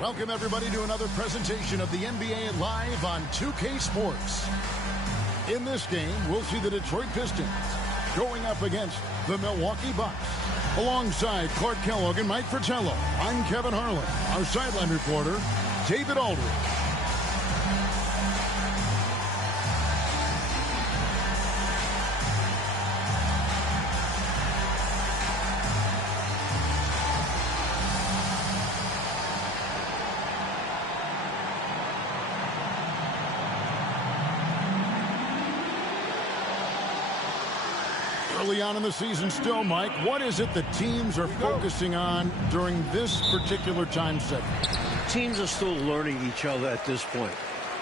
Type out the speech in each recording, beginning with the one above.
Welcome, everybody, to another presentation of the NBA Live on 2K Sports. In this game, we'll see the Detroit Pistons going up against the Milwaukee Bucks. Alongside Clark Kellogg and Mike Fratello, I'm Kevin Harlan. Our sideline reporter, David Aldridge. Early on in the season still, Mike, what is it that teams are focusing on during this particular time segment? Teams are still learning each other at this point.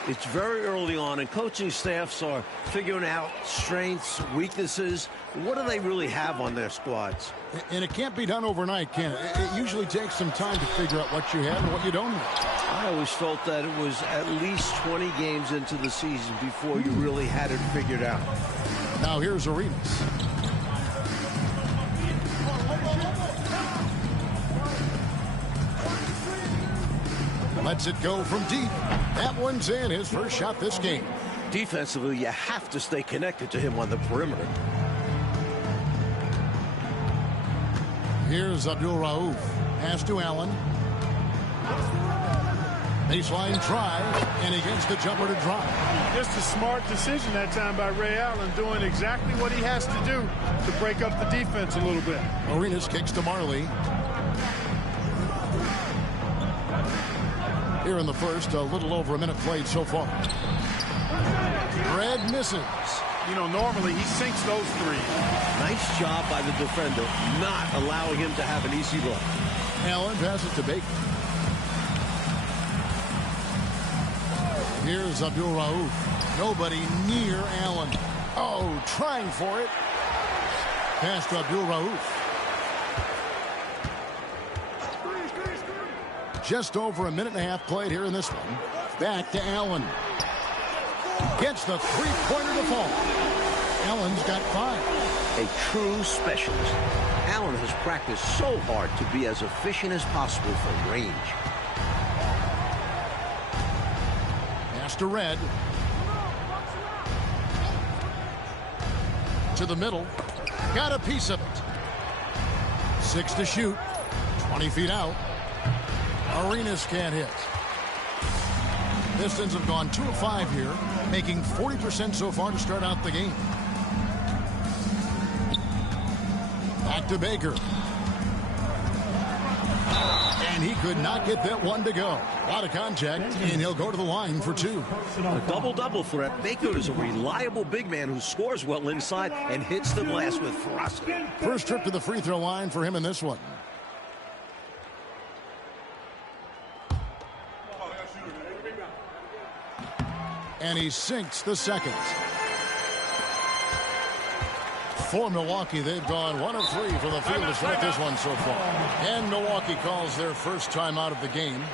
It's very early on, and coaching staffs are figuring out strengths, weaknesses. What do they really have on their squads? And it can't be done overnight, can it? It usually takes some time to figure out what you have and what you don't have. I always felt that it was at least 20 games into the season before you really had it figured out. Now here's Arenas. Lets it go from deep. That one's in, his first shot this game. Defensively, you have to stay connected to him on the perimeter. Here's Abdul-Rauf. Pass to Allen. Baseline try, and he gets the jumper to drop. Just a smart decision that time by Ray Allen, doing exactly what he has to do to break up the defense a little bit. Arenas kicks to Marley. Here in the first, a little over a minute played so far. Red misses. You know, normally he sinks those three. Nice job by the defender, not allowing him to have an easy look. Allen passes to Baker. Here's Abdul-Rauf. Nobody near Allen. Oh, trying for it. Pass to Abdul-Rauf. Just over a minute and a half played here in this one. Back to Allen. Gets the three-pointer to fall. Allen's got 5. A true specialist. Allen has practiced so hard to be as efficient as possible from range. Pass to Red. To the middle. Got a piece of it. 6 to shoot. 20 feet out. Arenas can't hit. Pistons have gone 2 of 5 here, making 40% so far to start out the game. Back to Baker. And he could not get that one to go. A lot of contact, and he'll go to the line for 2. A double-double threat. Baker is a reliable big man who scores well inside and hits the glass with ferocity. First trip to the free throw line for him in this one. And he sinks the second. For Milwaukee, they've gone 1 of 3 for the field to start this one so far. And Milwaukee calls their first time out of the game.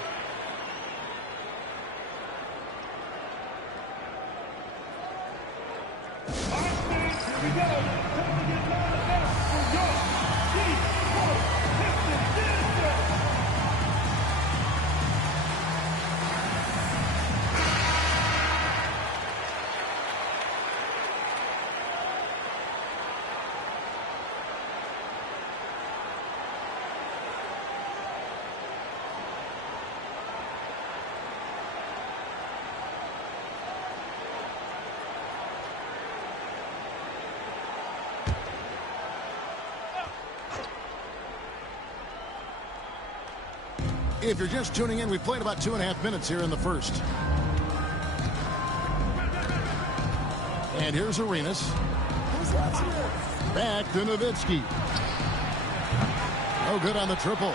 If you're just tuning in, we played about 2.5 minutes here in the first. And here's Arenas. Back to Nowitzki. No good on the triple.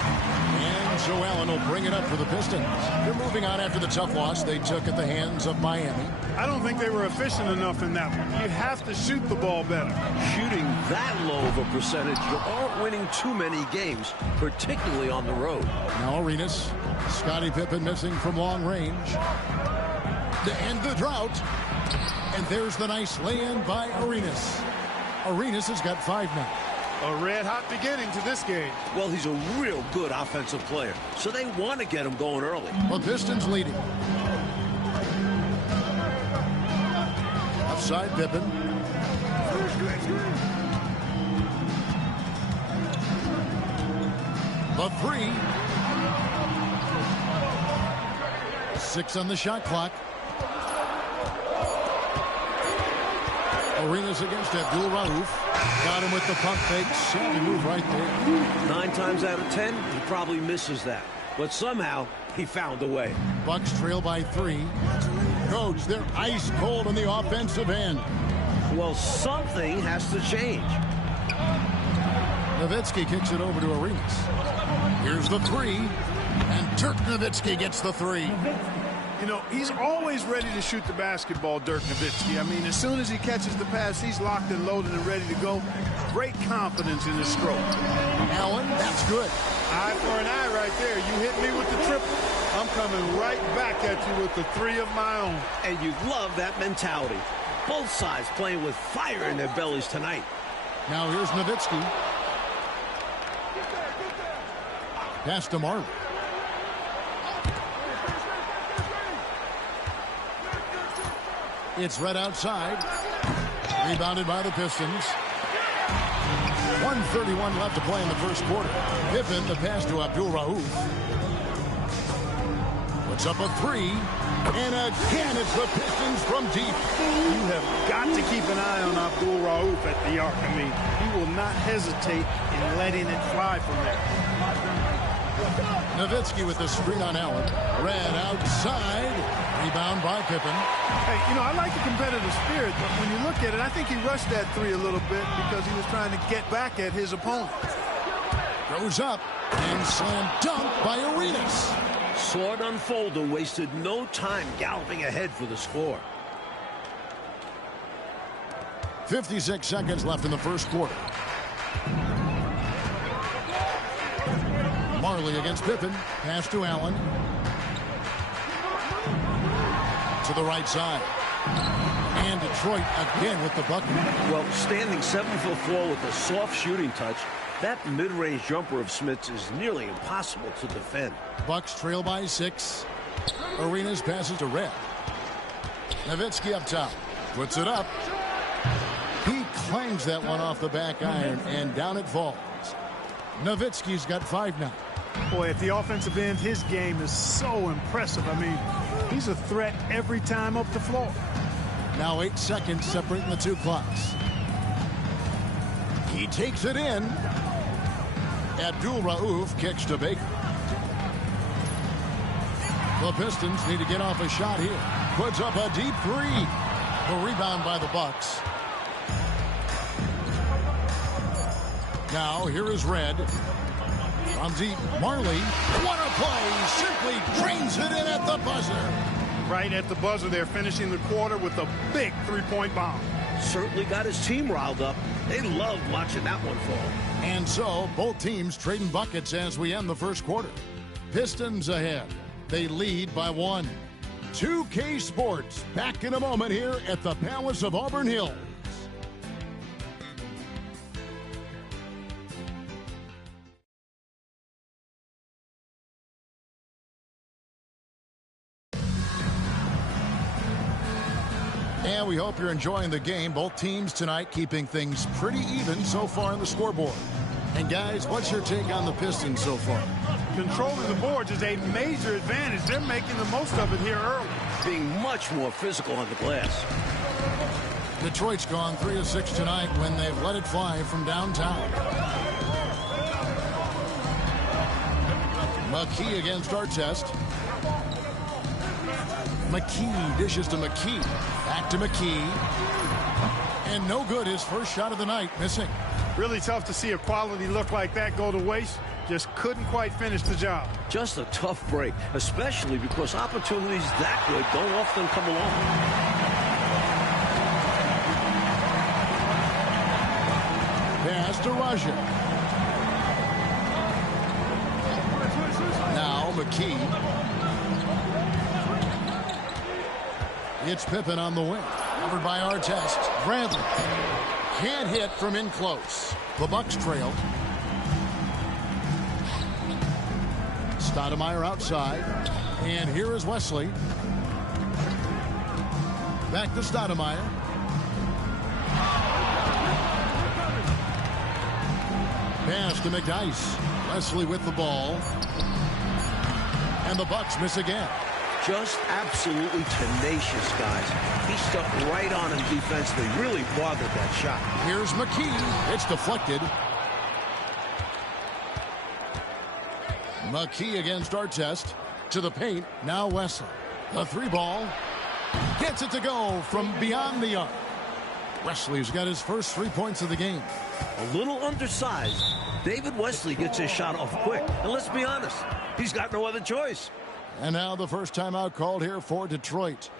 And so Allen will bring it up for the Pistons. They're moving on after the tough loss they took at the hands of Miami. I don't think they were efficient enough in that one. You have to shoot the ball better. Shooting that low of a percentage, you aren't winning too many games, particularly on the road. Now Arenas. Scottie Pippen missing from long range. To end the drought. And there's the nice lay-in by Arenas. Arenas has got 5 now. A red-hot beginning to this game. Well, he's a real good offensive player, so they want to get him going early. The Pistons leading. Upside Pippen. The three. 6 on the shot clock. Arenas against Abdul Rauf. Got him with the pump fake. Savvy move right there. 9 times out of 10, he probably misses that. But somehow, he found a way. Bucks trail by 3. Coach, they're ice cold on the offensive end. Well, something has to change. Nowitzki kicks it over to Arenas. Here's the 3. And Dirk Nowitzki gets the 3. You know, he's always ready to shoot the basketball, Dirk Nowitzki. I mean, as soon as he catches the pass, he's locked and loaded and ready to go. Great confidence in his stroke. Allen, that's good. Eye for an eye right there. You hit me with the triple. I'm coming right back at you with the 3 of my own. And you love that mentality. Both sides playing with fire in their bellies tonight. Now here's Nowitzki. Pass to Marley. It's right outside. Rebounded by the Pistons. 1:31 left to play in the first quarter. Pippen, the pass to Abdul Rauf. Puts up a 3. And again, it's the Pistons from deep. You have got to keep an eye on Abdul Rauf at the arc. I mean, he will not hesitate in letting it fly from there. Nowitzki with the screen on Allen. Red outside. Rebound by Pippen. Hey, you know, I like the competitive spirit, but when you look at it, I think he rushed that 3 a little bit because he was trying to get back at his opponent. Goes up and slam dunk by Arenas. Sword unfolder wasted no time galloping ahead for the score. 56 seconds left in the first quarter. Marley against Pippen. Pass to Allen. To the right side. And Detroit again with the bucket. Well, standing 7'4" with a soft shooting touch, that mid-range jumper of Smith's is nearly impossible to defend. Bucks trail by 6. Arenas passes to Red. Nowitzki up top. Puts it up. He clangs that one off the back iron, and down it falls. Nowitzki's got 5 now. Boy, at the offensive end, his game is so impressive. I mean, he's a threat every time up the floor. Now 8 seconds separating the 2 clocks. He takes it in. Abdul Rauf kicks to Baker. The Pistons need to get off a shot here. Puts up a deep 3. The rebound by the Bucks. Now here is Red. From deep, Marley. What a play! Simply drains it in at the buzzer. Right at the buzzer there, finishing the quarter with a big 3-point bomb. Certainly got his team riled up. They loved watching that one fall. And so, both teams trading buckets as we end the first quarter. Pistons ahead. They lead by 1. 2K Sports back in a moment here at the Palace of Auburn Hills. And we hope you're enjoying the game. Both teams tonight keeping things pretty even so far on the scoreboard. And guys, what's your take on the Pistons so far? Controlling the boards is a major advantage. They're making the most of it here early. Being much more physical on the glass. Detroit's gone 3 of 6 tonight when they've let it fly from downtown. McKee against Artest. McKee dishes to McKee. Back to McKee. And no good, his first shot of the night, missing. Really tough to see a quality look like that go to waste. Just couldn't quite finish the job. Just a tough break, especially because opportunities that good don't often come along. Pass to Raja. Now McKee. It's Pippen on the wing. Covered by Artest. Bradley can't hit from in close. The Bucks trail. Stoudemire outside. And here is Wesley. Back to Stoudemire. Pass to McDyess. Wesley with the ball. And the Bucks miss again. Just absolutely tenacious, guys. He stuck right on him defensively. Really bothered that shot. Here's McKee. It's deflected. McKee against Artest. To the paint. Now Wesley. The 3-ball. Gets it to go from beyond the arc. Wesley's got his first 3 points of the game. A little undersized. David Wesley gets his shot off quick. And let's be honest, he's got no other choice. And now the first timeout called here for Detroit.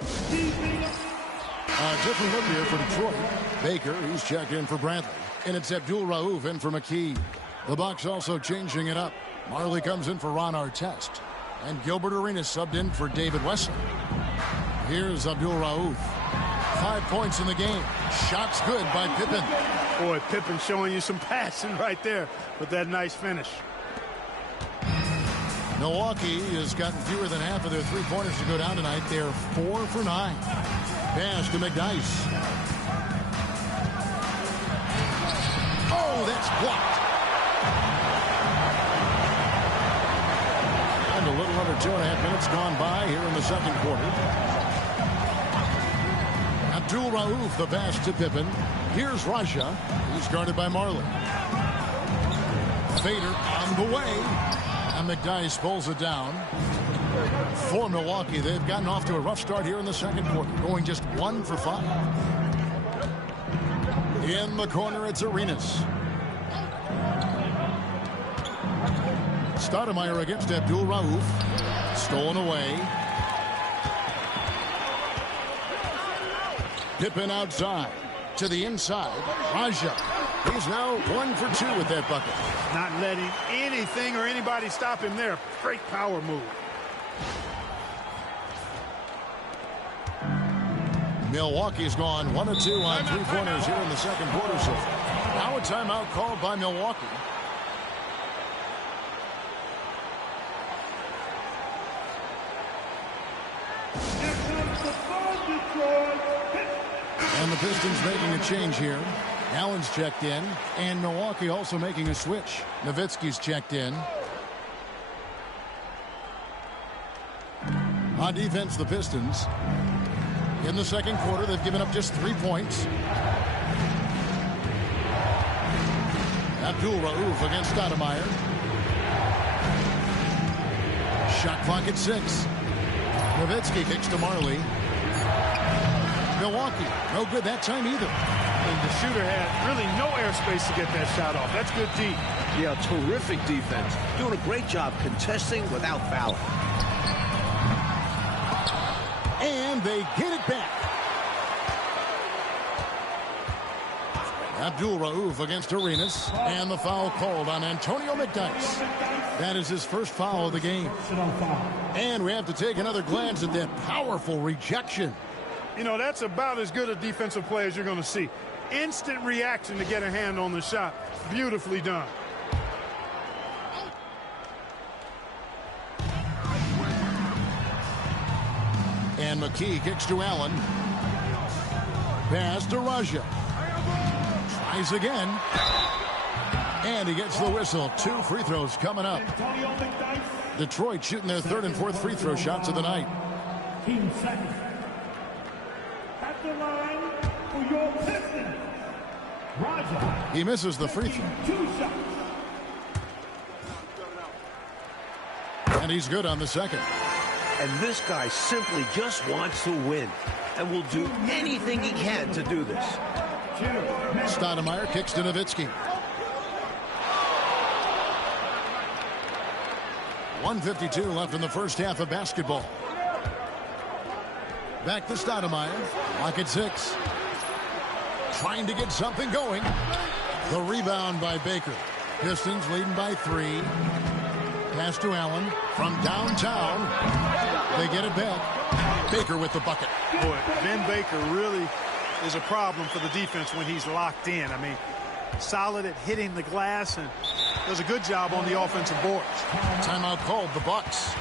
A different look here for Detroit. Baker, he's checked in for Bradley. And it's Abdul Rauf in for McKee. The Bucks also changing it up. Marley comes in for Ron Artest. And Gilbert Arenas subbed in for David Wesley. Here's Abdul Rauf. 5 points in the game. Shots good by Pippen. Boy, Pippen showing you some passing right there with that nice finish. Milwaukee has gotten fewer than half of their 3-pointers to go down tonight. They're 4 for 9. Pass to McDyess. Oh, that's blocked. And a little under 2.5 minutes gone by here in the second quarter. Abdul Rauf, the pass to Pippen. Here's Raja. He's guarded by Marley. Fader on the way. And McDyess pulls it down. For Milwaukee, they've gotten off to a rough start here in the second quarter, going just 1 for 5. In the corner, it's Arenas. Stoudemire against Abdul Rauf. Stolen away. Pippen outside. To the inside. Raja. He's now 1 for 2 with that bucket. Not letting anything or anybody stop him there. Great power move. Milwaukee's gone 1 of 2 on 3-pointers here in the second quarter. So now a timeout called by Milwaukee. And the Pistons making a change here. Allen's checked in, and Milwaukee also making a switch. Nowitzki's checked in. On defense, the Pistons. In the second quarter, they've given up just 3 points. Abdul Rauf against Stoudemire. Shot clock at 6. Nowitzki kicks to Marley. Milwaukee, no good that time either. And the shooter had really no airspace to get that shot off. That's good D. Yeah, terrific defense. Doing a great job contesting without fouling. And they get it back. Abdul Rauf against Arenas. And the foul called on Antonio McDyess. That is his first foul of the game. And we have to take another glance at that powerful rejection. You know, that's about as good a defensive play as you're going to see. Instant reaction to get a hand on the shot. Beautifully done. And McKee kicks to Allen. Pass to Raja. Tries again. And he gets the whistle. 2 free throws coming up. Detroit shooting their 3rd and 4th free throw shots of the night. Team second. At the line for your Pistons, Raja. He misses the free throw. 2 shots. And he's good on the second. And this guy simply just wants to win and will do anything he can to do this. Stoudemire kicks to Nowitzki. 1:52 left in the first half of basketball. Back to Stoudemire. Lock at 6. Trying to get something going. The rebound by Baker. Pistons leading by 3. Pass to Allen from downtown. They get it back. Baker with the bucket. Boy, Ben Baker really is a problem for the defense when he's locked in. I mean, solid at hitting the glass and does a good job on the offensive boards. Timeout called, the Bucks.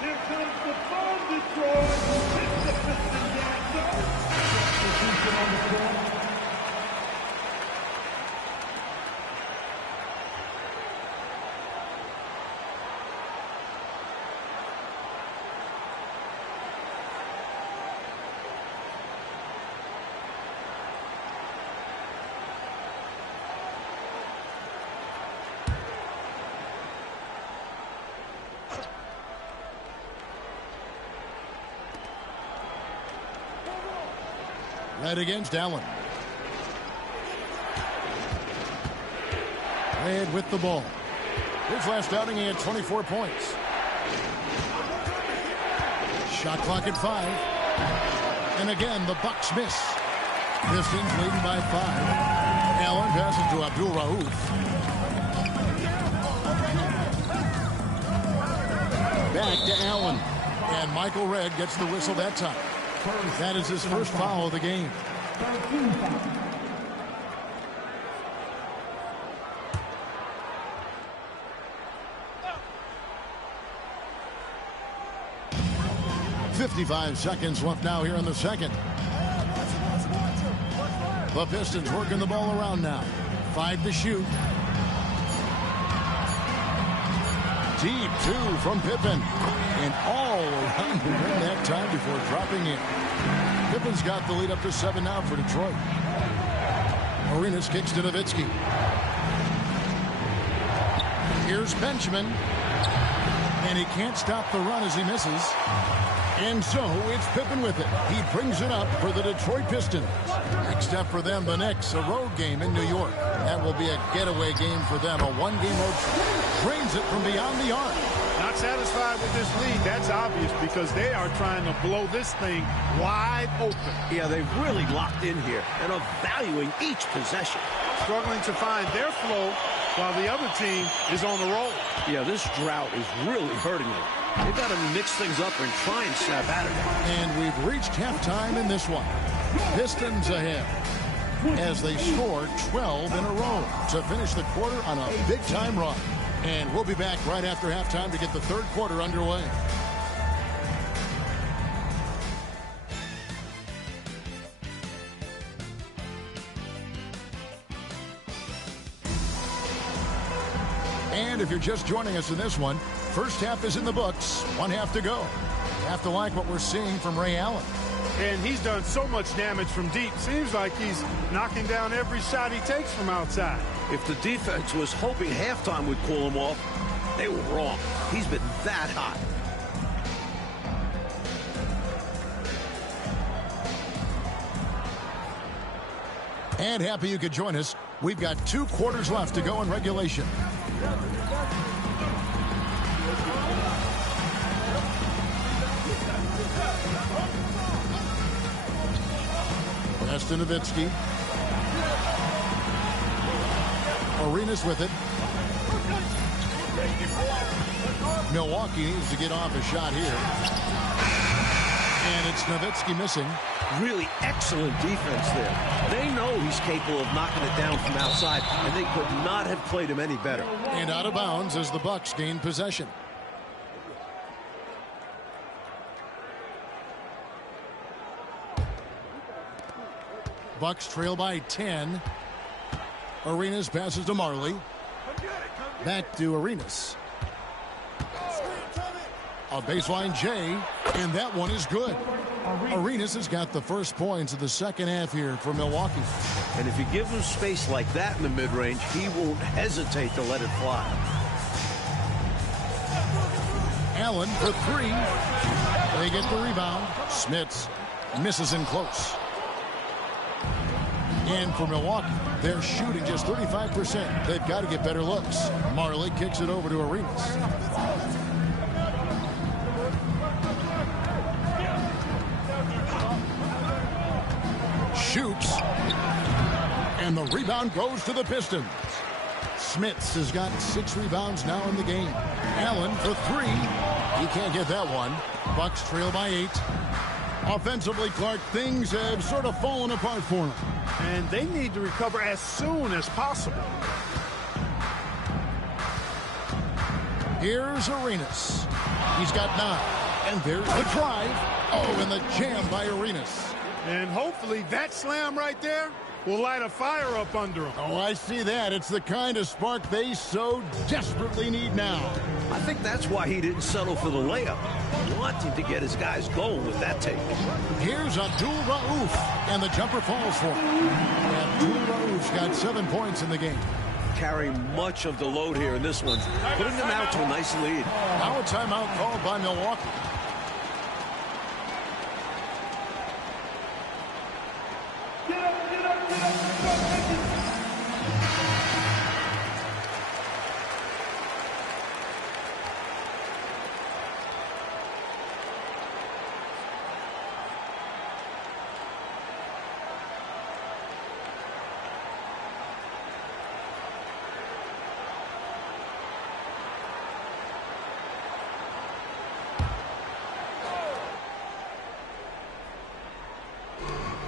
Here comes the phone destroyer. It's the Piston dancer. Substitution on the floor. Right against Allen. Red with the ball. His last outing, he had 24 points. Shot clock at 5. And again, the Bucks miss. Pistons leading by 5. Allen passes to Abdul Rauf. Back to Allen. And Michael Redd gets the whistle that time. That is his first foul of the game. "55 seconds left now here in the second. The Pistons working the ball around now. 5 to shoot. Deep 2 from Pippen. And all around the rim that time before dropping in. Pippen's got the lead up to 7 now for Detroit. Arenas kicks to Nowitzki. Here's Benjamin. And he can't stop the run as he misses. And so it's Pippen with it. He brings it up for the Detroit Pistons. Next up for them, the Knicks, a road game in New York. That will be a getaway game for them, a one-game road trip. Drains it from beyond the arc. Not satisfied with this lead. That's obvious because they are trying to blow this thing wide open. Yeah, they've really locked in here and are valuing each possession. Struggling to find their flow while the other team is on the roll. Yeah, this drought is really hurting them. They've got to mix things up and try and snap out of it. And we've reached halftime in this one. Pistons ahead as they score 12 in a row to finish the quarter on a big-time run. And we'll be back right after halftime to get the third quarter underway. And if you're just joining us in this one, first half is in the books. 1 half to go. You have to like what we're seeing from Ray Allen. And he's done so much damage from deep. Seems like he's knocking down every shot he takes from outside. If the defense was hoping halftime would cool him off, they were wrong. He's been that hot. And happy you could join us. We've got 2 quarters left to go in regulation. Pass to Nowitzki. Arenas with it. Milwaukee needs to get off a shot here. And it's Nowitzki missing. Really excellent defense there. They know he's capable of knocking it down from outside, and they could not have played him any better. And out of bounds as the Bucks gain possession. Bucks trail by 10. Arenas passes to Marley. Back to Arenas. A baseline J, and that one is good. Arenas has got the first points of the second half here for Milwaukee. And if you give him space like that in the mid-range, he won't hesitate to let it fly. Allen for 3. They get the rebound. Smits misses in close. And for Milwaukee, they're shooting just 35%. They've got to get better looks. Marley kicks it over to Arenas. Shoots. And the rebound goes to the Pistons. Smits has got 6 rebounds now in the game. Allen for 3. He can't get that one. Bucks trail by 8. Offensively, Clark, things have sort of fallen apart for them. And they need to recover as soon as possible. Here's Arenas. He's got 9. And there's the drive. Oh, and the jam by Arenas. And hopefully that slam right there will light a fire up under him. Oh, I see that. It's the kind of spark they so desperately need now. I think that's why he didn't settle for the layup. Wanting to get his guys going with that take. Here's Abdul Rauf, and the jumper falls for him. Abdul Rauf's got 7 points in the game. Carrying much of the load here in this one, putting them out to a nice lead. Now a timeout called by Milwaukee. Get up, get up, get up.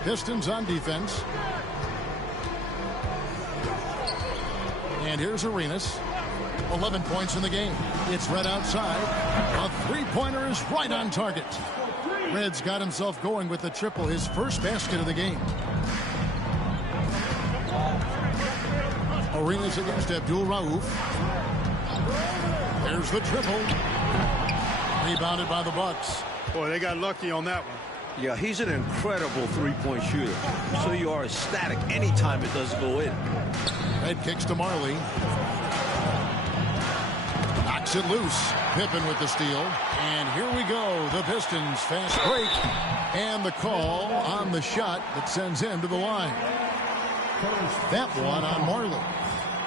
Pistons on defense. And here's Arenas. 11 points in the game. It's Red outside. A three-pointer is right on target. Red's got himself going with the triple, his first basket of the game. Arenas against Abdul Rauf. There's the triple. Rebounded by the Bucks. Boy, they got lucky on that one. Yeah, he's an incredible three-point shooter. So you are ecstatic anytime it doesn't go in. Red kicks to Marley. Knocks it loose. Pippen with the steal. And here we go. The Pistons fast break. And the call on the shot that sends him to the line. That one on Marley.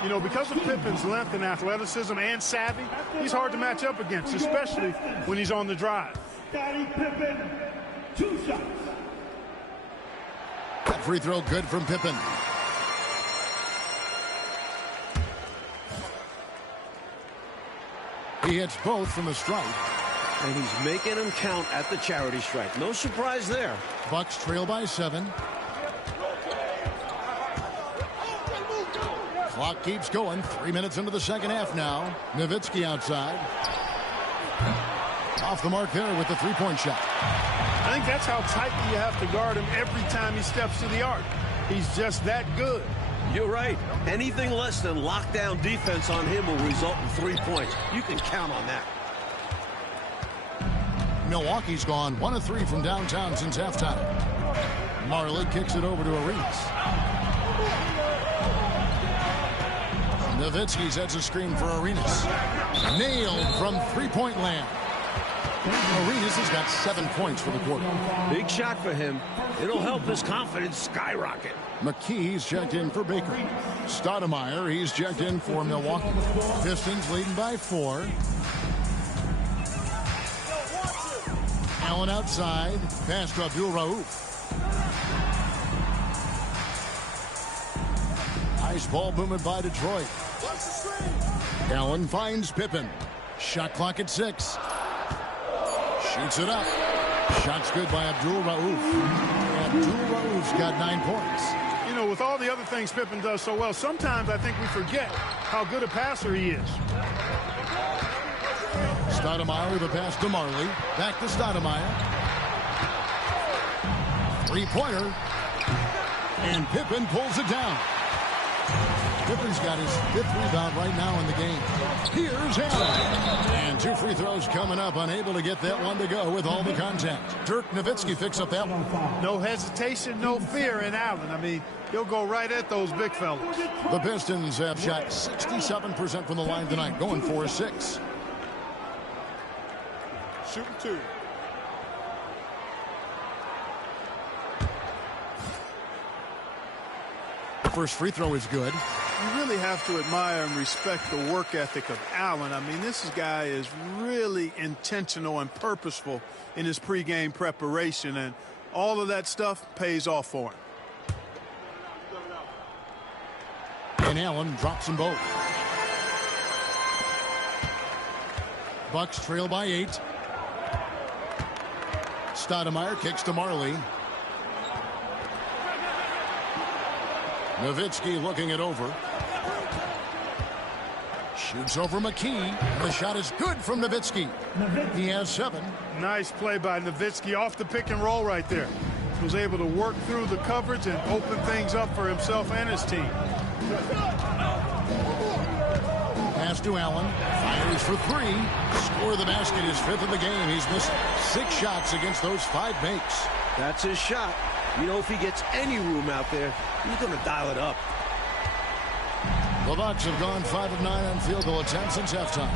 You know, because of Pippen's length and athleticism and savvy, he's hard to match up against, especially when he's on the drive. Scottie Pippen, 2 shots. That free throw good from Pippen. He hits both from the strike. And he's making them count at the charity stripe. No surprise there. Bucks trail by 7. Clock keeps going. 3 minutes into the second half now. Nowitzki outside. Off the mark there with the three-point shot. I think that's how tightly you have to guard him every time he steps to the arc. He's just that good. You're right. Anything less than lockdown defense on him will result in 3 points. You can count on that. Milwaukee's gone 1 of 3 from downtown since halftime. Marley kicks it over to Arenas. Nowitzki sets a screen for Arenas. Nailed from three-point land. Arenas has got 7 points for the quarter. Big shot for him. It'll help his confidence skyrocket. McKee's checked in for Baker. Stoudemire, he's checked in for Milwaukee. Pistons leading by 4. Allen outside. Pass to Abdul Rauf. Nice ball movement by Detroit. Allen finds Pippen. Shot clock at 6. Shoots it up. Shot's good by Abdul Rauf. Abdul Rauf's got 9 points. You know, with all the other things Pippen does so well, sometimes I think we forget how good a passer he is. Stoudemire with a pass to Marley. Back to Stoudemire. Three-pointer. And Pippen pulls it down. Pippen's got his 5th rebound right now in the game. Here's Allen. And 2 free throws coming up. Unable to get that one to go with all the contact. Dirk Nowitzki picks up that one. No hesitation, no fear in Allen. I mean, he'll go right at those big fellas. The Pistons have shot 67% from the line tonight, going 4-6. Shooting 2. First free throw is good. You really have to admire and respect the work ethic of Allen. I mean, this guy is really intentional and purposeful in his pregame preparation, and all of that stuff pays off for him. And Allen drops them both. Bucks trail by 8. Stoudemire kicks to Marley. Nowitzki looking it over. Shoots over McKee. The shot is good from Nowitzki. He has 7. Nice play by Nowitzki off the pick and roll right there. Was able to work through the coverage and open things up for himself and his team. Pass to Allen. Fires for 3. Score the basket. His 5th of the game. He's missed 6 shots against those 5 makes. That's his shot. You know, if he gets any room out there, he's going to dial it up. The Bucks have gone 5 of 9 on field goal attempts since halftime.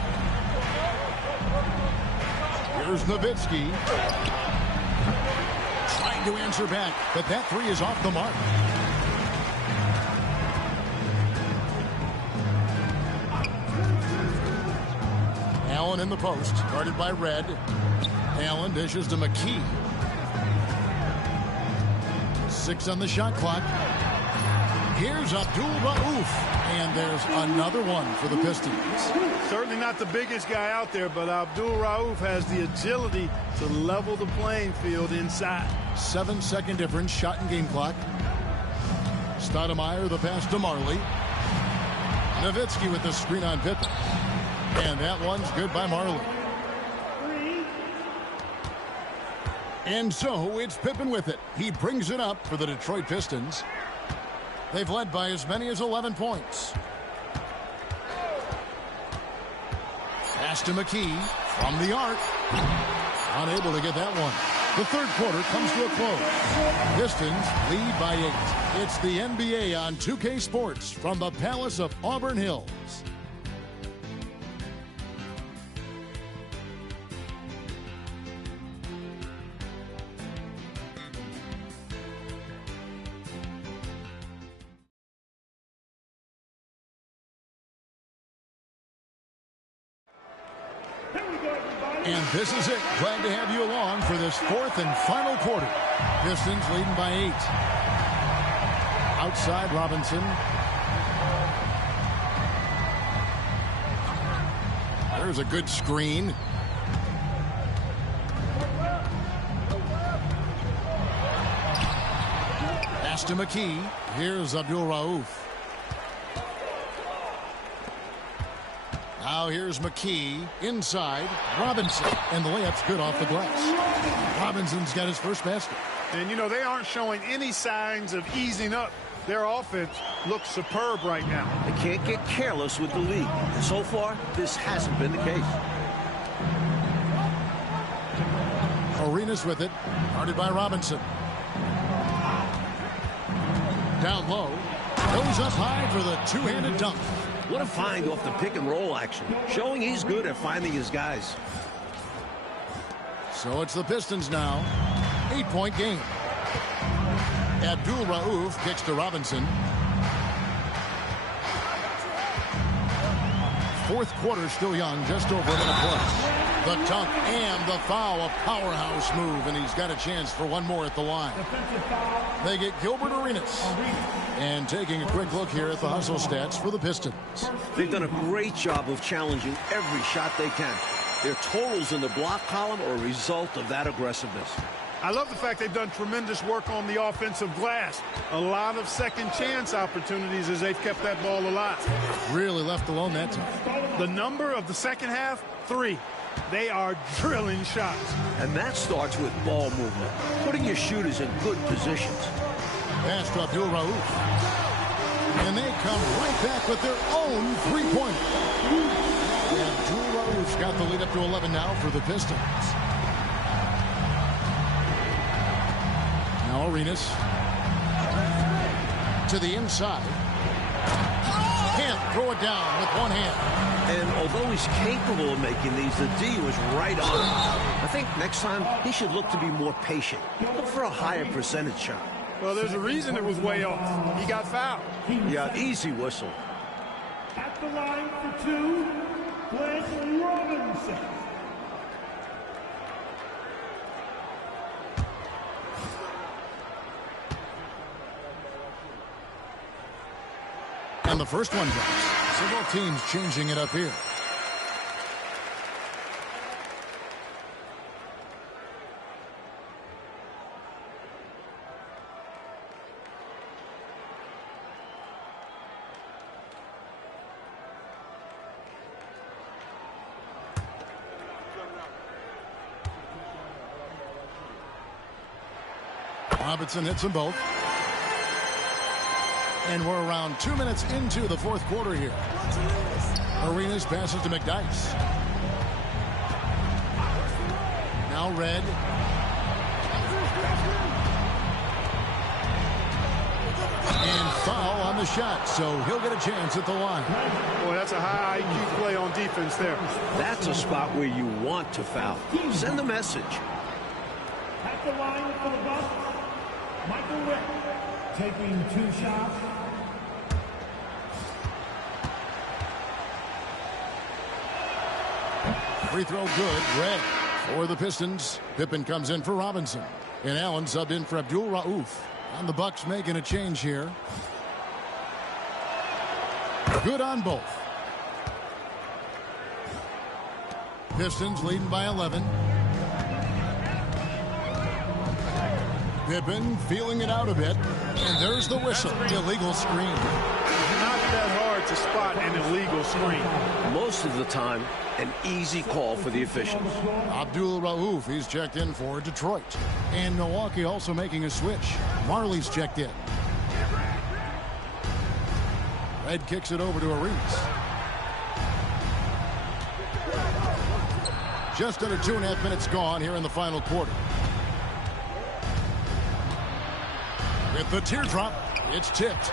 Here's Nowitzki. Trying to answer back, but that 3 is off the mark. Allen in the post, guarded by Red. Allen dishes to McKee. 6 on the shot clock. Here's Abdul-Rauf, and there's another one for the Pistons. Certainly not the biggest guy out there, but Abdul-Rauf has the agility to level the playing field inside. 7-second difference, shot and game clock. Stoudemire, the pass to Marley. Nowitzki with the screen on Pippen. And that one's good by Marley. And so it's Pippen with it. He brings it up for the Detroit Pistons. They've led by as many as 11 points. Pass to McKee from the arc. Unable to get that one. The third quarter comes to a close. Pistons lead by 8. It's the NBA on 2K Sports from the Palace of Auburn Hills. And this is it. Glad to have you along for this 4th and final quarter. Pistons leading by 8. Outside Robinson. There's a good screen. Pass to McKee. Here's Abdul-Rauf. Now here's McKee inside. Robinson. And the layup's good off the glass. Robinson's got his first basket. And, you know, they aren't showing any signs of easing up. Their offense looks superb right now. They can't get careless with the lead. And so far, this hasn't been the case. Arenas with it. Guarded by Robinson. Down low. Goes up high for the two-handed dunk. What a find off the pick and roll action. Showing he's good at finding his guys. So it's the Pistons now. 8-point game. Abdul-Rauf kicks to Robinson. Fourth quarter still young, just over a minute play. The dunk and the foul, a powerhouse move, and he's got a chance for one more at the line. They get Gilbert Arenas. And taking a quick look here at the hustle stats for the Pistons. They've done a great job of challenging every shot they can. Their totals in the block column are a result of that aggressiveness. I love the fact they've done tremendous work on the offensive glass. A lot of second chance opportunities as they've kept that ball alive. Really left alone that time. The number of the second half, 3. They are drilling shots. And that starts with ball movement, putting your shooters in good positions. Pass to Abdul-Rauf. And they come right back with their own three-pointer. Abdul-Rauf's got the lead up to 11 now for the Pistons. Now Arenas to the inside. Can't throw it down with one hand. And although he's capable of making these, the D was right on him. I think next time he should look to be more patient. Look for a higher percentage shot. Well, there's a reason it was way off. He got fouled. Yeah, easy whistle. At the line for 2, Blake Robinson. And the first one drops. Several teams changing it up here. Robinson hits them both. And we're around 2 minutes into the fourth quarter here. Arenas passes to McDyess. Now Red. And foul on the shot, so he'll get a chance at the line. Boy, that's a high IQ play on defense there. That's a spot where you want to foul. Send a message. At the line for the Bucks, Michael Rick taking 2 shots. Free throw good. Red for the Pistons. Pippen comes in for Robinson. And Allen subbed in for Abdul Rauf. And the Bucks making a change here. Good on both. Pistons leading by 11. Pippen feeling it out a bit. And there's the whistle. Illegal screen. Not that hard to spot an illegal screen. Most of the time, an easy call for the officials. Abdul Rauf, he's checked in for Detroit. And Milwaukee also making a switch. Marley's checked in. Red kicks it over to Arenas. Just under 2.5 minutes gone here in the final quarter. With the teardrop, it's tipped.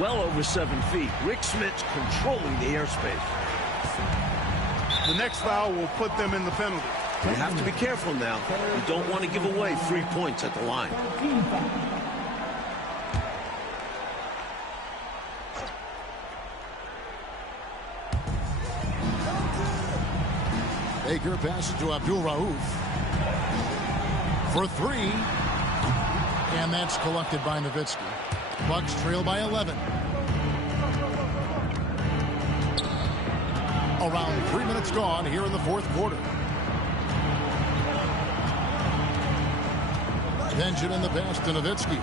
Well over 7 feet. Rick Smits controlling the airspace. The next foul will put them in the penalty. You have to be careful now. You don't want to give away 3 points at the line. Baker passes to Abdul Rauf for 3. And that's collected by Nowitzki. Bucks trail by 11. Around 3 minutes gone here in the fourth quarter. Benjamin the pass to Nowitzki.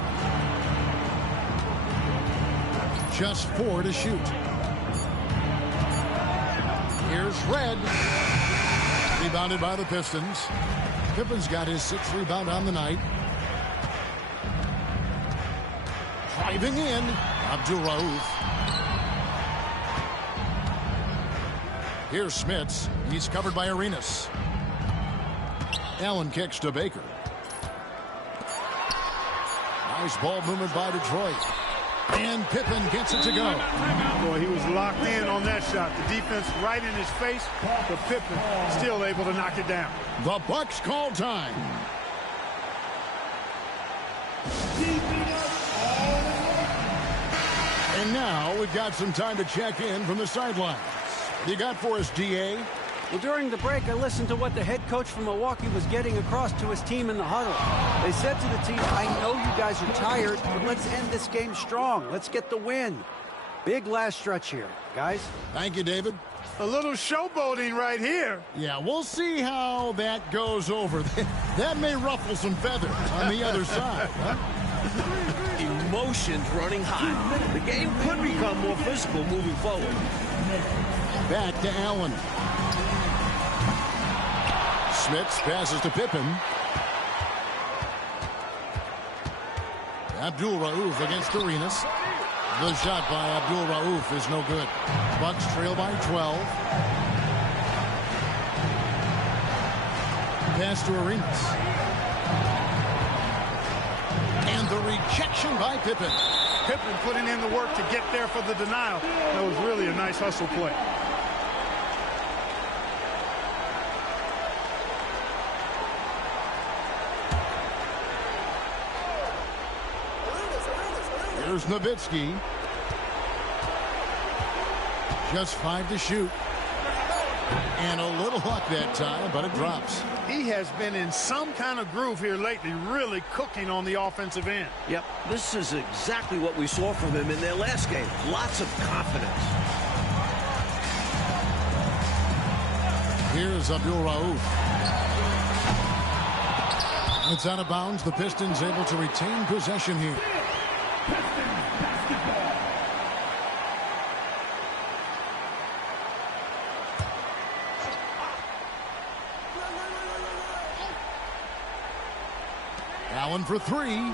Just 4 to shoot. Here's Red. Rebounded by the Pistons. Pippen's got his 6th rebound on the night. Driving in, Abdul Rauf. Here's Smits. He's covered by Arenas. Allen kicks to Baker. Nice ball movement by Detroit. And Pippen gets it to go. Boy, he was locked in on that shot. The defense right in his face, but Pippen still able to knock it down. The Bucks call time. And now we've got some time to check in from the sidelines. What do you got for us, DA? Well, during the break, I listened to what the head coach from Milwaukee was getting across to his team in the huddle. They said to the team, I know you guys are tired, but let's end this game strong. Let's get the win. Big last stretch here, guys. Thank you, David. A little showboating right here. Yeah, we'll see how that goes over. That may ruffle some feathers on the other side. Huh? Emotions running high. The game could become more physical moving forward. Back to Allen. Smits passes to Pippen. Abdul Rauf against Arenas. The shot by Abdul Rauf is no good. Bucks trail by 12. Pass to Arenas. And the rejection by Pippen. Pippen putting in the work to get there for the denial. That was really a nice hustle play. Here's Nowitzki. Just 5 to shoot. And a little luck that time, but it drops. He has been in some kind of groove here lately, really cooking on the offensive end. Yep, this is exactly what we saw from him in their last game. Lots of confidence. Here's Abdul Rauf. It's out of bounds. The Pistons able to retain possession here. Allen for 3.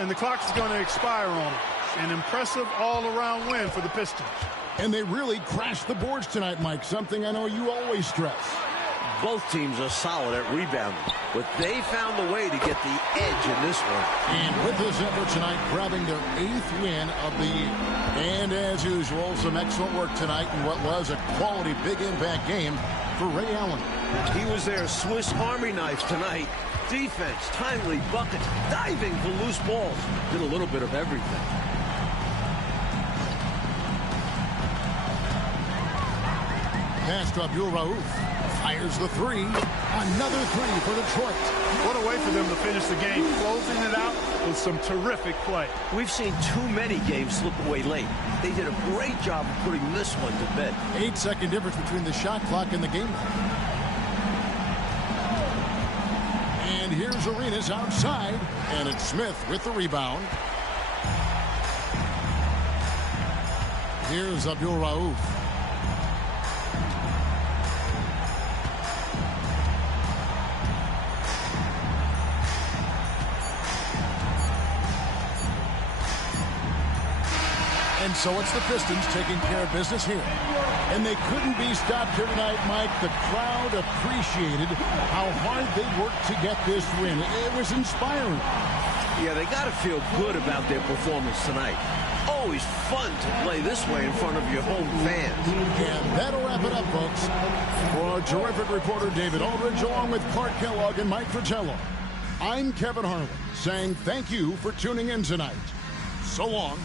And the clock is going to expire on them. An impressive all-around win for the Pistons. And they really crashed the boards tonight, Mike, something I know you always stress. Both teams are solid at rebounding, but they found a way to get the edge in this one. And with this effort tonight, grabbing their 8th win of the year. And as usual, some excellent work tonight in what was a quality big impact game for Ray Allen. He was their Swiss Army knife tonight. Defense, timely buckets, diving for loose balls. Did a little bit of everything. Pass to Abdul Rauf. Fires the three. Another three for Detroit. What a way for them to finish the game, closing it out with some terrific play. We've seen too many games slip away late. They did a great job of putting this one to bed. 8-second difference between the shot clock and the game. And here's Arenas outside. And it's Smith with the rebound. Here's Abdul Rauf. And so it's the Pistons taking care of business here. And they couldn't be stopped here tonight, Mike. The crowd appreciated how hard they worked to get this win. It was inspiring. Yeah, they got to feel good about their performance tonight. Always fun to play this way in front of your home fans. And that'll wrap it up, folks. For our terrific reporter, David Aldridge, along with Clark Kellogg and Mike Fratello, I'm Kevin Harlan, saying thank you for tuning in tonight. So long.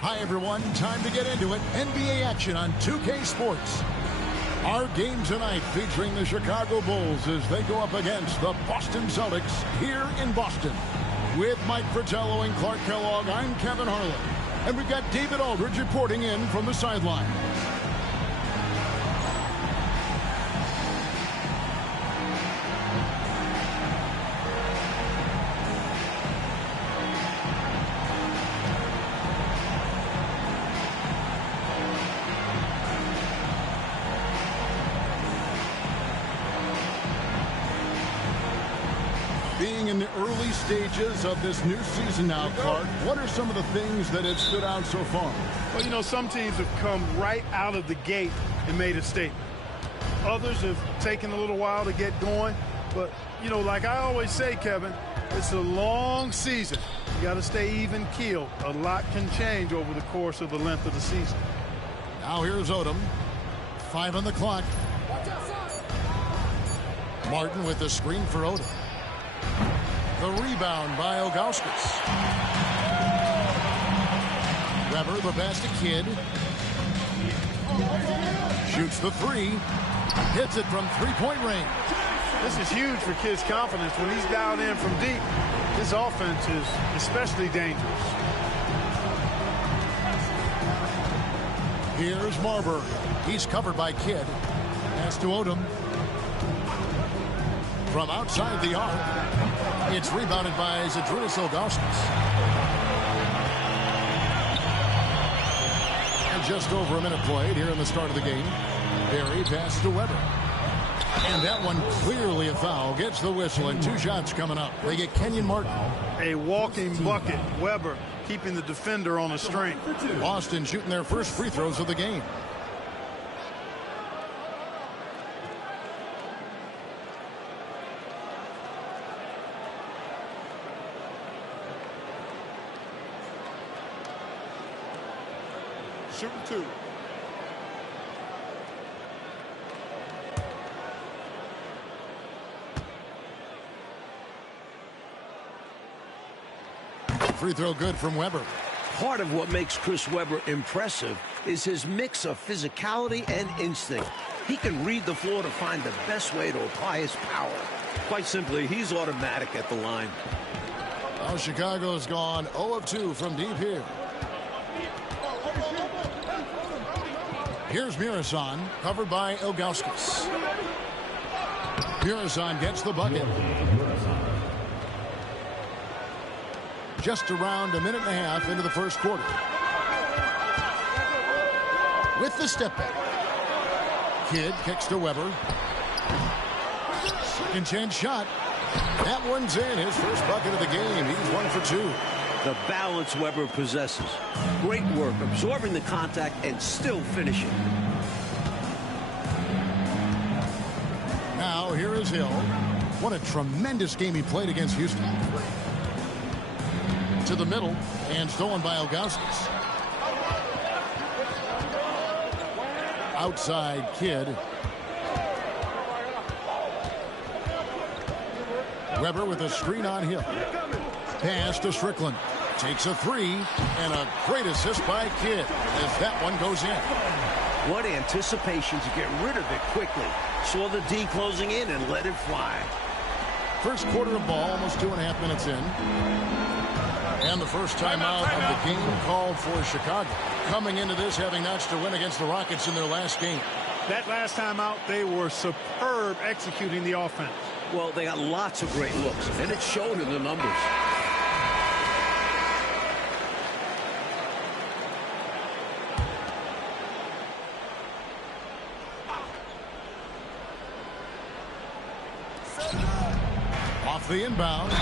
Hi, everyone. Time to get into it. NBA action on 2K Sports. Our game tonight featuring the Chicago Bulls as they go up against the Boston Celtics here in Boston. With Mike Fratello and Clark Kellogg, I'm Kevin Harlan. And we've got David Aldridge reporting in from the sideline. Being in the early stages of this new season now, Clark, what are some of the things that have stood out so far? Well, you know, some teams have come right out of the gate and made a statement. Others have taken a little while to get going. But, you know, like I always say, Kevin, it's a long season. You got to stay even keeled. A lot can change over the course of the length of the season. Now here's Odom. 5 on the clock. Martin with the screen for Odom. The rebound by Ilgauskas. Weber, the pass to Kidd. Shoots the three. Hits it from three-point range. This is huge for Kidd's confidence. When he's dialed in from deep, his offense is especially dangerous. Here's Marbury. He's covered by Kidd. Pass to Odom. From outside the arc, it's rebounded by Zydrunas Ilgauskas. And just over a minute played here in the start of the game. Barry passes to Weber. And that one clearly a foul. Gets the whistle, and 2 shots coming up. They get Kenyon Martin. A walking bucket. Weber keeping the defender on a string. Boston shooting their first free throws of the game. Shooting 2. Free throw good from Weber. Part of what makes Chris Webber impressive is his mix of physicality and instinct. He can read the floor to find the best way to apply his power. Quite simply, he's automatic at the line. Well, Chicago's gone 0 of 2 from deep here. Here's Murison, covered by Ilgauskas. Murison gets the bucket. Just around a minute and a half into the first quarter. With the step back. Kidd kicks to Weber. Second chance shot. That one's in. His first bucket of the game. He's 1 for 2. The balance Weber possesses. Great work absorbing the contact and still finishing. Now here is Hill. What a tremendous game he played against Houston. To the middle and stolen by Ilgauskas. Outside Kidd. Weber with a screen on Hill. Pass to Strickland. Takes a three, and a great assist by Kidd as that one goes in. What anticipation to get rid of it quickly. Saw the D closing in and let it fly. First quarter of ball, almost 2.5 minutes in. And the first timeout of the game called for Chicago. Coming into this having notched a win against the Rockets in their last game. That last timeout, they were superb executing the offense. Well, they got lots of great looks, and it showed in the numbers. Off the inbound.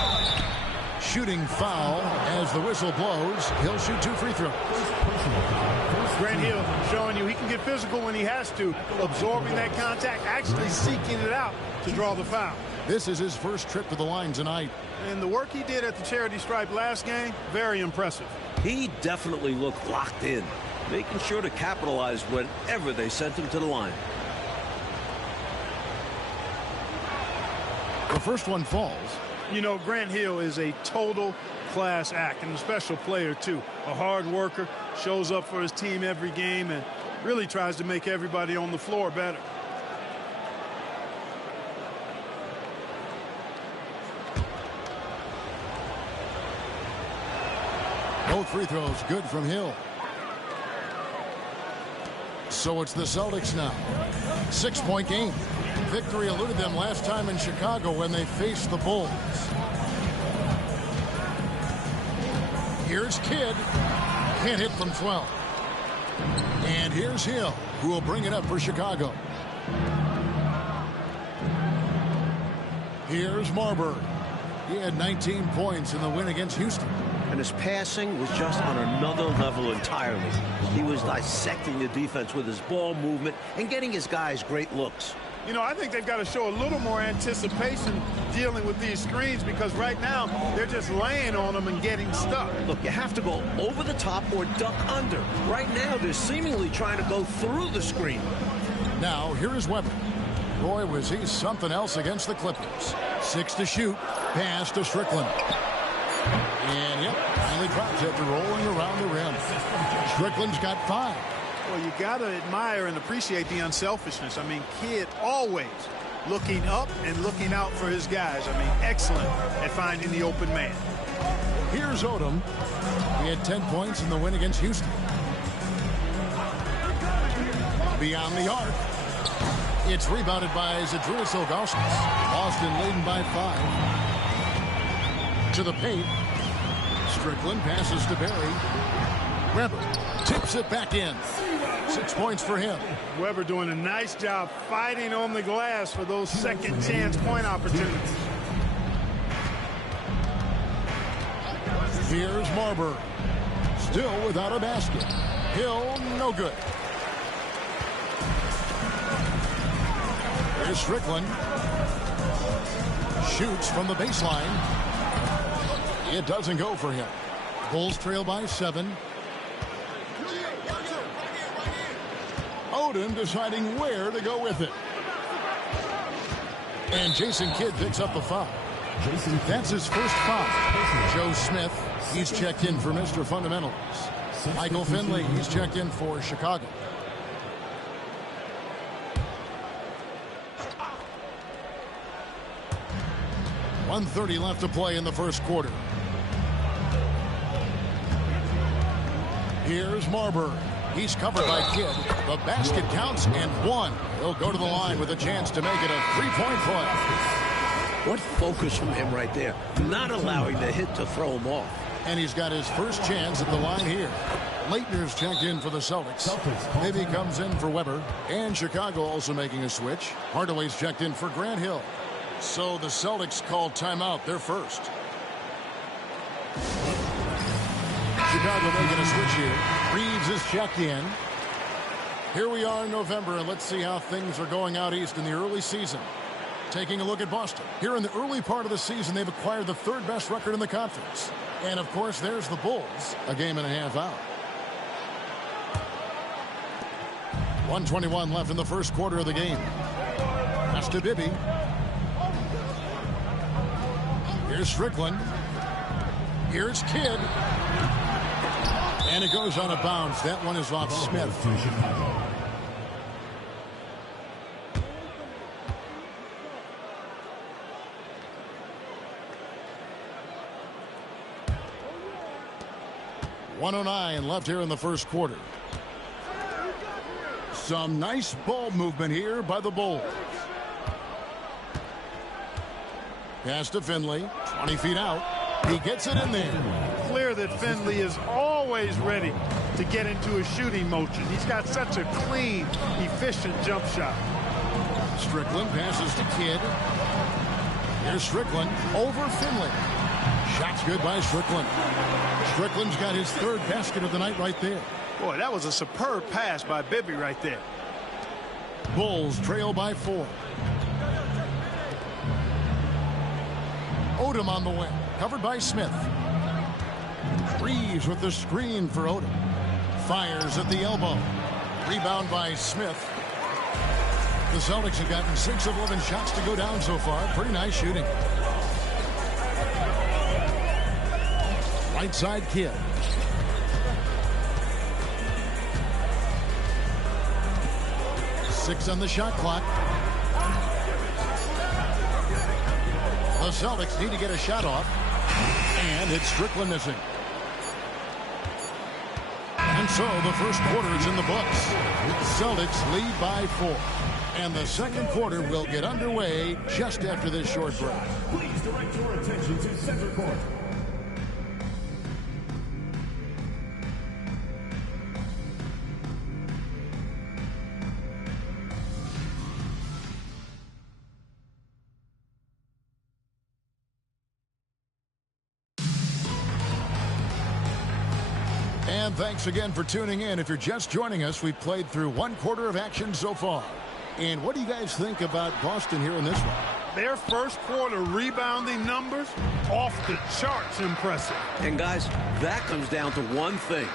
Shooting foul as the whistle blows. He'll shoot 2 free throws. Grant Hill showing you he can get physical when he has to, absorbing that contact, actually seeking it out to draw the foul. This is his first trip to the line tonight. And the work he did at the charity stripe last game, very impressive. He definitely looked locked in, making sure to capitalize whenever they sent him to the line. The first one falls. You know, Grant Hill is a total class act and a special player, too. A hard worker, shows up for his team every game and really tries to make everybody on the floor better. Both free throws good from Hill. So it's the Celtics now. 6-point game. Victory eluded them last time in Chicago when they faced the Bulls. Here's Kidd. Can't hit from 12. And here's Hill, who will bring it up for Chicago. Here's Marbury. He had 19 points in the win against Houston. And his passing was just on another level entirely. He was dissecting the defense with his ball movement and getting his guys great looks. You know, I think they've got to show a little more anticipation dealing with these screens, because right now they're just laying on them and getting stuck. Look, you have to go over the top or duck under. Right now, they're seemingly trying to go through the screen. Now, here is Weber. Boy, was he something else against the Clippers. 6 to shoot. Pass to Strickland. And, yep, finally drops after rolling around the rim. Strickland's got 5. Well, you got to admire and appreciate the unselfishness. I mean, Kidd always looking up and looking out for his guys. I mean, excellent at finding the open man. Here's Odom. He had 10 points in the win against Houston. Beyond the arc. It's rebounded by Zydrunas Ilgauskas. Boston leading by 5. To the paint. Strickland passes to Barry. Weber tips it back in. 6 points for him. Weber doing a nice job fighting on the glass for those second chance point opportunities. Here's Marbury. Still without a basket. Hill, no good. Here's Strickland. Shoots from the baseline. It doesn't go for him. Bulls trail by 7. Odom deciding where to go with it. And Jason Kidd picks up the foul. That's his first foul. Joe Smith, he's checked in for Mr. Fundamentals. Michael Finley, he's checked in for Chicago. .130 left to play in the first quarter. Here's Marbury. He's covered by Kidd. The basket counts and 1. He'll go to the line with a chance to make it a 3-point play. What focus from him right there. Not allowing the hit to throw him off. And he's got his first chance at the line here. Leitner's checked in for the Celtics. Maybe comes in for Weber. And Chicago also making a switch. Hardaway's checked in for Grant Hill. So the Celtics called timeout. They're first. Chicago making a switch here. Reeves is checked in. Here we are in November, and let's see how things are going out east in the early season. Taking a look at Boston. Here in the early part of the season, they've acquired the 3rd best record in the conference. And, of course, there's the Bulls, a game and a half out. 1:21 left in the first quarter of the game. Pass to Bibby. Here's Strickland. Here's Kidd. And it goes on a bounce. That one is off Smith. .109 left here in the first quarter. Some nice ball movement here by the Bulls. Pass to Finley. 20 feet out. He gets it in there. Clear that Finley is always ready to get into a shooting motion. He's got such a clean, efficient jump shot. Strickland passes to Kidd. Here's Strickland over Finley. Shot's good by Strickland. Strickland's got his 3rd basket of the night right there. Boy, that was a superb pass by Bibby right there. Bulls trail by 4. Odom on the wing. Covered by Smith. Reeves with the screen for Odom. Fires at the elbow. Rebound by Smith. The Celtics have gotten 6 of 11 shots to go down so far. Pretty nice shooting. Right side Kidd. 6 on the shot clock. The Celtics need to get a shot off. And it's Strickland missing. And so the first quarter is in the books. Celtics lead by 4. And the second quarter will get underway just after this short break. Please direct your attention to center court. And thanks again for tuning in. If you're just joining us, we've played through one quarter of action so far. And what do you guys think about Boston here in this one? Their first quarter rebounding numbers off the charts impressive. And guys, that comes down to one thing,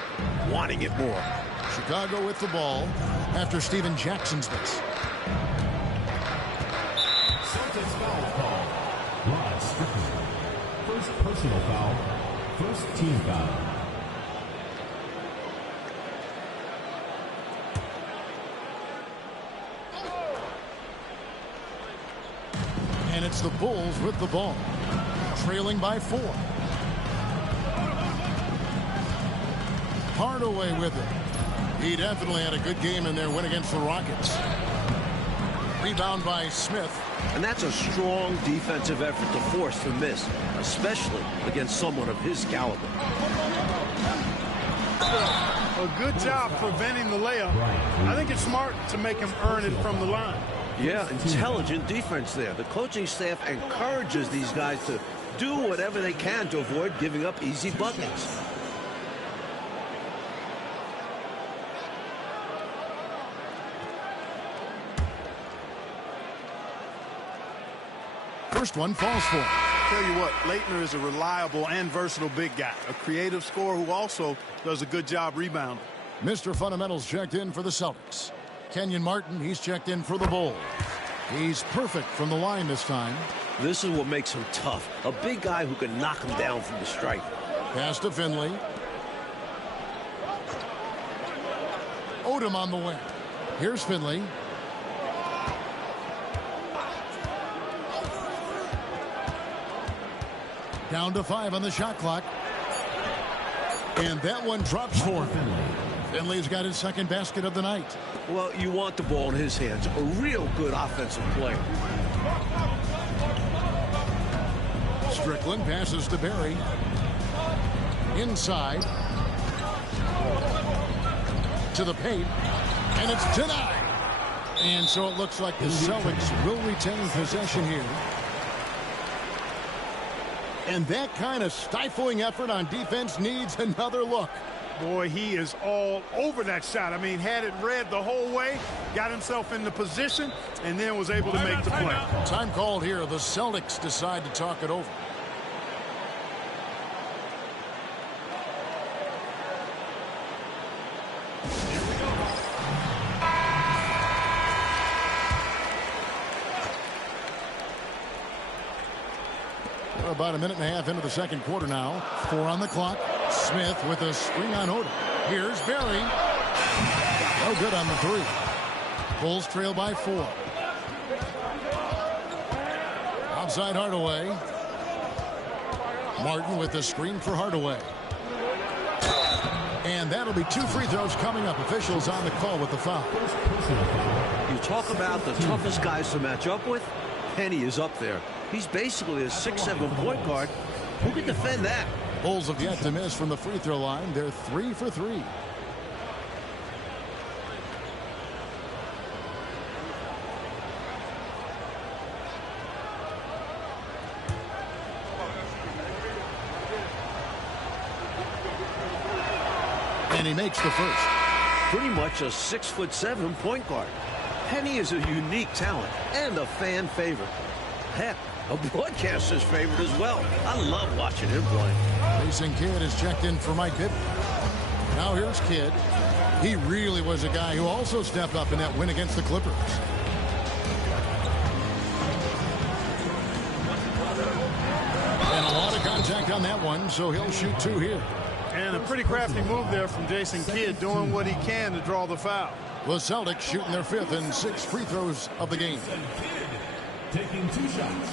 wanting it more. Chicago with the ball after Steven Jackson's miss. Celtics foul call. Rod Strickland. First personal foul. First team foul. And it's the Bulls with the ball, trailing by 4. Hardaway with it. He definitely had a good game in their win against the Rockets. Rebound by Smith. And that's a strong defensive effort to force the miss, especially against someone of his caliber. A good job preventing the layup. I think it's smart to make him earn it from the line. Yeah, intelligent defense there. The coaching staff encourages these guys to do whatever they can to avoid giving up easy buckets. First one falls for him. Tell you what, Leitner is a reliable and versatile big guy. A creative scorer who also does a good job rebounding. Mr. Fundamentals checked in for the Celtics. Kenyon Martin, he's checked in for the Bulls. He's perfect from the line this time. This is what makes him tough. A big guy who can knock him down from the stripe. Pass to Finley. Odom on the wing. Here's Finley. Down to 5 on the shot clock. And that one drops for him. Finley's got his second basket of the night. Well, you want the ball in his hands. A real good offensive player. Strickland passes to Barry. Inside. To the paint. And it's denied. And so it looks like the Celtics will retain possession here. And that kind of stifling effort on defense needs another look. Boy, he is all over that shot. I mean, had it read the whole way, got himself in the position, and then was able to make the play. Time called here. The Celtics decide to talk it over. We're about a minute and a half into the second quarter now. 4 on the clock. Smith with a screen on Odom. Here's Barry. No good on the 3. Bulls trail by 4. Outside Hardaway. Martin with the screen for Hardaway. And that'll be 2 free throws coming up. Officials on the call with the foul. You talk about the toughest guys to match up with. Penny is up there. He's basically a 6'7" point guard. Who can defend that? Bulls have yet to miss from the free throw line. They're 3 for 3. And he makes the first. Pretty much a 6'7" point guard. Penny is a unique talent and a fan favorite. Heck, a broadcaster's favorite as well. I love watching him play. Mason Kidd is checked in for Mike Bibby. Now here's Kidd. He really was a guy who also stepped up in that win against the Clippers. And a lot of contact on that one, so he'll shoot 2 here. And a pretty crafty move there from Jason Kidd, doing what he can to draw the foul. The Celtics shooting their 5th and 6th free throws of the game. Taking 2 shots.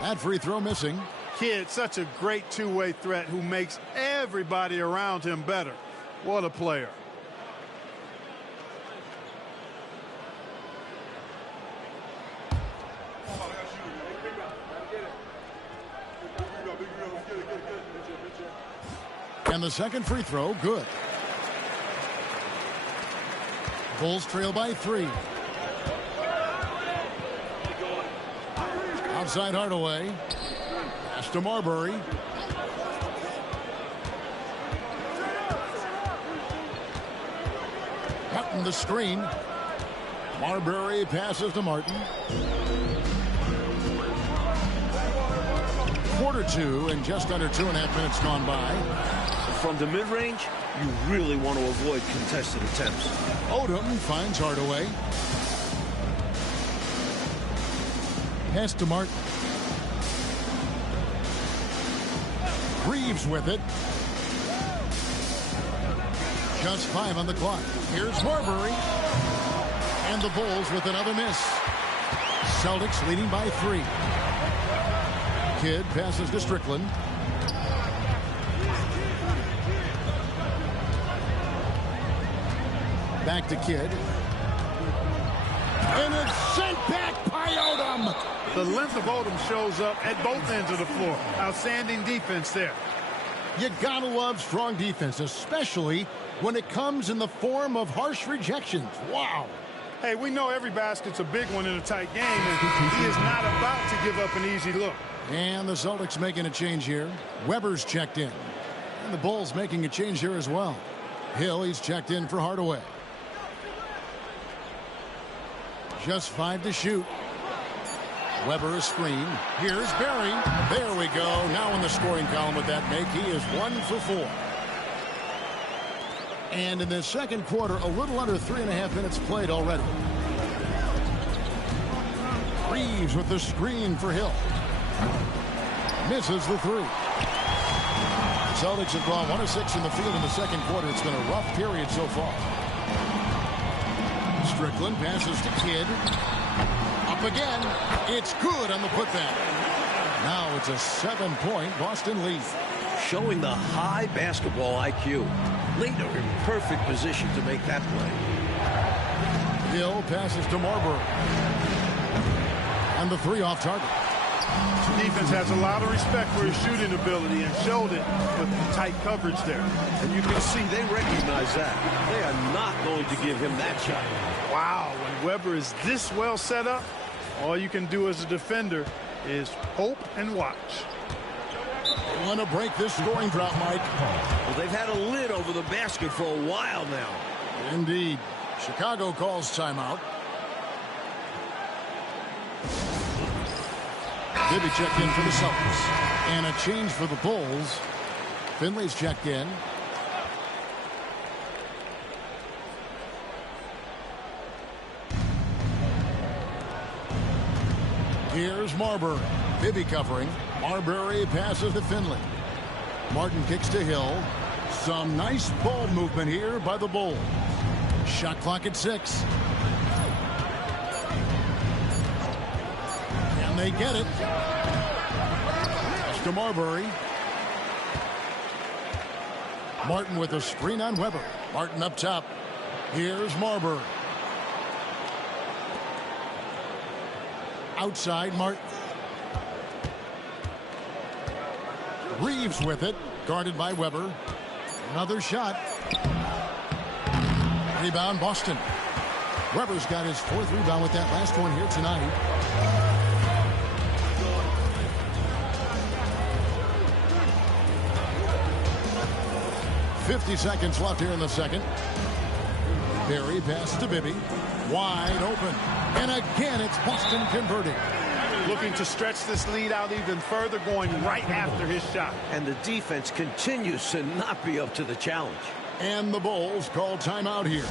That free throw missing. Kid, such a great two-way threat who makes everybody around him better. What a player. And the second free throw, good. Bulls trail by 3. Outside Hardaway. Pass to Marbury. Cutting the screen. Marbury passes to Martin. Quarter 2 and just under 2.5 minutes gone by. From the mid-range, you really want to avoid contested attempts. Odom finds Hardaway. Pass to Martin. Reeves with it. Just 5 on the clock. Here's Marbury. And the Bulls with another miss. Celtics leading by 3. Kidd passes to Strickland. Back to Kidd. And it's sent back by Odom. The length of Odom shows up at both ends of the floor. Outstanding defense there. You gotta love strong defense, especially when it comes in the form of harsh rejections. Wow. Hey, we know every basket's a big one in a tight game, and he is not about to give up an easy look. And the Celtics making a change here. Weber's checked in. And the Bulls making a change here as well. Hill, he's checked in for Hardaway. Just 5 to shoot. Weber a screen. Here's Barry. There we go. Now in the scoring column with that make. He is 1 for 4. And in the second quarter, a little under 3.5 minutes played already. Reeves with the screen for Hill. Misses the 3. The Celtics have gone 1 of 6 in the field in the second quarter. It's been a rough period so far. Strickland passes to Kidd. Up again. It's good on the putback. Now it's a 7-point Boston lead. Showing the high basketball IQ. Later in perfect position to make that play. Hill passes to Marbury. And the 3 off target. Defense has a lot of respect for his shooting ability and showed it with tight coverage there. And you can see they recognize that. They are not going to give him that shot. Wow, when Weber is this well set up, all you can do as a defender is hope and watch. Want to break this scoring drought, Mike. Well, they've had a lid over the basket for a while now. Indeed. Chicago calls timeout. Bibby checked in for the Celtics. And a change for the Bulls. Finley's checked in. Here's Marbury. Bibby covering. Marbury passes to Finley. Martin kicks to Hill. Some nice ball movement here by the Bulls. Shot clock at 6. And they get it. Pass to Marbury. Martin with a screen on Weber. Martin up top. Here's Marbury. Outside Martin. Reeves with it. Guarded by Weber. Another shot. Rebound Boston. Weber's got his 4th rebound with that last one here tonight. .50 seconds left here in the second. Barry passes to Bibby. Wide open. And again, it's Boston converting. Looking to stretch this lead out even further, going right after his shot. And the defense continues to not be up to the challenge. And the Bulls call timeout here.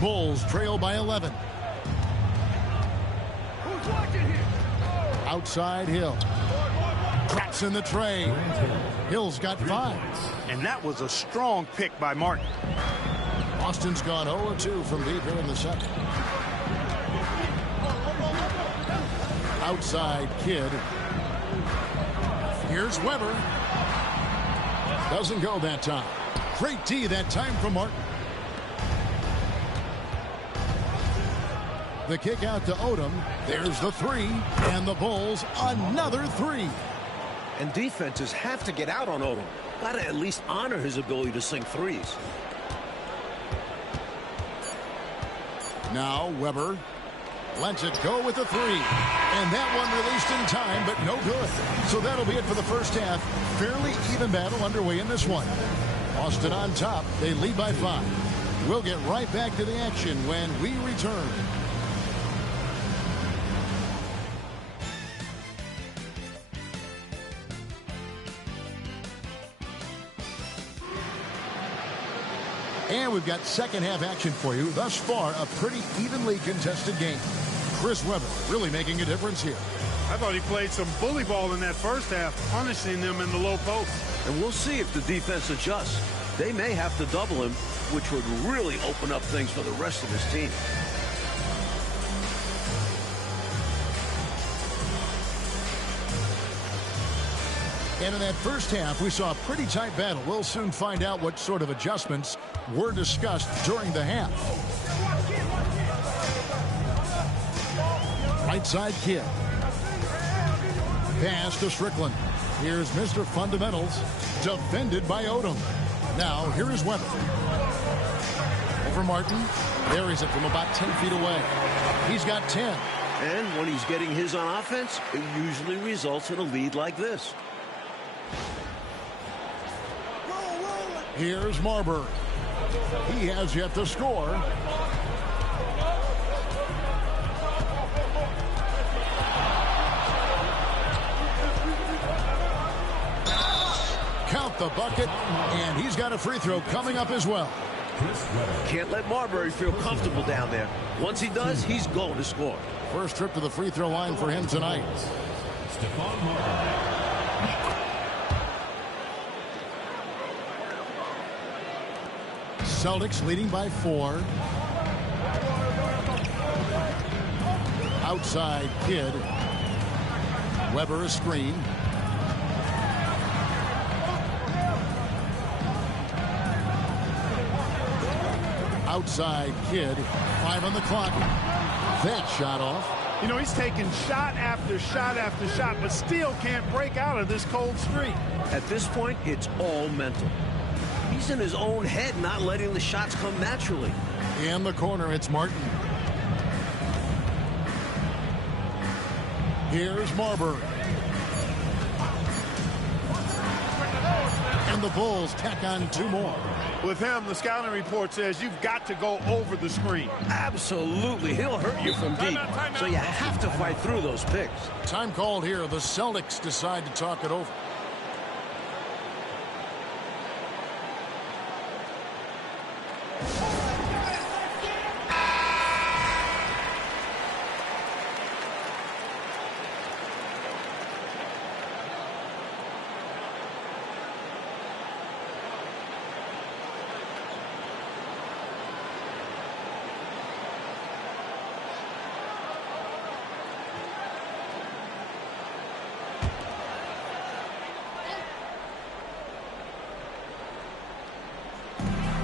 Bulls trail by 11. Who's watching here? Outside Hill. Drops in the tray. Hill's got 5. And that was a strong pick by Martin. Boston's gone 0-2 from deep here in the second. Outside Kidd. Here's Weber. Doesn't go that time. Great D that time from Martin. The kick out to Odom. There's the 3. And the Bulls another 3. And defenses have to get out on Odom. Got to at least honor his ability to sink threes. Now Weber lets it go with the 3. And that one released in time, but no good. So that'll be it for the first half. Fairly even battle underway in this one. Boston on top. They lead by 5. We'll get right back to the action when we return. And we've got second half action for you. Thus far, a pretty evenly contested game. Chris Webber really making a difference here. I thought he played some bully ball in that first half, punishing them in the low post. And we'll see if the defense adjusts. They may have to double him, which would really open up things for the rest of his team. And in that first half, we saw a pretty tight battle. We'll soon find out what sort of adjustments were discussed during the half. Right side Kidd. Pass to Strickland. Here's Mr. Fundamentals. Defended by Odom. Now, here is Weber. Over Martin. Buries it from about 10 feet away. He's got 10. And when he's getting his on offense, it usually results in a lead like this. Here's Marbury. He has yet to score. Count the bucket, and he's got a free throw coming up as well. Can't let Marbury feel comfortable down there. Once he does, he's going to score. First trip to the free throw line for him tonight. Stephon Marbury. Celtics leading by 4. Outside Kidd. Weber a screen. Outside Kidd. 5 on the clock. That shot off. You know, he's taking shot after shot after shot, but still can't break out of this cold streak. At this point, it's all mental. He's in his own head, not letting the shots come naturally. In the corner, it's Martin. Here's Marbury. And the Bulls tack on 2 more. With him, the scouting report says you've got to go over the screen. Absolutely. He'll hurt you from deep. So you have to fight through those picks. Time called here. The Celtics decide to talk it over.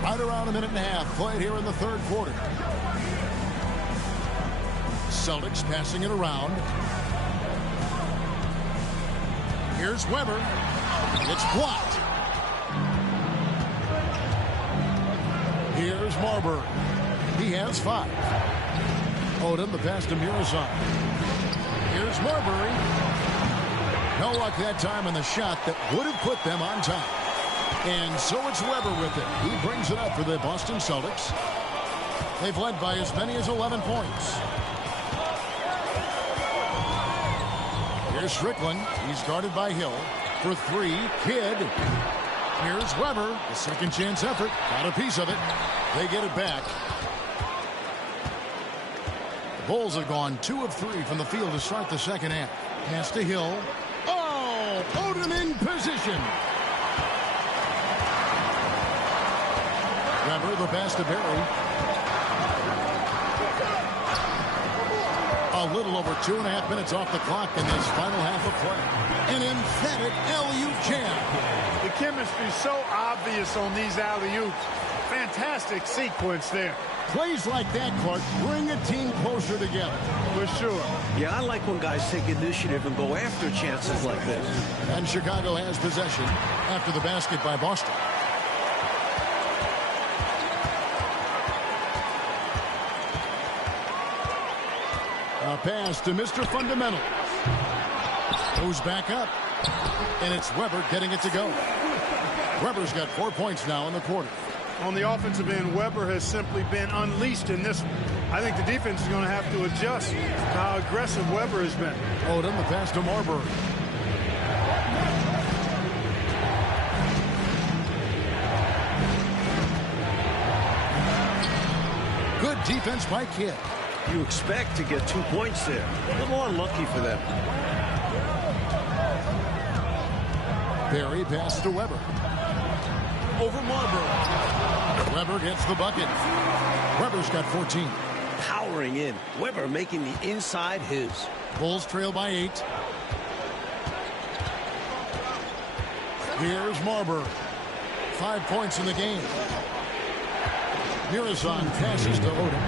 Right around a minute and a half played here in the third quarter. Celtics passing it around. Here's Weber. It's blocked. Here's Marbury. He has 5. Odom, the pass to Murazan. Here's Marbury. No luck that time on the shot that would have put them on top. And so it's Weber with it. He brings it up for the Boston Celtics. They've led by as many as 11 points. Here's Strickland. He's guarded by Hill. For 3, Kidd. Here's Weber. The second chance effort. Got a piece of it. They get it back. Bulls have gone 2 of 3 from the field to start the second half. Pass to Hill. Oh, Odom in position. Weber, the pass to Barry. A little over 2.5 minutes off the clock in this final half of play. An emphatic alley-oop jam. The chemistry is so obvious on these alley-oops. Fantastic sequence there. Plays like that, Clark, bring a team closer together. For sure. Yeah, I like when guys take initiative and go after chances like this. And Chicago has possession after the basket by Boston. A pass to Mr. Fundamental. Goes back up. And it's Weber getting it to go. Weber's got 4 points now in the quarter. On the offensive end, Weber has simply been unleashed in this one. I think the defense is going to have to adjust to how aggressive Weber has been. Odom, the pass to Marbury. Good defense by Kidd. You expect to get 2 points there. A little unlucky for them. Barry passes to Weber. Over Marbury. Weber gets the bucket. Weber's got 14. Powering in. Weber making the inside his. Bulls trail by 8. Here's Marbury. 5 points in the game. Mirazon passes to Odom.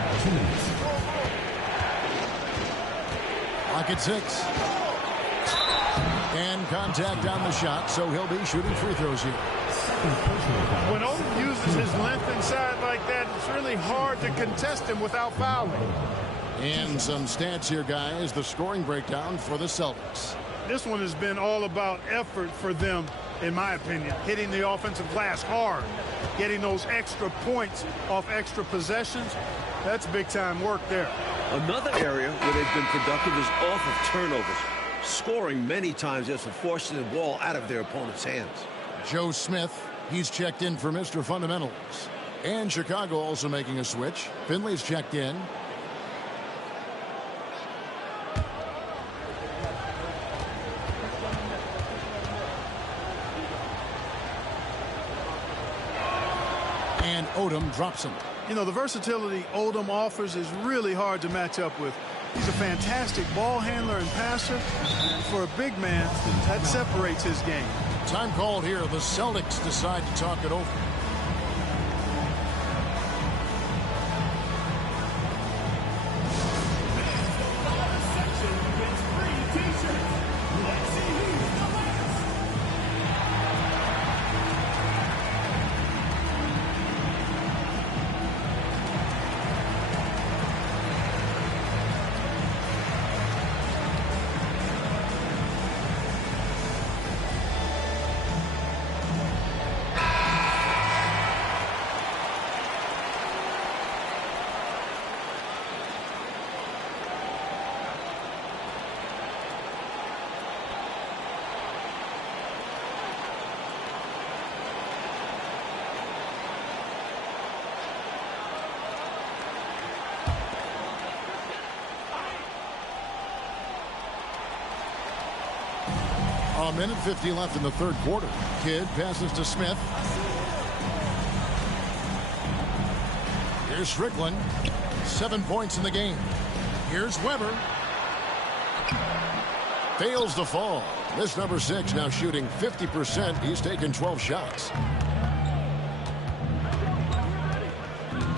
Lock at 6. And contact on the shot, so he'll be shooting free throws here. When Odom uses his length inside like that, it's really hard to contest him without fouling. And some stats here, guys. The scoring breakdown for the Celtics. This one has been all about effort for them, in my opinion. Hitting the offensive glass hard. Getting those extra points off extra possessions. That's big-time work there. Another area where they've been productive is off of turnovers. Scoring many times just for forcing the ball out of their opponent's hands. Joe Smith, he's checked in for Mr. Fundamentals. And Chicago also making a switch. Finley's checked in. And Odom drops him. You know, the versatility Odom offers is really hard to match up with. He's a fantastic ball handler and passer. For a big man, that separates his game. Time called here. The Celtics decide to talk it over. A minute 50 left in the third quarter. Kidd passes to Smith. Here's Strickland. 7 points in the game. Here's Weber. Fails to fall. This number 6 now shooting 50%. He's taken 12 shots.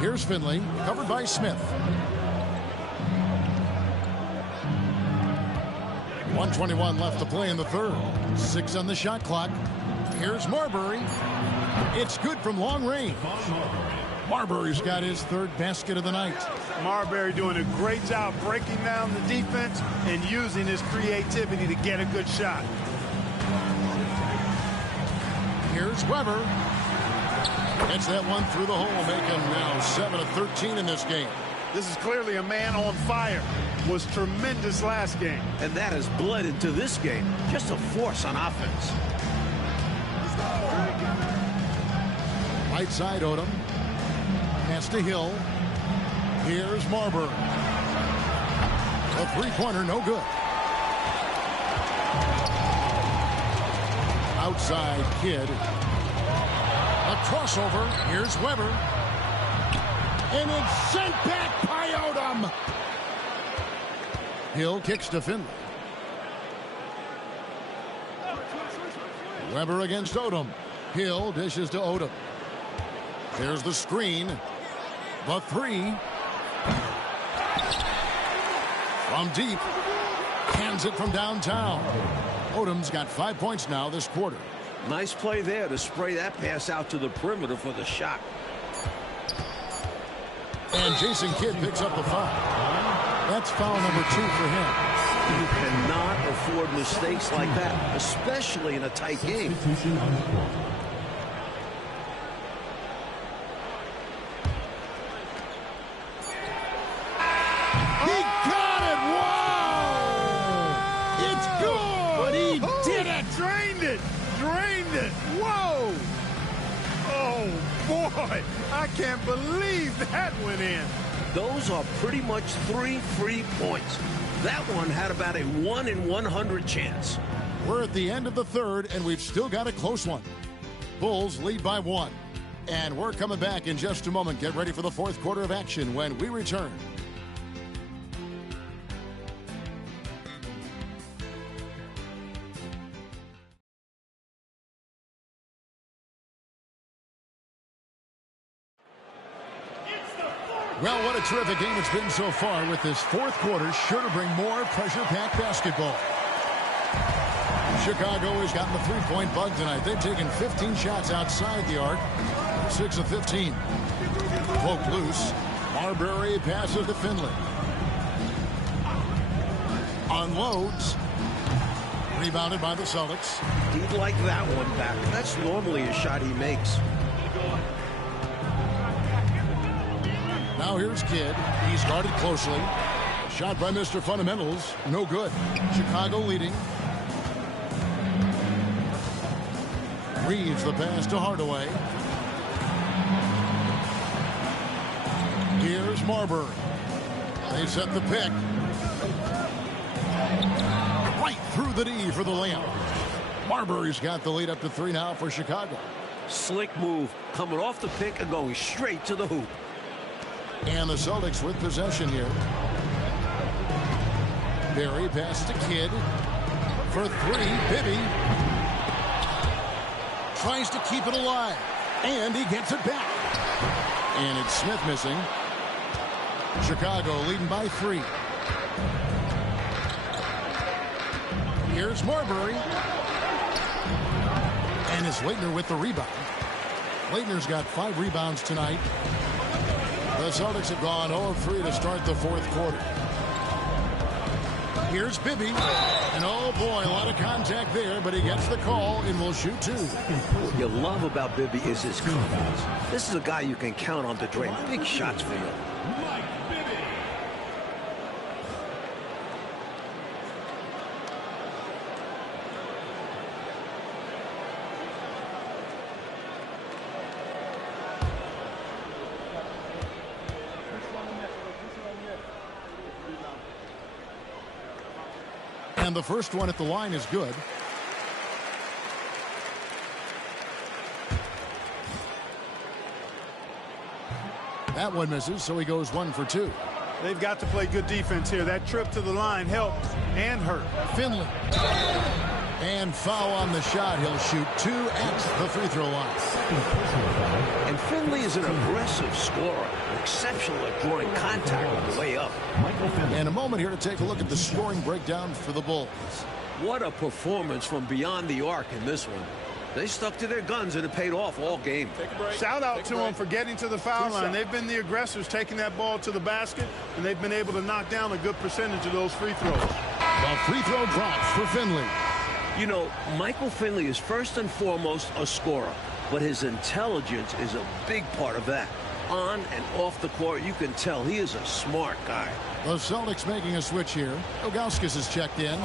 Here's Finley, covered by Smith. 1:21 left to play in the third. 6 on the shot clock. Here's Marbury. It's good from long range. Marbury's got his third basket of the night. Marbury doing a great job breaking down the defense and using his creativity to get a good shot. Here's Weber. Gets that one through the hole, making now 7 of 13 in this game. This is clearly a man on fire. Was tremendous last game. And that has bled into this game. Just a force on offense. Right side, Odom. Pass to Hill. Here's Marbury. A three-pointer, no good. Outside Kidd. A crossover. Here's Weber. And it's sent back by Odom. Hill kicks to Finley. Weber against Odom. Hill dishes to Odom. There's the screen. The three. From deep. Cans it from downtown. Odom's got 5 points now this quarter. Nice play there to spray that pass out to the perimeter for the shot. And Jason Kidd picks up the foul. That's foul number 2 for him. You cannot afford mistakes like that, especially in a tight game. He got it! Whoa! It's good! But he did it! Drained it! Drained it! Whoa! Oh, boy! I can't believe that went in. Those are pretty much 3 free points. That one had about a 1 in 100 chance. We're at the end of the third, and we've still got a close one. Bulls lead by 1. And we're coming back in just a moment. Get ready for the fourth quarter of action when we return. Well, what a terrific game it's been so far, with this fourth quarter sure to bring more pressure-packed basketball. Chicago has gotten the three-point bug tonight. They've taken 15 shots outside the arc, 6 of 15. Poke loose. Marbury passes to Finley. Unloads. Rebounded by the Celtics. He'd like that one back. That's normally a shot he makes. Now here's Kidd. He's guarded closely. Shot by Mr. Fundamentals. No good. Chicago leading. Reeves the pass to Hardaway. Here's Marbury. They set the pick. Right through the D for the layup. Marbury's got the lead up to 3 now for Chicago. Slick move, coming off the pick and going straight to the hoop. And the Celtics with possession here. Barry pass to Kidd. For 3, Bibby. Tries to keep it alive. And he gets it back. And it's Smith missing. Chicago leading by 3. Here's Marbury. And it's Leitner with the rebound. Leitner's got 5 rebounds tonight. The Celtics have gone 0-3 to start the fourth quarter. Here's Bibby. And oh boy, a lot of contact there, but he gets the call and will shoot 2. What you love about Bibby is his confidence. This is a guy you can count on to drain big shots for you. And the first one at the line is good. That one misses, so he goes 1 for 2. They've got to play good defense here. That trip to the line helped and hurt. Finley. And foul on the shot. He'll shoot 2 at the free throw line. And Finley is an aggressive scorer, exceptional at drawing contact on the way up. And a moment here to take a look at the scoring breakdown for the Bulls. What a performance from beyond the arc in this one. They stuck to their guns and it paid off all game. Shout out to them for getting to the foul line. They've been the aggressors, taking that ball to the basket, and they've been able to knock down a good percentage of those free throws. The free throw drops for Finley. You know, Michael Finley is first and foremost a scorer, but his intelligence is a big part of that. On and off the court, you can tell he is a smart guy. The Celtics making a switch here. Ilgauskas is checked in.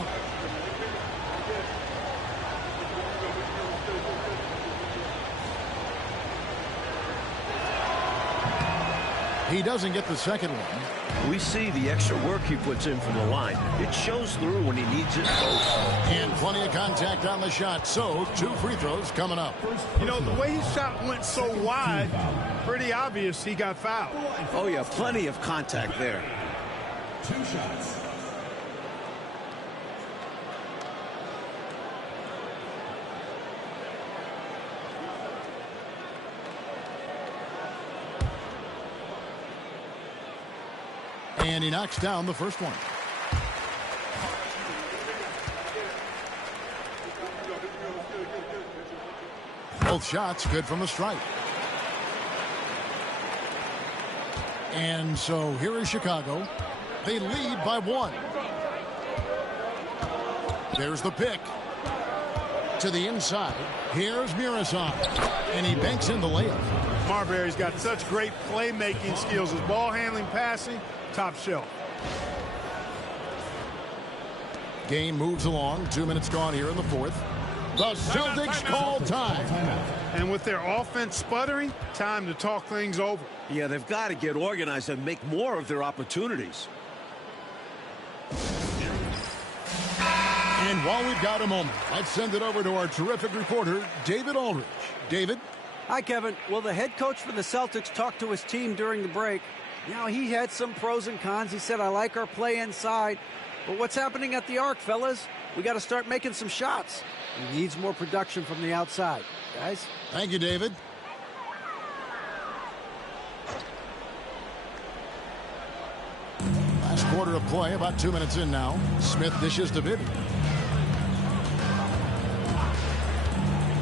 He doesn't get the second one. We see the extra work he puts in from the line. It shows through when he needs it most. And plenty of contact on the shot, so 2 free throws coming up. You know, the way his shot went so wide, pretty obvious he got fouled. Oh, yeah, plenty of contact there. 2 shots. And he knocks down the first one. Both shots good from the stripe. And so here is Chicago. They lead by 1. There's the pick. To the inside. Here's Murison. And he banks in the layup. Marbury's got such great playmaking skills. His ball handling, passing, top shelf. Game moves along. 2 minutes gone here in the fourth. The Celtics call time. And with their offense sputtering, time to talk things over. Yeah, they've got to get organized and make more of their opportunities. And while we've got a moment, let's send it over to our terrific reporter, David Aldridge. David? Hi, Kevin. Well, the head coach for the Celtics talked to his team during the break. Now, he had some pros and cons. He said, I like our play inside. But what's happening at the arc, fellas? We got to start making some shots. He needs more production from the outside. Guys? Thank you, David. Last quarter of play, about 2 minutes in now. Smith dishes to Bibby.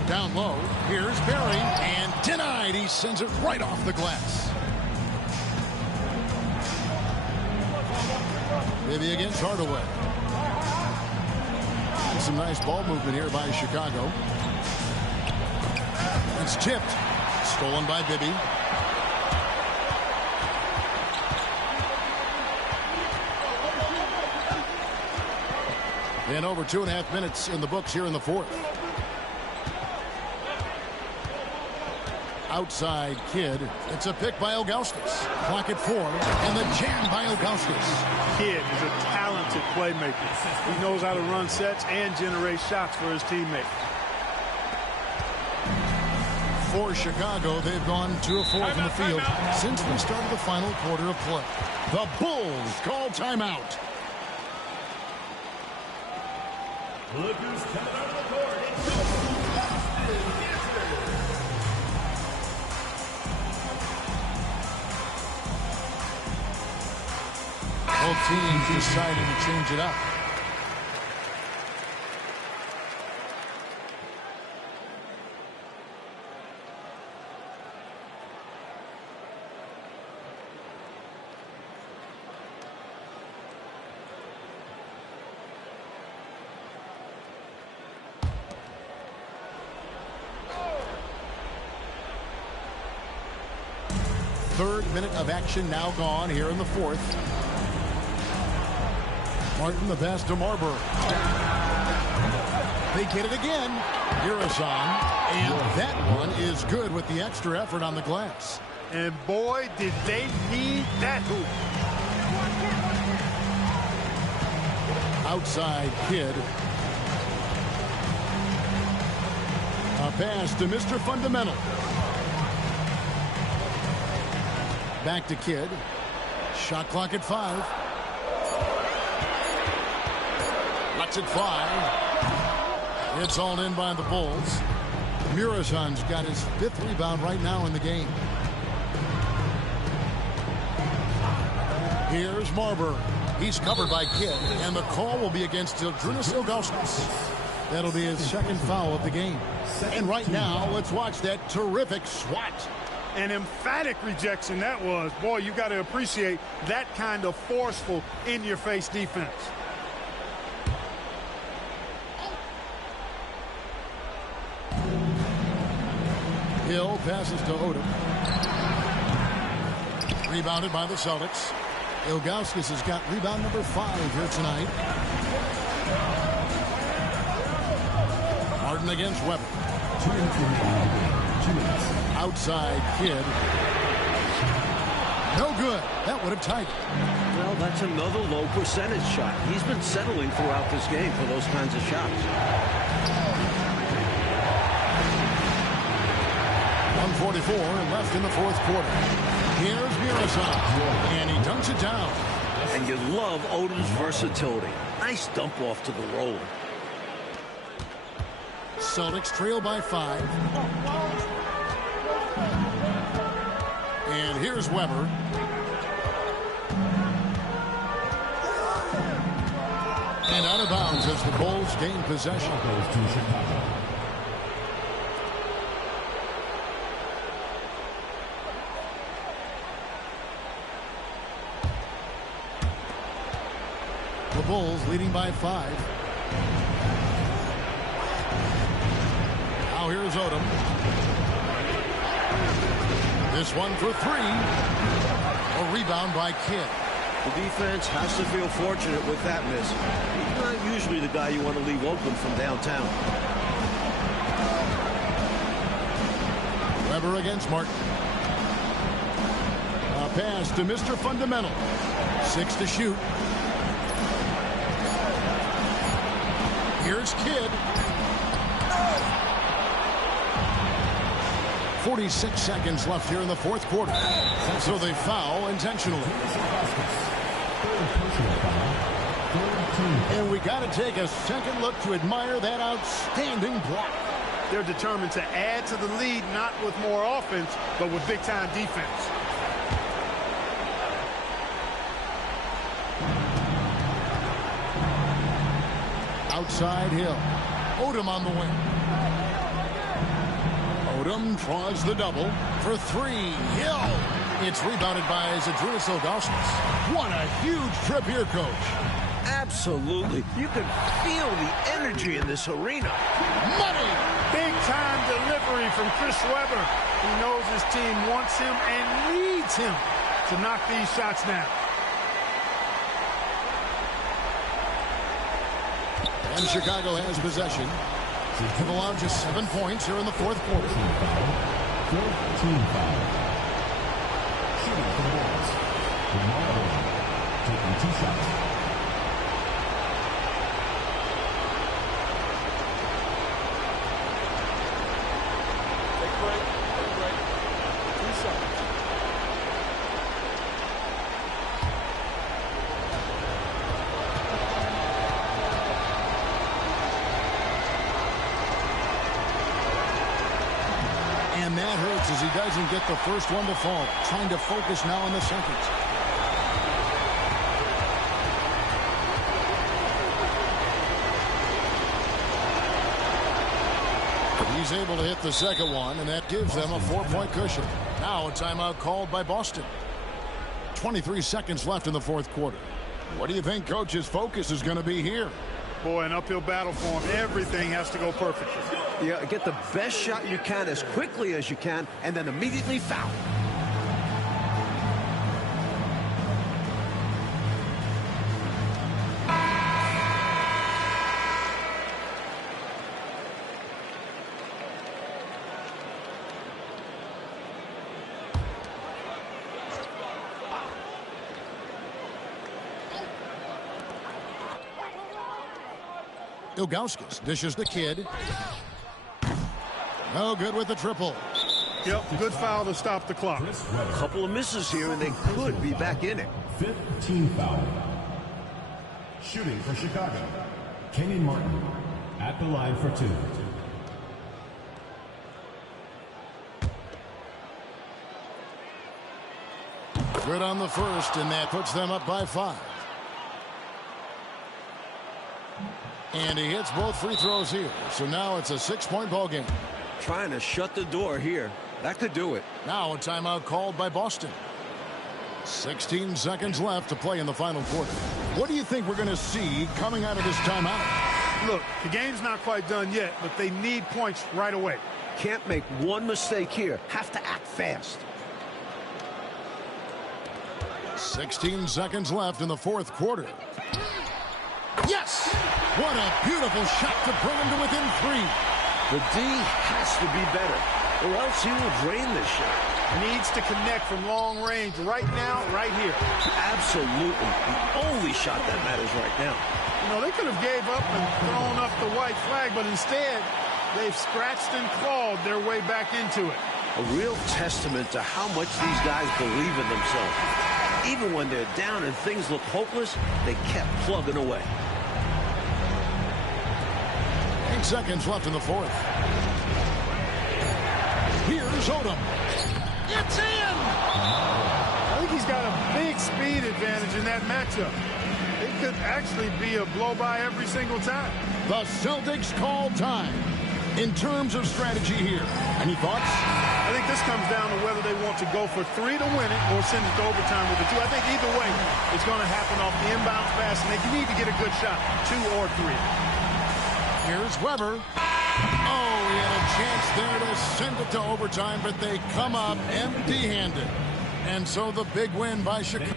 Down low, here's Barry, and denied. He sends it right off the glass. Bibby against Hardaway. And some nice ball movement here by Chicago. It's tipped. Stolen by Bibby. And over 2.5 minutes in the books here in the fourth. Outside Kidd. It's a pick by Ilgauskas. Clock at 4. And the jam by Ilgauskas. Kidd is a talented playmaker. He knows how to run sets and generate shots for his teammates. For Chicago, they've gone 2 of 4 from the field since the start of the final quarter of play. The Bulls call timeout. Lakers coming out of the court. Both teams deciding to change it up. Third minute of action now gone here in the fourth. Martin the pass to Marbury. They get it again. Murison. And that one is good with the extra effort on the glass. And boy, did they need that hoop. Outside Kidd. A pass to Mr. Fundamental. Back to Kidd. Shot clock at 5. Lets it fly. It's all in by the Bulls. Murison's got his 5th rebound right now in the game. Here's Marbury. He's covered by Kidd, and the call will be against Zydrunas Ilgauskas. That'll be his 2nd foul of the game. And right now, let's watch that terrific swat. An emphatic rejection that was. Boy, you got to appreciate that kind of forceful, in-your-face defense. Hill passes to Odom. Rebounded by the Celtics. Ilgauskas has got rebound number 5 here tonight. Martin against Weber. Outside Kidd. No good. That would have tied it. Well, that's another low percentage shot. He's been settling throughout this game for those kinds of shots. 1:44 left in the fourth quarter. Here's Miroslav, and he dunks it down. And you love Odom's versatility. Nice dump off to the roller. Celtics trail by 5. And here's Weber. And out of bounds as the Bulls gain possession. Goes to Chicago. The Bulls leading by 5. Now here's Odom. This one for 3. A rebound by Kidd. The defense has to feel fortunate with that miss. He's not usually the guy you want to leave open from downtown. Weber against Martin. A pass to Mr. Fundamental. 6 to shoot. Here's Kidd. 46 seconds left here in the fourth quarter. So they foul intentionally. And we got to take a second look to admire that outstanding block. They're determined to add to the lead, not with more offense, but with big-time defense. Outside Hill. Odom on the wing. Odom draws the double for 3. Hill. It's rebounded by Zydrunas Ilgauskas. What a huge trip here, Coach. Absolutely. You can feel the energy in this arena. Money. Big-time delivery from Chris Webber. He knows his team wants him and needs him to knock these shots down. And Chicago has possession. They've allowed just 7 points here in the fourth quarter. 14 foul. Shooting for the Bulls. Ronaldo taking 2 shots. Take break. 2 shots. And that hurts as he doesn't get the first one to fall. Trying to focus now on the second. He's able to hit the second one, and that gives them a 4-point cushion. Now a timeout called by Boston. 23 seconds left in the fourth quarter. What do you think Coach's focus is going to be here? Boy, an uphill battle for him. Everything has to go perfectly. Yeah, get the best shot you can as quickly as you can, and then immediately foul. Ilgauskas dishes the Kidd. No good with the triple. Yep, good foul to stop the clock. A couple of misses here, and they could be back in it. 15 foul. Shooting for Chicago. Kenyon Martin at the line for 2. Good on the first, and that puts them up by 5. And he hits both free throws here. So now it's a 6-point ball game. Trying to shut the door here. That could do it. Now a timeout called by Boston. 16 seconds left to play in the final quarter. What do you think we're going to see coming out of this timeout? Look, the game's not quite done yet, but they need points right away. Can't make one mistake here. Have to act fast. 16 seconds left in the fourth quarter. Yes! What a beautiful shot to bring him to within 3. The D has to be better, or else he will drain this shot. Needs to connect from long range right now, right here. Absolutely. The only shot that matters right now. You know, they could have gave up and thrown up the white flag, but instead, they've scratched and clawed their way back into it. A real testament to how much these guys believe in themselves. Even when they're down and things look hopeless, they kept plugging away. 8 seconds left in the fourth. Here's Odom. It's in! I think he's got a big speed advantage in that matchup. It could actually be a blow-by every single time. The Celtics call time. In terms of strategy here, any thoughts? I think this comes down to whether they want to go for 3 to win it or send it to overtime with a 2. I think either way, it's going to happen off the inbound pass, and they need to get a good shot, 2 or 3. Here's Weber. Oh, he had a chance there to send it to overtime, but they come up empty-handed. And so the big win by Chicago.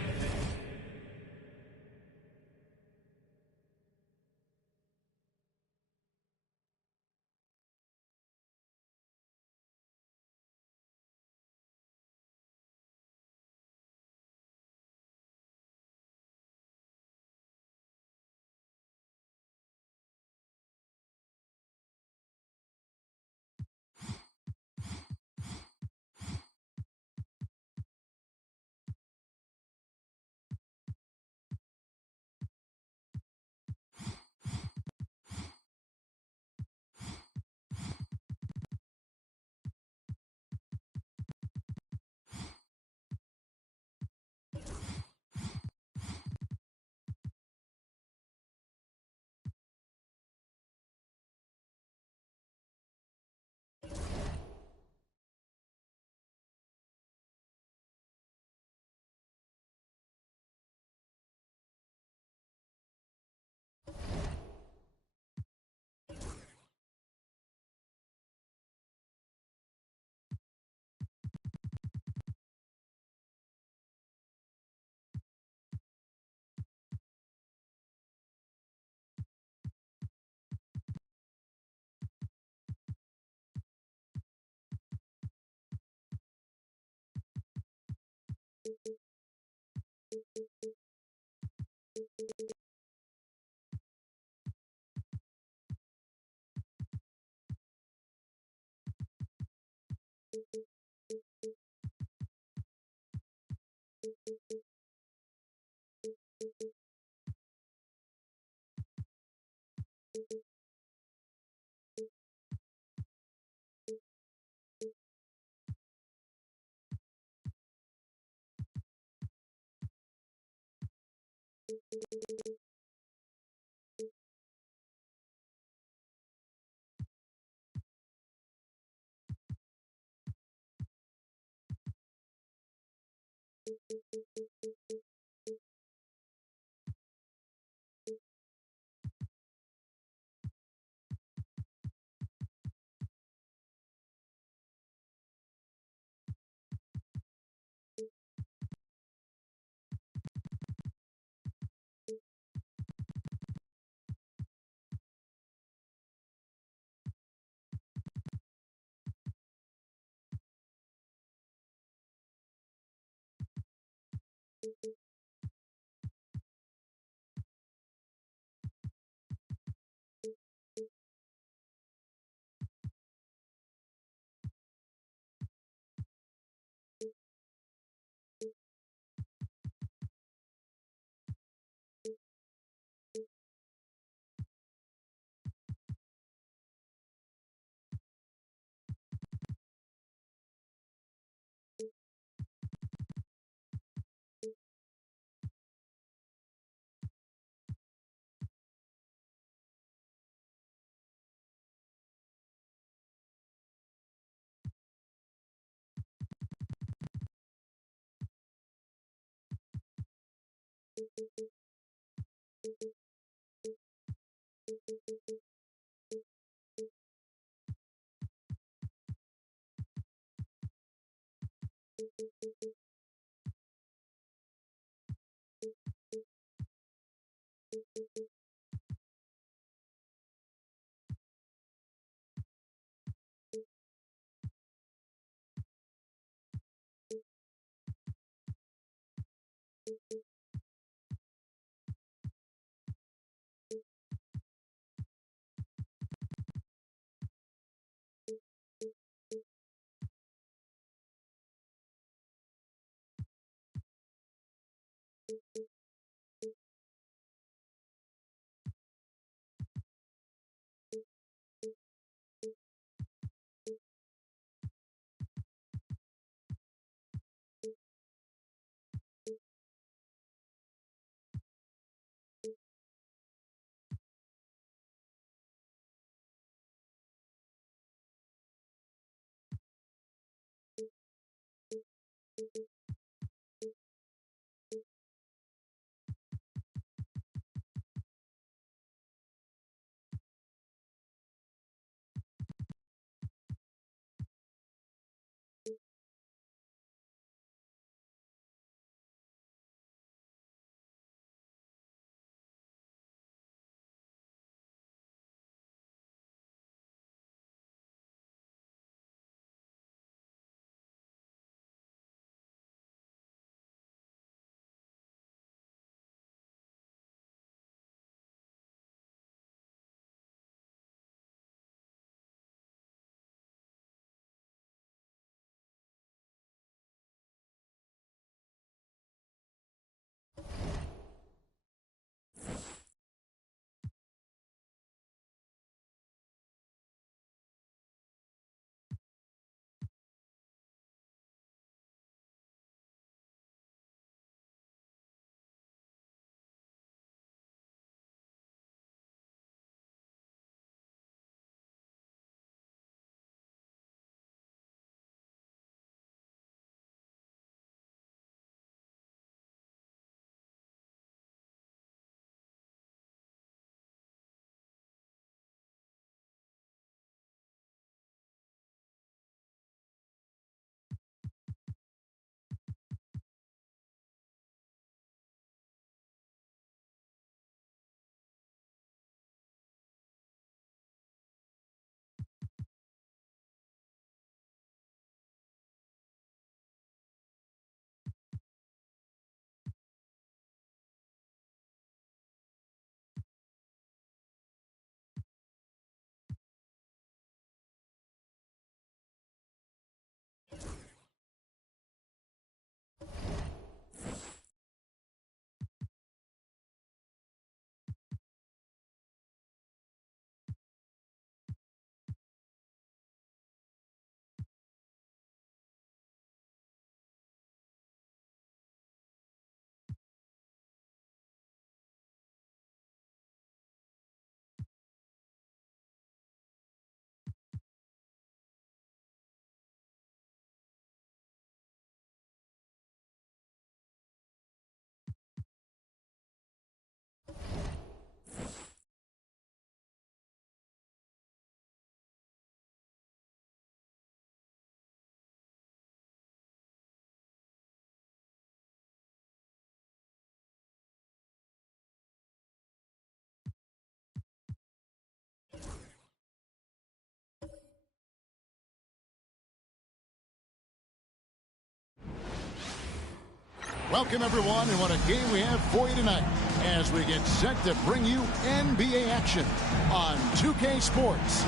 Welcome, everyone, and what a game we have for you tonight as we get set to bring you NBA action on 2K Sports.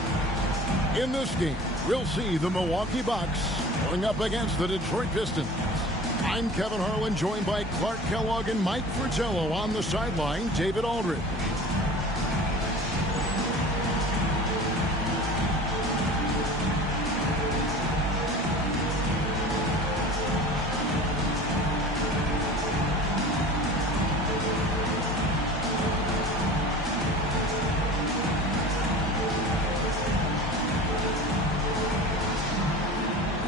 In this game, we'll see the Milwaukee Bucks going up against the Detroit Pistons. I'm Kevin Harlan, joined by Clark Kellogg and Mike Fratello. On the sideline, David Aldridge.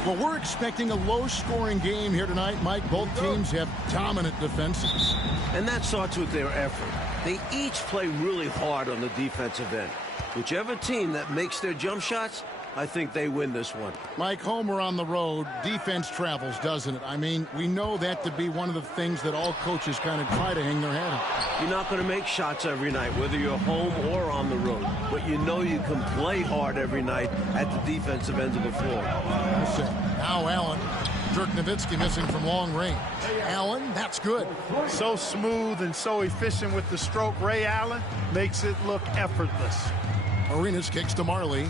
Well, we're expecting a low-scoring game here tonight, Mike. Both teams have dominant defenses. And that starts with their effort. They each play really hard on the defensive end. Whichever team that makes their jump shots, I think they win this one. Mike, home or on the road, defense travels, doesn't it? I mean, we know that to be one of the things that all coaches kind of try to hang their hat on. You're not going to make shots every night, whether you're home or on the road. But you know you can play hard every night at the defensive ends of the floor. Now Allen. Dirk Nowitzki missing from long range. Allen, that's good. So smooth and so efficient with the stroke. Ray Allen makes it look effortless. Arenas kicks to Marley.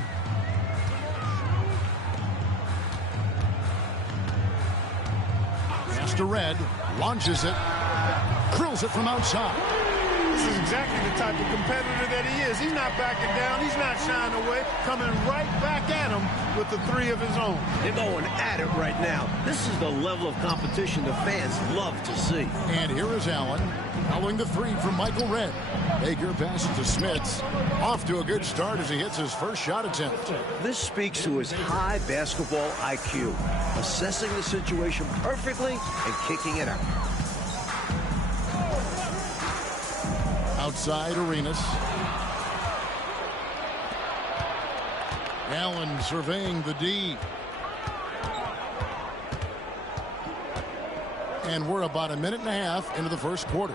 Pass to Red. Launches it. Drills it from outside. This is exactly the type of competitor that he is. He's not backing down. He's not shying away. Coming right back at him with the three of his own. They're going at it right now. This is the level of competition the fans love to see. And here is Allen following the three from Michael Redd. Baker passes to Smits. Off to a good start as he hits his first shot attempt. This speaks to his high basketball IQ, assessing the situation perfectly and kicking it out. Outside Arenas. Allen surveying the D. And we're about a minute and a half into the first quarter.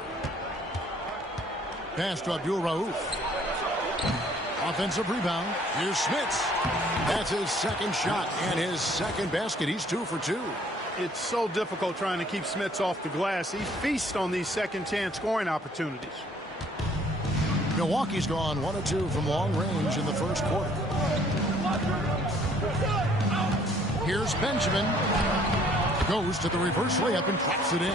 Pass to Abdul Rauf. Offensive rebound. Here's Smits. That's his second shot and his second basket. He's 2 for 2. It's so difficult trying to keep Smits off the glass. He feasts on these second chance scoring opportunities. Milwaukee's gone 1 of 2 from long range in the first quarter. Here's Benjamin. Goes to the reverse layup and drops it in.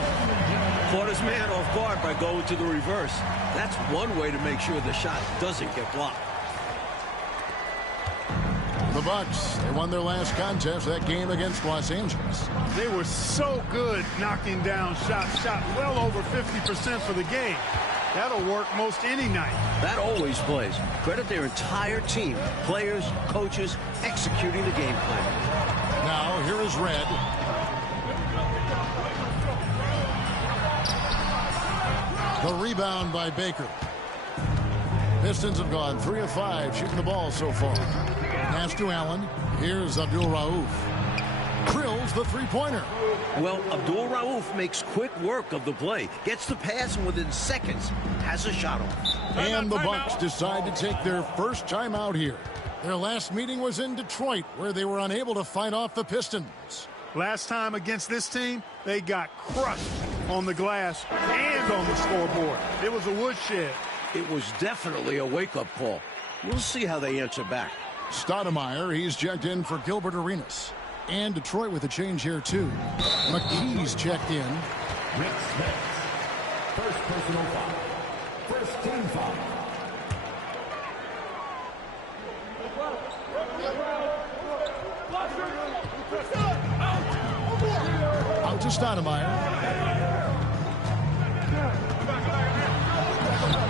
Caught his man off guard by going to the reverse. That's one way to make sure the shot doesn't get blocked. The Bucks, they won their last contest, that game against Los Angeles. They were so good knocking down shots, shot well over 50% for the game. That'll work most any night. That always plays. Credit their entire team, players, coaches, executing the game plan. Now, here is Redd. The rebound by Baker. Pistons have gone 3 of 5 shooting the ball so far. Pass to Allen. Here's Abdul Rauf. Drills the three-pointer. Well, Abdul Rauf makes quick work of the play. Gets the pass and within seconds has a shot off. And the Bucks decide to take their first time out here. Their last meeting was in Detroit, where they were unable to fight off the Pistons. Last time against this team, they got crushed on the glass and on the scoreboard. It was a woodshed. It was definitely a wake-up call. We'll see how they answer back. Stoudemire, he's checked in for Gilbert Arenas. And Detroit with a change here, too. McKee's checked in. Rick Smith. First personal foul. First team foul. Out to Stoudemire.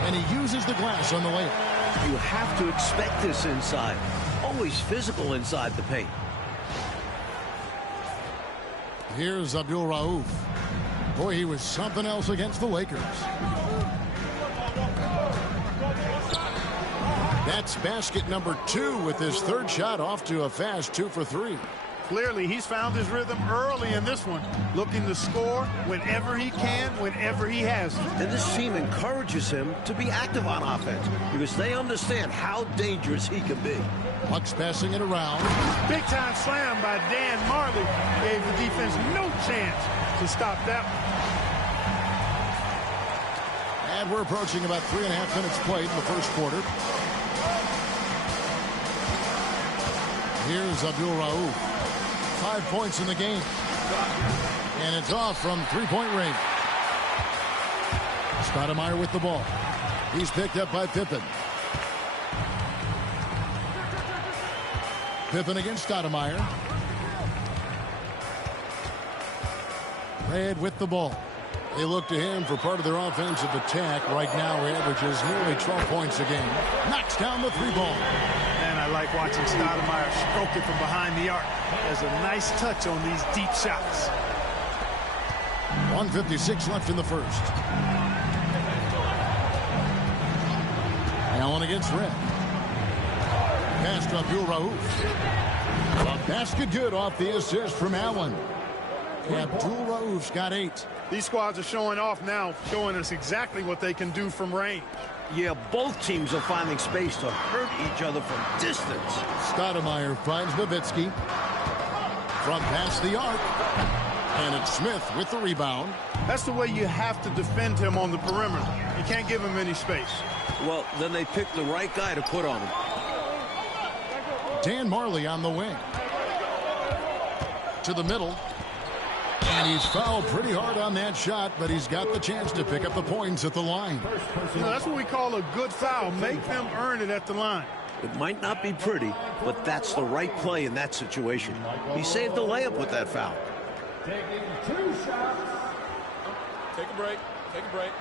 And he uses the glass on the layup. You have to expect this inside. Always physical inside the paint. Here's Abdul Rauf. Boy, he was something else against the Lakers. That's basket number 2 with his third shot off to a fast 2 for 3. Clearly, he's found his rhythm early in this one, looking to score whenever he can, whenever he has to. And this team encourages him to be active on offense because they understand how dangerous he can be. Bucks passing it around. Big time slam by Dan Marley gave the defense no chance to stop that one. And we're approaching about 3.5 minutes played in the first quarter. Here's Abdul Rauf. 5 points in the game. And it's off from three-point range. Stoudemire with the ball. He's picked up by Pippen. Pippen against Stoudemire. Redd with the ball. They look to him for part of their offensive attack. Right now, he averages nearly 12 points a game. Knocks down the 3-ball. And I like watching Stoudemire stroke it from behind the arc. Has a nice touch on these deep shots. 1:56 left in the first. Allen against Redd. Pass to Abdul Rauf. A basket good off the assist from Allen. Abdul Rauf's got 8. These squads are showing off now, showing us exactly what they can do from range. Yeah, both teams are finding space to hurt each other from distance. Stoudemire finds Nowitzki. From past the arc. And it's Smith with the rebound. That's the way you have to defend him on the perimeter. You can't give him any space. Well, then they picked the right guy to put on him. Dan Marley on the wing. To the middle. And he's fouled pretty hard on that shot, but he's got the chance to pick up the points at the line. You know, that's what we call a good foul. Make them earn it at the line. It might not be pretty, but that's the right play in that situation. He saved the layup with that foul. Taking 2 shots. Take a break. Take a break.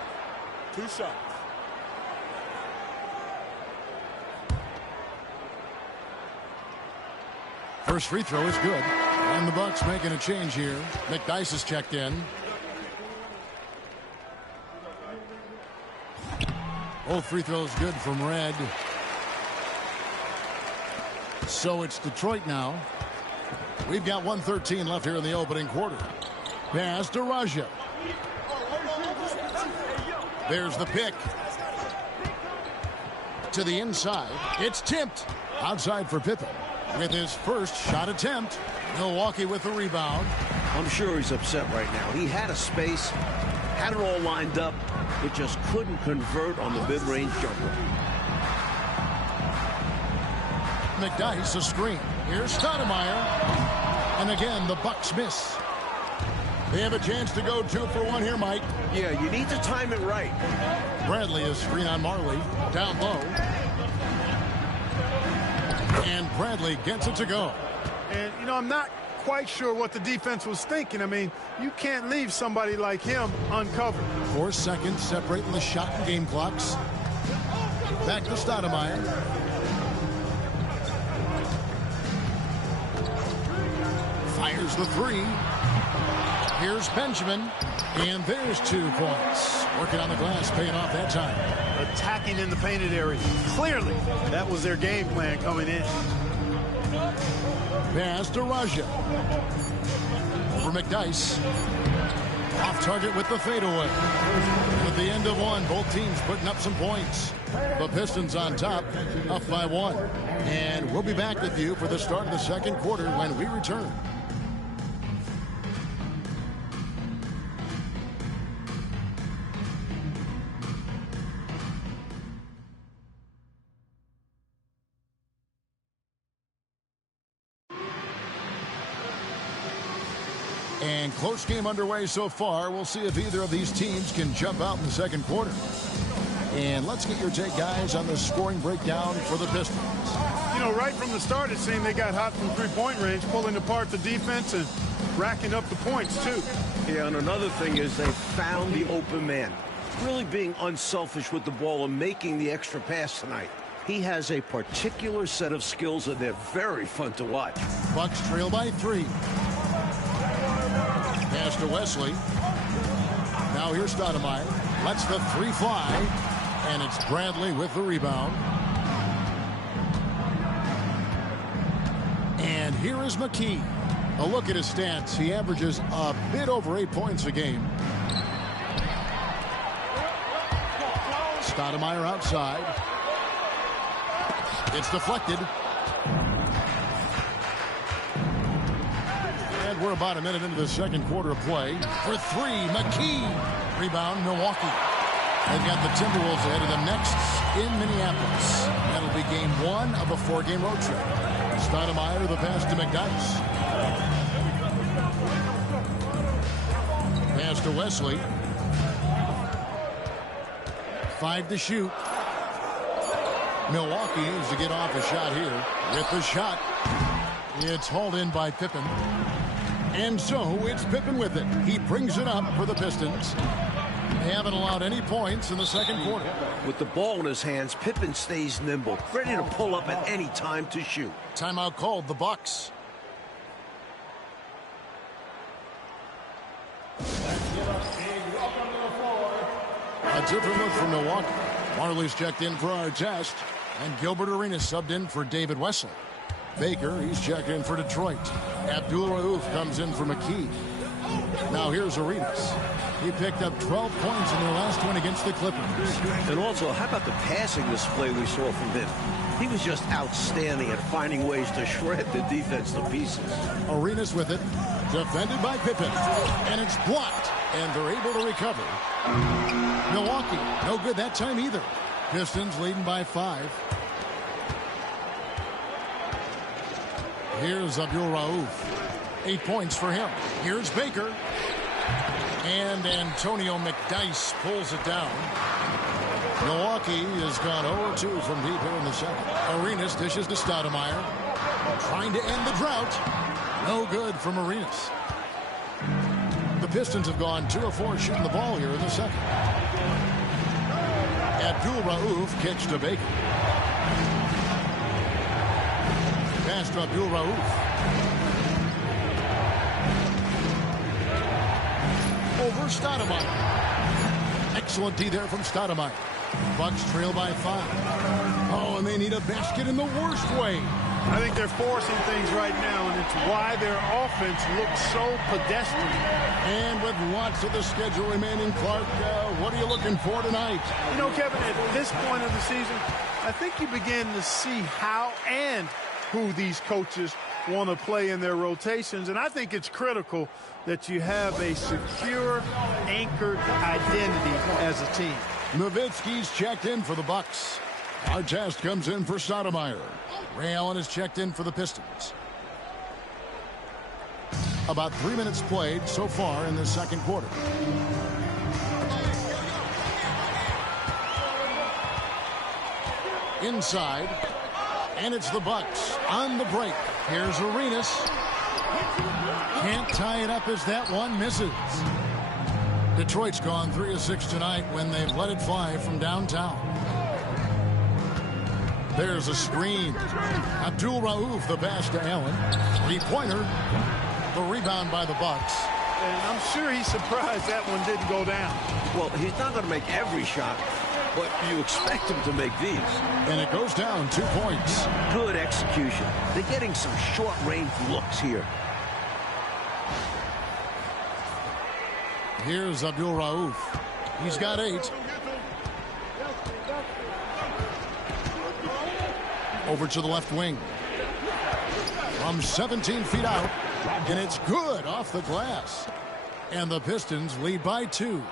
2 shots. First free throw is good. And the Bucks making a change here. McDyess is checked in. Both free throws good from Red. So it's Detroit now. We've got 1:13 left here in the opening quarter. Pass to Raja. There's the pick. To the inside. It's tipped. Outside for Pippen. With his first shot attempt. Milwaukee with the rebound. I'm sure he's upset right now. He had a space, had it all lined up, but just couldn't convert on the mid-range jumper. McDyess a screen. Here's Stoudemire. And again, the Bucks miss. They have a chance to go 2 for 1 here, Mike. Yeah, you need to time it right. Bradley is screen on Marley. Down low. And Bradley gets it to go. And, you know, I'm not quite sure what the defense was thinking. I mean, you can't leave somebody like him uncovered. 4 seconds separating the shot and game clocks. Back to Stoudemire. Fires the 3. Here's Benjamin. And there's 2 points. Working on the glass, paying off that time. Attacking in the painted area. Clearly, that was their game plan coming in. Pass to Raja. Over McDyess. Off target with the fadeaway. At the end of 1, both teams putting up some points. The Pistons on top, up by 1. And we'll be back with you for the start of the second quarter when we return. And close game underway so far. We'll see if either of these teams can jump out in the second quarter. And let's get your take, guys, on the scoring breakdown for the Pistons. You know, right from the start, it seemed they got hot from three-point range, pulling apart the defense and racking up the points, too. Yeah, and another thing is they found the open man. Really being unselfish with the ball and making the extra pass tonight. He has a particular set of skills, and they're very fun to watch. Bucks trail by 3. Pass to Wesley. Now here's Stoudemire. Lets the 3 fly. And it's Bradley with the rebound. And here is McKee. A look at his stats. He averages a bit over 8 points a game. Stoudemire outside. It's deflected. And we're about a minute into the second quarter of play. For 3, McKee. Rebound, Milwaukee. They've got the Timberwolves ahead of them next in Minneapolis. That'll be game 1 of a 4-game road trip. Stoudemire, the pass to McDyess. Pass to Wesley. 5 to shoot. Milwaukee needs to get off a shot here. With the shot, it's hauled in by Pippen. And so it's Pippen with it. He brings it up for the Pistons. They haven't allowed any points in the second quarter. With the ball in his hands, Pippen stays nimble, ready to pull up at any time to shoot. Timeout called, the Bucks. A different look from Milwaukee. Marley's checked in for our test, and Gilbert Arenas subbed in for David Wesley. Baker, he's checked in for Detroit. Abdul Rauf comes in for McKee. Now here's Arenas. He picked up 12 points in their last one against the Clippers. And also, how about the passing display we saw from him? He was just outstanding at finding ways to shred the defense to pieces. Arenas with it. Defended by Pippen. And it's blocked. And they're able to recover. Milwaukee, no good that time either. Pistons leading by 5. Here's Abdul Rauf. 8 points for him. Here's Baker. And Antonio McDyess pulls it down. Milwaukee has gone 0-2 from deep here in the second. Arenas dishes to Stoudemire. Trying to end the drought. No good from Arenas. The Pistons have gone 2 of 4 shooting the ball here in the second. Abdul-Rauf kicks to Baker. Pass to Abdul-Rauf. Over Stoudemire. Excellent D there from Stoudemire. Bucks trail by 5. Oh, and they need a basket in the worst way. I think they're forcing things right now, and it's why their offense looks so pedestrian. And with lots of the schedule remaining, Clark, what are you looking for tonight? You know, Kevin, at this point of the season, I think you begin to see how and who these coaches want to play in their rotations, and I think it's critical that you have a secure, anchored identity as a team. Nowitzki's checked in for the Bucks. Artest comes in for Stoudemire. Ray Allen is checked in for the Pistons. About 3 minutes played so far in the second quarter. Inside, and it's the Bucks on the break. Here's Arenas. Can't tie it up as that one misses. Detroit's gone 3 of 6 tonight when they've let it fly from downtown. There's a screen. Abdul-Rauf, the pass to Allen. 3-pointer. The rebound by the Bucks. And I'm sure he's surprised that one didn't go down. Well, he's not going to make every shot, but you expect him to make these. And it goes down 2 points. Good execution. They're getting some short-range looks here. Here's Abdul-Rauf. He's got 8. Over to the left wing. From 17 feet out. And it's good off the glass. And the Pistons lead by 2.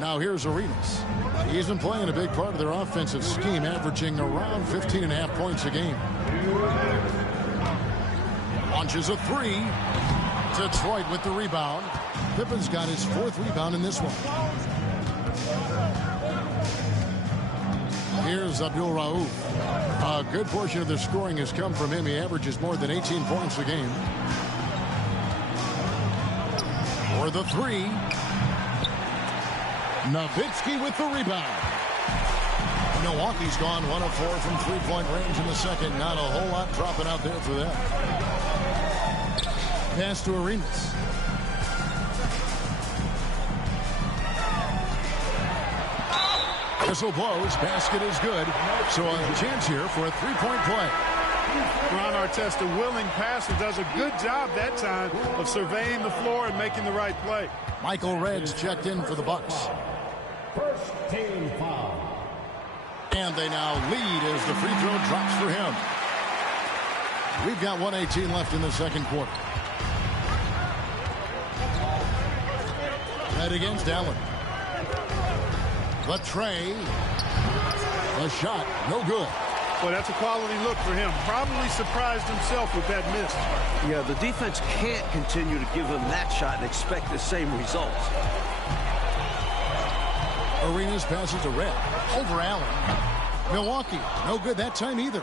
Now here's Arenas. He's been playing a big part of their offensive scheme, averaging around 15.5 points a game. Launches a 3. Detroit with the rebound. Pippen's got his 4th rebound in this one. Here's Abdul-Rauf. A good portion of their scoring has come from him. He averages more than 18 points a game. For the 3. Nowitzki with the rebound. Milwaukee's gone 1 of 4 from 3-point range in the second. Not a whole lot dropping out there for them. Pass to Arenas. Whistle blows. Basket is good. So a chance here for a 3-point play. Ron Artest, a willing passer, does a good job that time of surveying the floor and making the right play. Michael Redd's checked in for the Bucks. First team foul. And they now lead as the free throw drops for him. We've got 1:18 left in the second quarter. Red against Allen. The tray. The shot. No good. Well, that's a quality look for him. Probably surprised himself with that miss. Yeah, the defense can't continue to give him that shot and expect the same results. Arenas passes to Red. Over Allen. Milwaukee. No good that time either.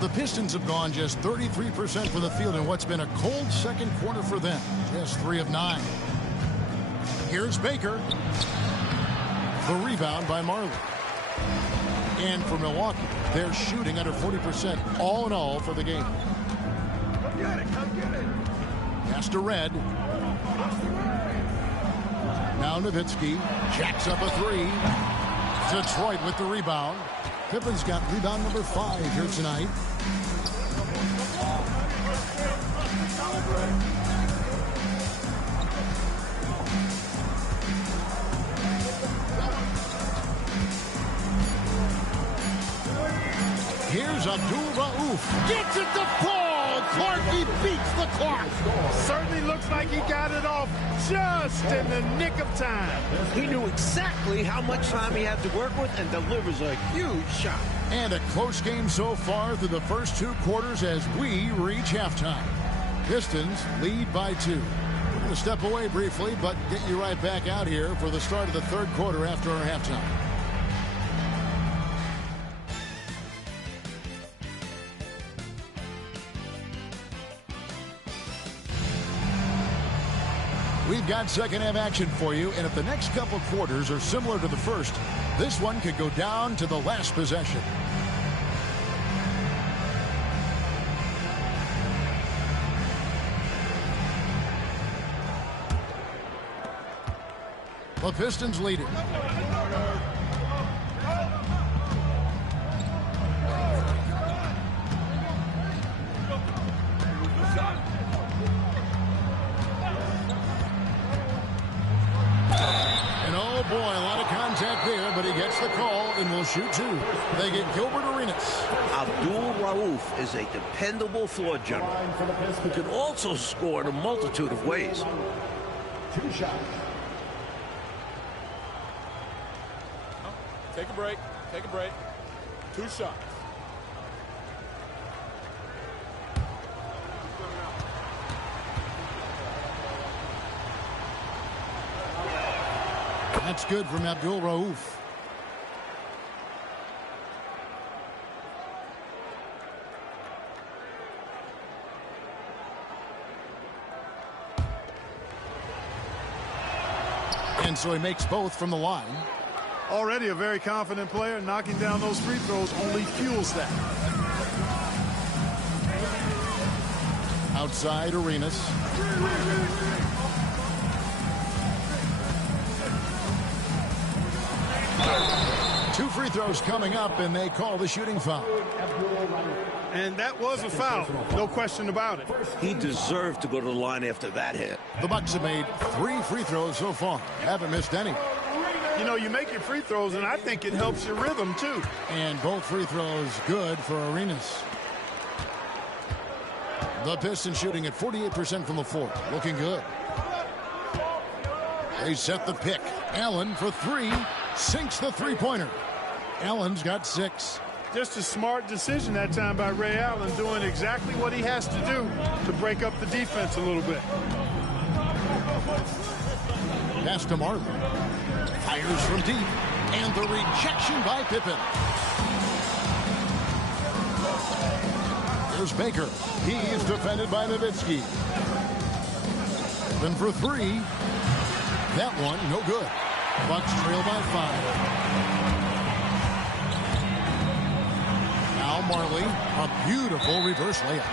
The Pistons have gone just 33% for the field in what's been a cold second quarter for them. Just 3 of 9. Here's Baker. The rebound by Marley. And for Milwaukee, they're shooting under 40% all in all for the game. Come get it, come get it. Pass to Red. Now Nowitzki jacks up a 3. Detroit with the rebound. Pippen's got rebound number 5 here tonight. Here's Abdul-Rauf. Gets it to fall. Clark, he beats the clock. Certainly looks like he got it off just in the nick of time. He knew exactly how much time he had to work with and delivers a huge shot. And a close game so far through the first 2 quarters as we reach halftime. Pistons lead by 2. We're going to step away briefly, but get you right back out here for the start of the 3rd quarter after our halftime. We've got second half action for you, and if the next couple quarters are similar to the first, this one could go down to the last possession. The Pistons lead it. Boy, a lot of contact there, but he gets the call and will shoot 2. They get Gilbert Arenas. Abdul Rauf is a dependable floor general who can also score in a multitude of ways. 2 shots. Take a break. Take a break. 2 shots. That's good from Abdul Rauf. And so he makes both from the line. Already a very confident player. Knocking down those free throws only fuels that. Outside Arenas. Two free throws coming up, and they call the shooting foul. And that was a foul, no question about it. He deserved to go to the line after that hit. The Bucks have made 3 free throws so far. Haven't missed any. You know, you make your free throws, and I think it helps your rhythm, too. And both free throws good for Arenas. The Pistons shooting at 48% from the floor. Looking good. They set the pick. Allen for 3. Sinks the three-pointer. Allen's got 6. Just a smart decision that time by Ray Allen, doing exactly what he has to do to break up the defense a little bit. Pass to Marley. Fires from deep. And the rejection by Pippen. Here's Baker. He's defended by Nowitzki. Then for 3. That one, no good. Bucks trail by 5. Now Marley, a beautiful reverse layup.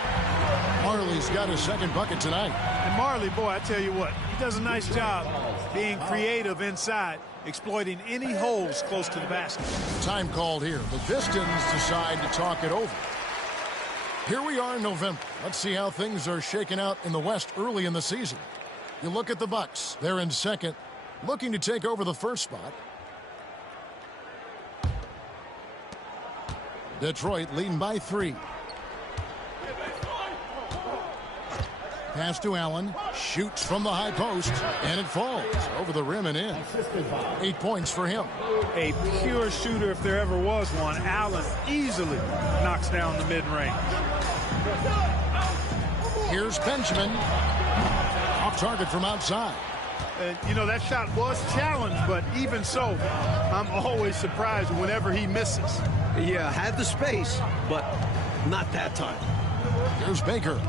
Marley's got his second bucket tonight. And Marley, boy, I tell you what, he does a nice job being creative inside, exploiting any holes close to the basket. Time called here. The Pistons decide to talk it over. Here we are in November. Let's see how things are shaking out in the West early in the season. You look at the Bucks. They're in second, looking to take over the first spot. Detroit leading by 3. Pass to Allen. Shoots from the high post. And it falls over the rim and in. 8 points for him. A pure shooter if there ever was one. Allen easily knocks down the mid-range. Here's Benjamin. Off target from outside. You know, that shot was challenged, but even so, I'm always surprised whenever he misses. Yeah, had the space, but not that time. Here's Baker.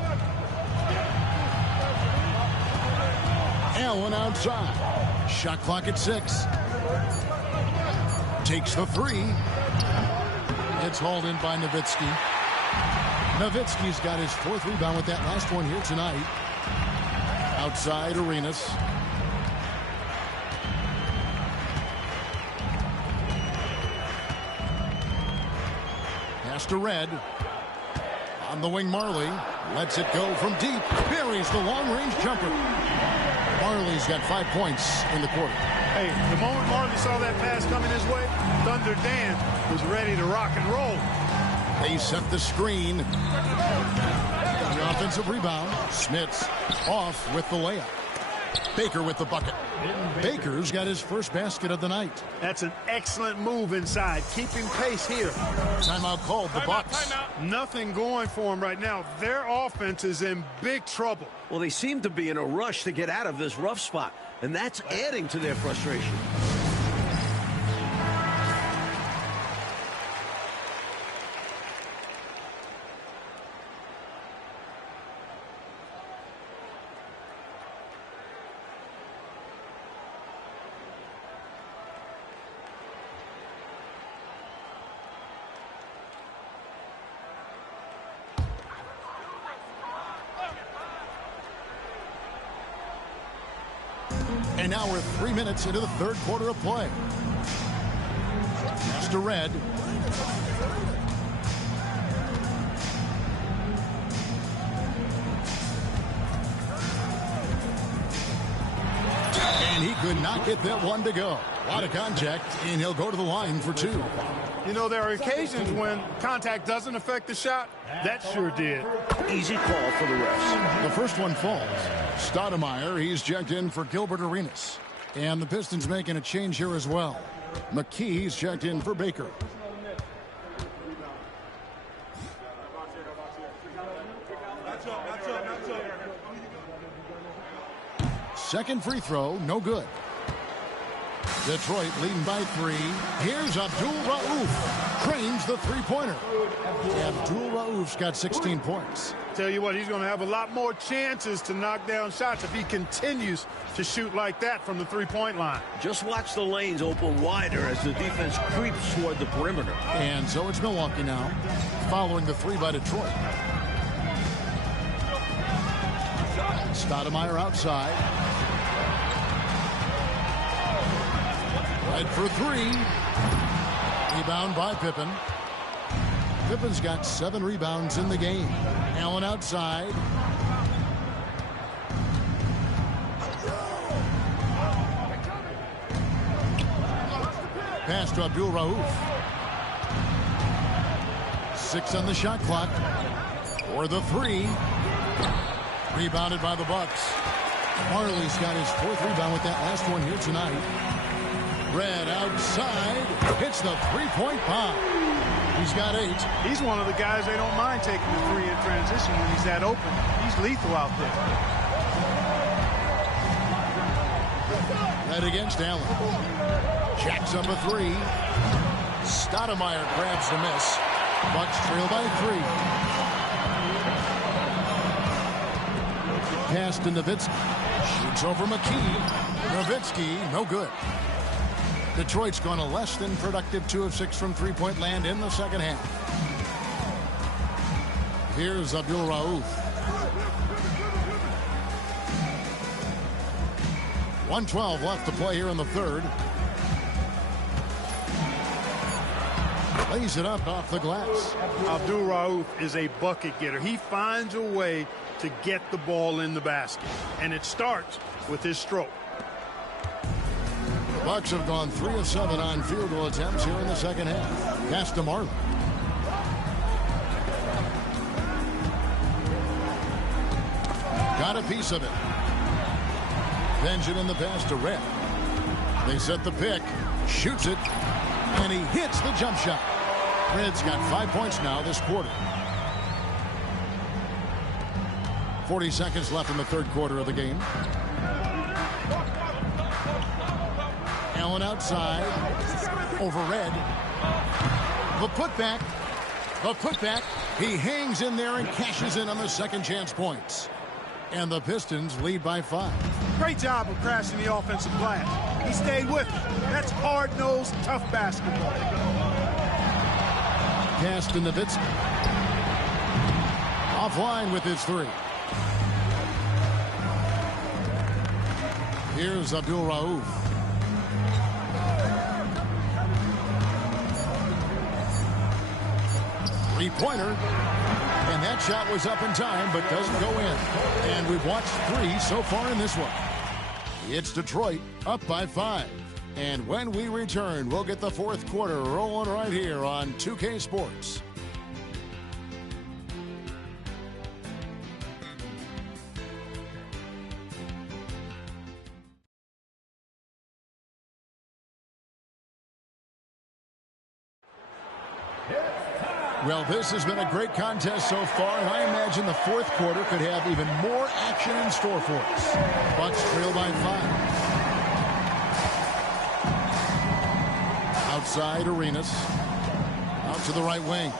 Allen outside. Shot clock at 6. Takes the 3. It's hauled in by Nowitzki. Nowitzki's got his 4th rebound with that last one here tonight. Outside Arenas. Pass to Red. On the wing, Marley lets it go from deep. Buries the long-range jumper. Marley's got 5 points in the quarter. Hey, the moment Marley saw that pass coming his way, Thunder Dan was ready to rock and roll. They set the screen. The Offensive rebound. Smits off with the layup. Baker with the bucket. Baker's got his first basket of the night. That's an excellent move inside, keeping pace here. Timeout called, the Bucks. Nothing going for them right now. Their offense is in big trouble. Well, they seem to be in a rush to get out of this rough spot, and that's adding to their frustration. And now we're 3 minutes into the third quarter of play. Pass to Red. And he could not get that one to go. A lot of contact, and he'll go to the line for two. You know, there are occasions when contact doesn't affect the shot. That sure did. Easy call for the refs. The first one falls. Stoudemire, he's checked in for Gilbert Arenas. And the Pistons making a change here as well. McKee's checked in for Baker. Second free throw, no good. Detroit leading by 3. Here's Abdul Rauf. Cranes the three-pointer. Abdul Rauf's got 16 points. Tell you what, he's going to have a lot more chances to knock down shots if he continues to shoot like that from the three-point line. Just watch the lanes open wider as the defense creeps toward the perimeter. And so it's Milwaukee now, following the 3 by Detroit. Stoudemire outside. Right for 3. Rebound by Pippen. Pippen's got 7 rebounds in the game. Allen outside. Pass to Abdul Rauf. 6 on the shot clock. For the 3. Rebounded by the Bucks. Marley's got his 4th rebound with that last one here tonight. Red outside. Hits the three-point bomb. He's got 8. He's one of the guys they don't mind taking the 3 in transition when he's that open. He's lethal out there. Red against Allen. Jacks up a 3. Stoudemire grabs the miss. Bucks trail by 3. Pass to Nowitzki. Shoots over McKee. Nowitzki, no good. Detroit's gone a less than productive 2 of 6 from three-point land in the second half. Here's Abdul Rauf. 1:12 left to play here in the third. Lays it up off the glass. Abdul Rauf is a bucket getter. He finds a way to get the ball in the basket. And it starts with his stroke. The Bucks have gone 3 of 7 on field goal attempts here in the second half. Pass to Marley. Got a piece of it. Benjamin the pass to Red. They set the pick. Shoots it. And he hits the jump shot. Red's got 5 points now this quarter. 40 seconds left in the third quarter of the game. Allen outside. Over Red. The putback. The putback. He hangs in there and cashes in on the second chance points. And the Pistons lead by 5. Great job of crashing the offensive glass. He stayed with it. That's hard-nosed, tough basketball. Pass to Nowitzki. Offline with his 3. Here's Abdul Rauf. Three-pointer. And that shot was up in time, but doesn't go in. And we've watched 3 so far in this one. It's Detroit up by 5. And when we return, we'll get the fourth quarter rolling right here on 2K Sports. Well, this has been a great contest so far, and I imagine the fourth quarter could have even more action in store for us. Bucks trail by 5. Outside, Arenas. Out to the right wing.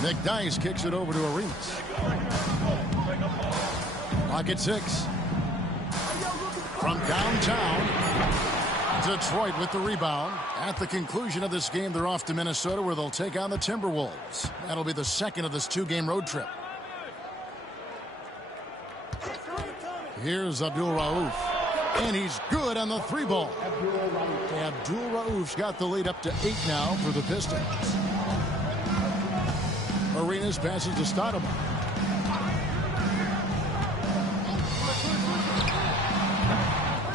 McDyess kicks it over to Arenas. Pocket 6. From downtown, Detroit with the rebound. At the conclusion of this game, they're off to Minnesota, where they'll take on the Timberwolves. That'll be the second of this 2-game road trip. Here's Abdul Rauf. And he's good on the 3-ball. Abdul Rauf's got the lead up to 8 now for the Pistons. Arenas passes to Stoudemire.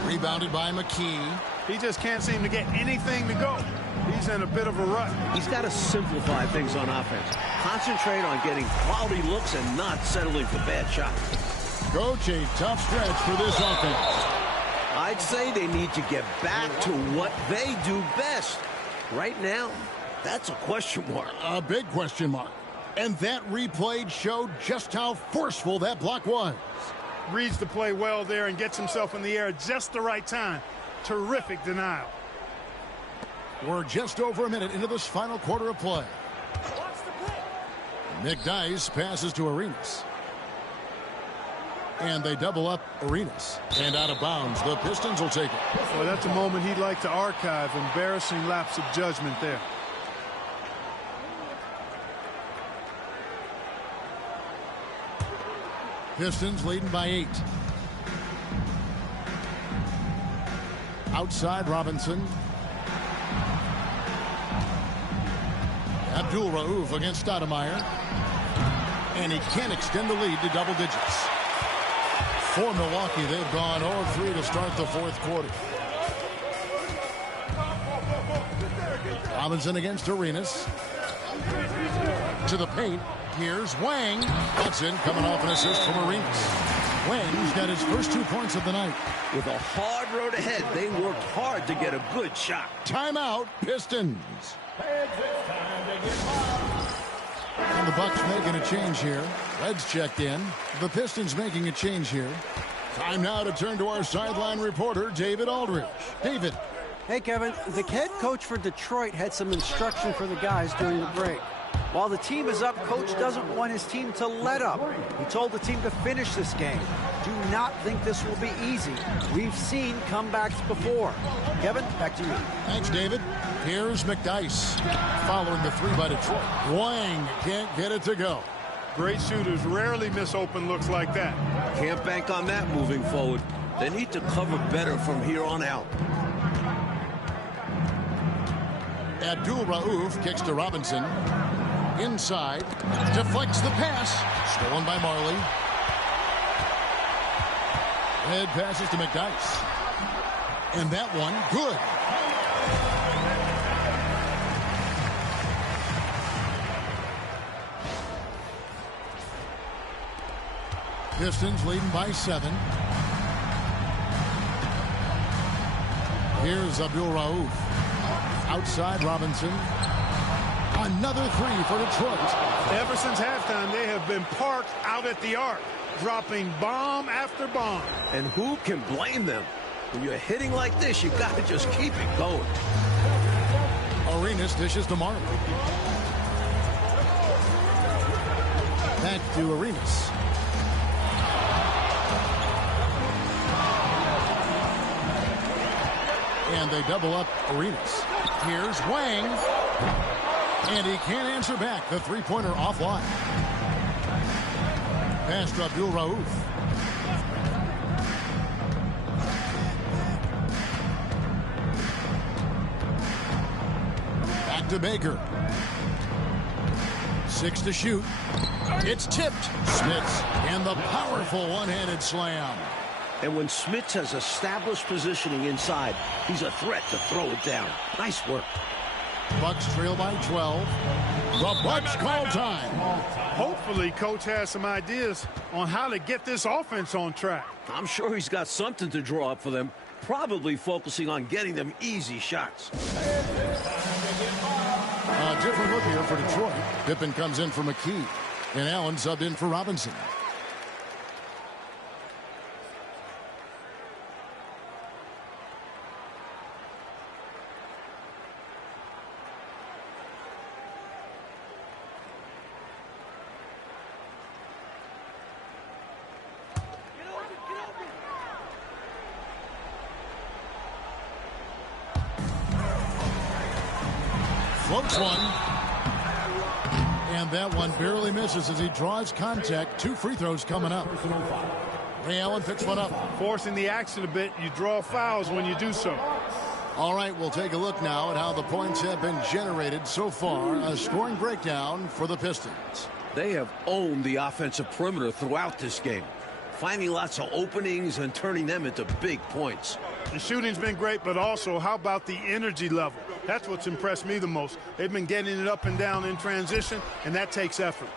Rebounded by McKee. He just can't seem to get anything to go. He's in a bit of a rut. He's got to simplify things on offense. Concentrate on getting quality looks and not settling for bad shots. Coach, a tough stretch for this offense. I'd say they need to get back to what they do best. Right now, that's a question mark. A big question mark. And that replay showed just how forceful that block was. Reads the play well there and gets himself in the air at just the right time. Terrific denial. We're just over a minute into this final quarter of play. McDyess passes to Arenas. And they double up Arenas. And out of bounds, the Pistons will take it. Well, that's a moment he'd like to archive. Embarrassing lapse of judgment there. Pistons leading by 8. Outside, Robinson. Abdul Rauf against Stoudemire. And he can't extend the lead to double digits. For Milwaukee, they've gone 0-3 to start the fourth quarter. Robinson against Arenas. To the paint. Here's Wang. Hudson coming off an assist from Arenas. Wang's got his first 2 points of the night. With a hard road ahead, they worked hard to get a good shot. Timeout, Pistons. And the Bucks making a change here. Reds checked in. The Pistons making a change here. Time now to turn to our sideline reporter, David Aldridge. David. Hey, Kevin. The head coach for Detroit had some instruction for the guys during the break. While the team is up, coach doesn't want his team to let up. He told the team to finish this game. Do not think this will be easy. We've seen comebacks before. Kevin, back to you. Thanks, David. Here's McDyess following the 3 by Detroit. Wang can't get it to go. Great shooters rarely miss open looks like that. Can't bank on that moving forward. They need to cover better from here on out. Abdul Rauf kicks to Robinson. Inside, deflects the pass. Stolen by Marley. Head passes to McDyess. And that one, good. Pistons leading by 7. Here's Abdul Rauf. Outside, Robinson. Another 3 for Detroit. Ever since halftime, they have been parked out at the arc, dropping bomb after bomb. And who can blame them? When you're hitting like this, you got to just keep it going. Arenas dishes to Marley. Back to Arenas. And they double up Arenas. Here's Wang. And he can't answer back. The 3-pointer offline. Pass to Abdul Rauf. Back to Baker. 6 to shoot. It's tipped. Smits. And the powerful one-handed slam. And when Smits has established positioning inside, he's a threat to throw it down. Nice work. Bucks trail by 12. The Bucks call time. Hopefully, coach has some ideas on how to get this offense on track. I'm sure he's got something to draw up for them, probably focusing on getting them easy shots. A different look here for Detroit. Pippen comes in for McKee. And Allen subbed in for Robinson. Floats one. And that one barely misses as he draws contact. 2 free throws coming up. Ray Allen picks one up. Forcing the action a bit. You draw fouls when you do so. All right, we'll take a look now at how the points have been generated so far. A scoring breakdown for the Pistons. They have owned the offensive perimeter throughout this game, finding lots of openings and turning them into big points. The shooting's been great, but also how about the energy level? That's what's impressed me the most. They've been getting it up and down in transition, and that takes effort.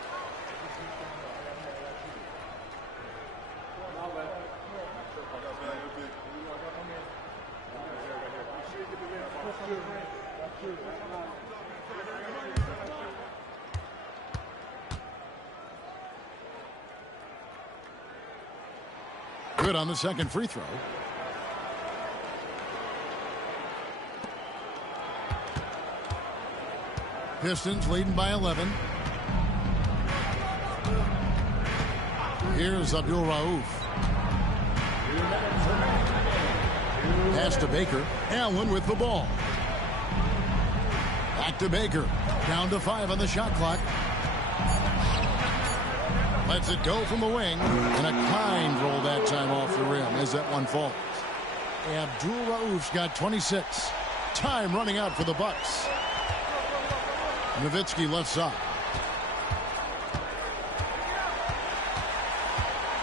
Good on the second free throw. Pistons leading by 11. Here's Abdul Rauf. Pass to Baker. Allen with the ball. Back to Baker. Down to 5 on the shot clock. Lets it go from the wing. And a kind roll that time off the rim as that one falls. Abdul Rauf's got 26. Time running out for the Bucks. Nowitzki left side.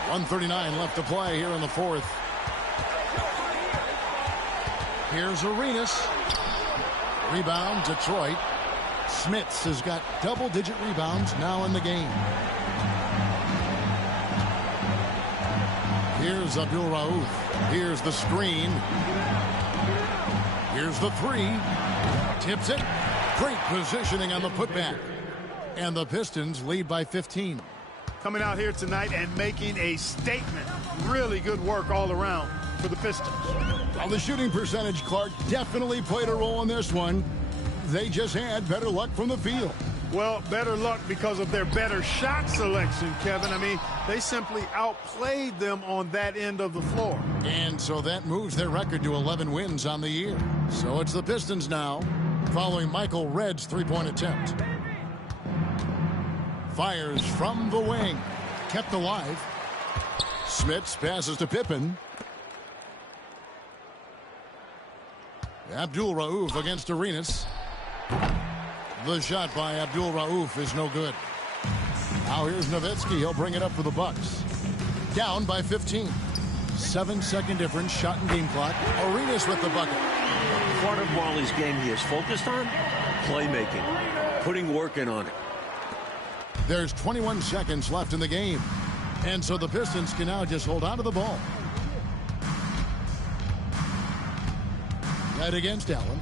1:39 left to play here in the fourth. Here's Arenas. Rebound, Detroit. Smits has got double-digit rebounds now in the game. Here's Abdul Rauf. Here's the screen. Here's the 3. Tips it. Great positioning on the putback. And the Pistons lead by 15. Coming out here tonight and making a statement. Really good work all around for the Pistons. Well, the shooting percentage, Clark, definitely played a role in this one. They just had better luck from the field. Well, better luck because of their better shot selection, Kevin. I mean, they simply outplayed them on that end of the floor. And so that moves their record to 11 wins on the year. So it's the Pistons now, following Michael Redd's three-point attempt. Fires from the wing. Kept alive. Smits passes to Pippen. Abdul Rauf against Arenas. The shot by Abdul Rauf is no good. Now here's Nowitzki. He'll bring it up for the Bucks. Down by 15. 7-second difference. Shot and game clock. Arenas with the bucket. Part of Marley's game he is focused on? Playmaking. Putting work in on it. There's 21 seconds left in the game. And so the Pistons can now just hold on to the ball. Right against Allen.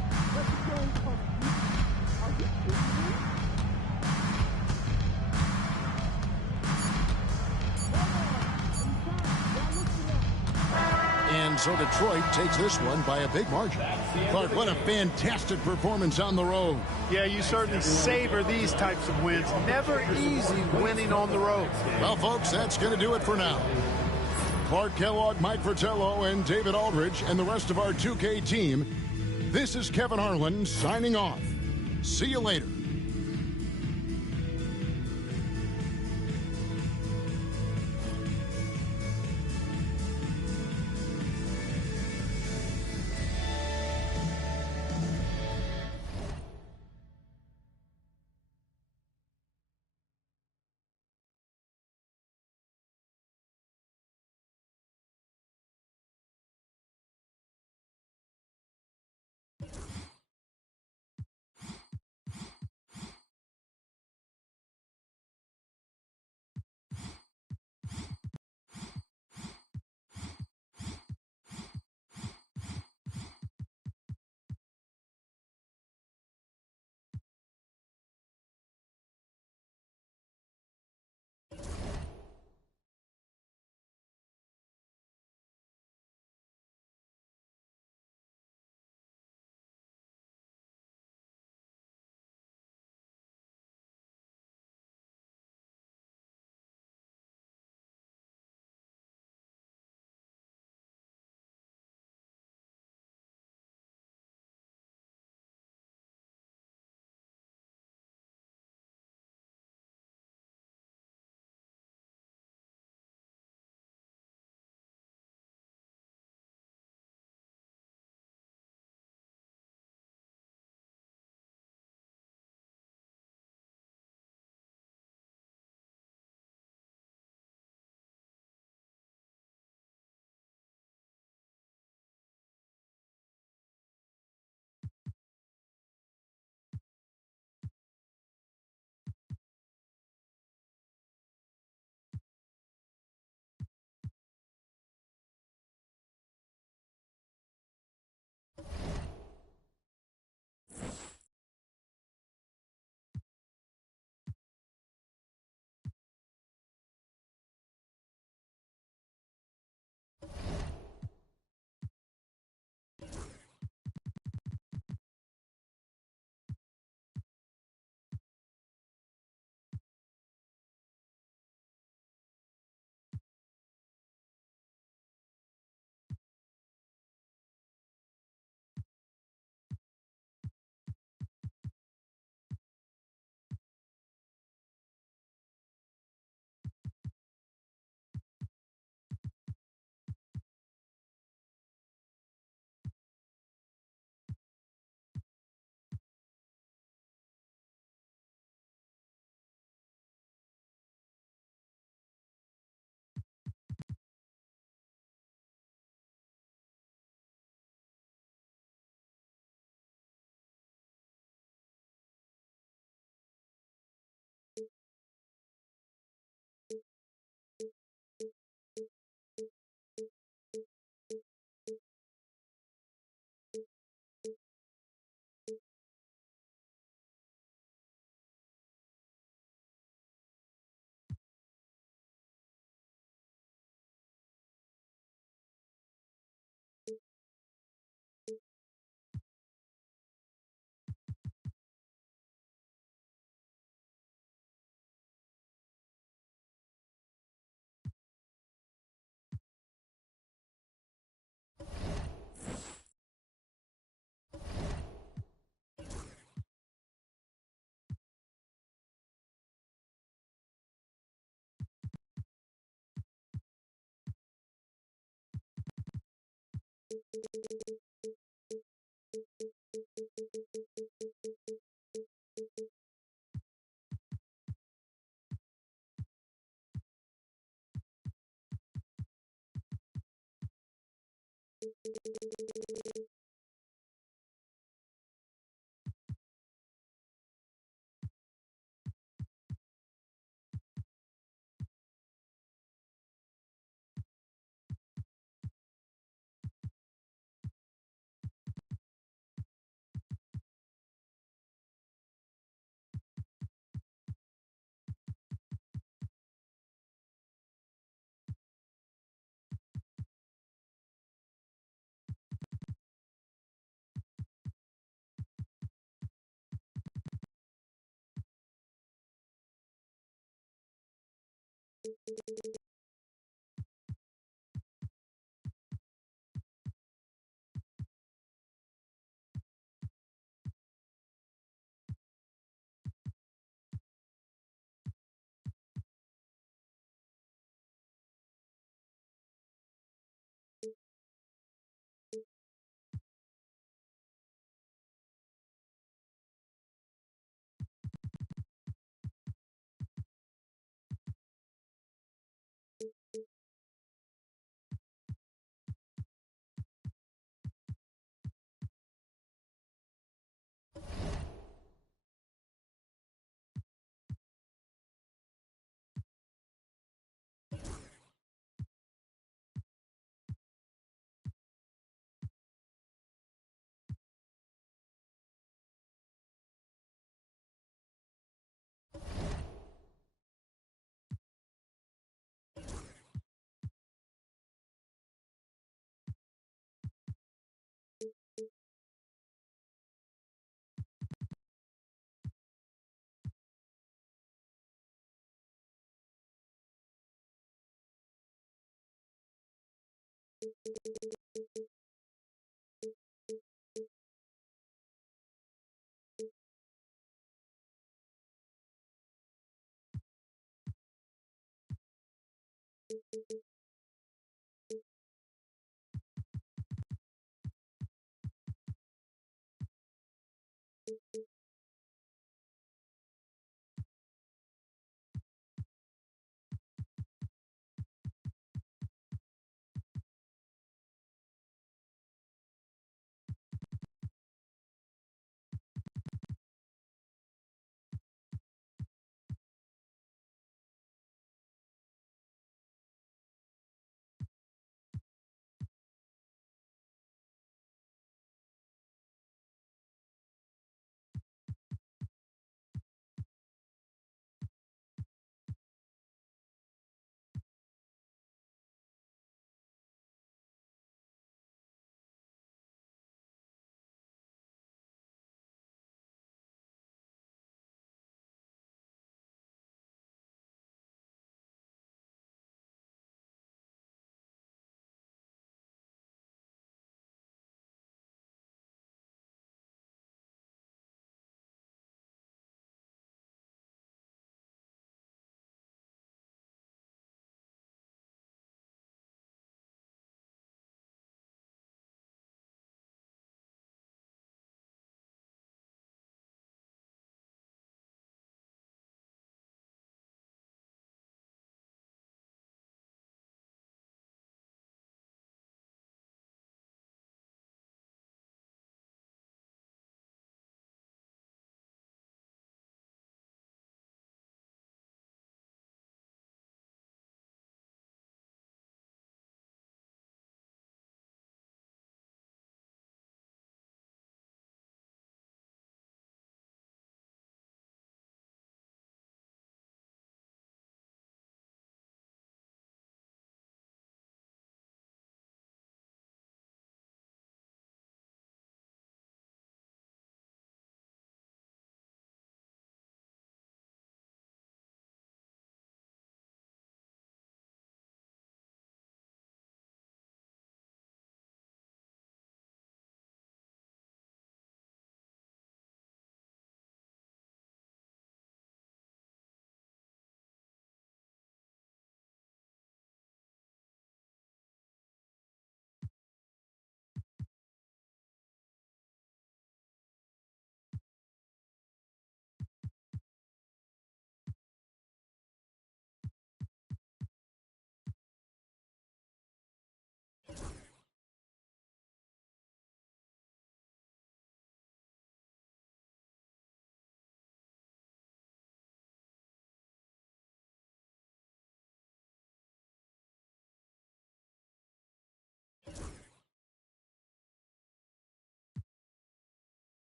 And so Detroit takes this one by a big margin. Clark, what a fantastic performance on the road. Yeah, you certainly savor these types of wins. Never easy winning on the road. Well, folks, that's going to do it for now. Clark Kellogg, Mike Fratello, and David Aldridge, and the rest of our 2K team. This is Kevin Harlan signing off. See you later.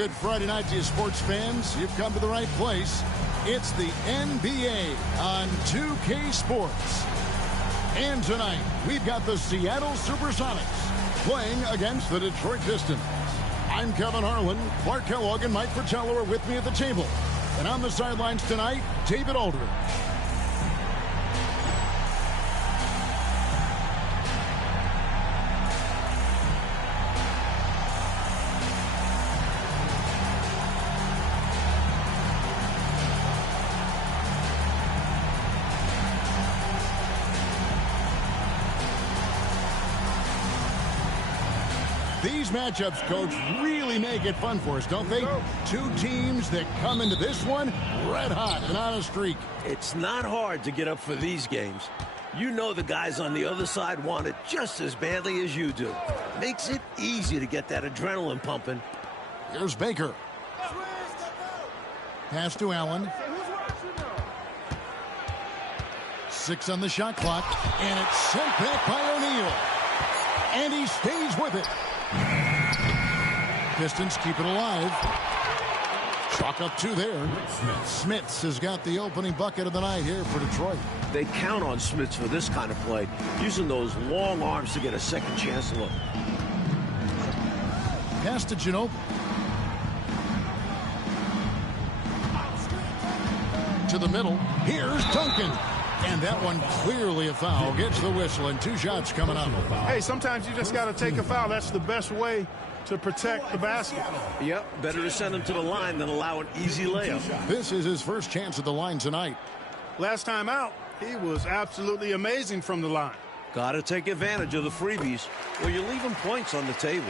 good Friday night to you sports fans. You've come to the right place. It's the NBA on 2K Sports. And tonight, we've got the Seattle Supersonics playing against the Detroit Pistons. I'm Kevin Harlan. Clark Kellogg and Mike Fratello are with me at the table. And on the sidelines tonight, David Aldridge. These matchups, Coach, really make it fun for us, don't they? Two teams that come into this one red hot and on a streak. It's not hard to get up for these games. You know the guys on the other side want it just as badly as you do. Makes it easy to get that adrenaline pumping. Here's Baker. Pass to Allen. 6 on the shot clock, and it's sent back by O'Neal. And he stays with it. Pistons keep it alive. Chalk up 2 there. Smits has got the opening bucket of the night here for Detroit. They count on Smits for this kind of play, using those long arms to get a second chance look. Pass to Ginobili. To the middle. Here's Duncan. And that one clearly a foul. Gets the whistle, and 2 shots coming up. Hey, sometimes you just got to take a foul. That's the best way to protect the basket. Yep, better to send him to the line than allow an easy layup. This is his first chance at the line tonight. Last time out, he was absolutely amazing from the line. Got to take advantage of the freebies, or you're leaving points on the table.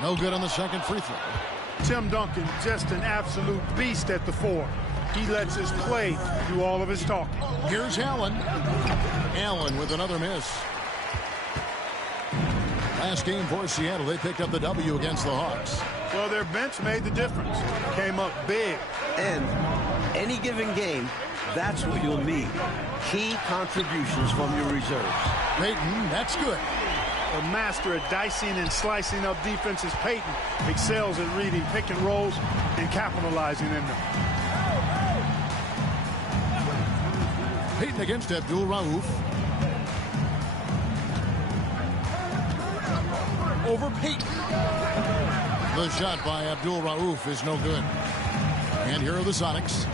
No good on the second free throw. Tim Duncan, just an absolute beast at the 4. He lets his play do all of his talking. Here's Allen. Allen with another miss. Last game for Seattle, they picked up the W against the Hawks. Well, their bench made the difference. Came up big. And any given game, that's what you'll need. Key contributions from your reserves. Payton, that's good. A master at dicing and slicing up defenses, Payton excels at reading pick and rolls and capitalizing in them. Payton against Abdul-Rauf. Over Payton. The shot by Abdul-Rauf is no good. And here are the Sonics.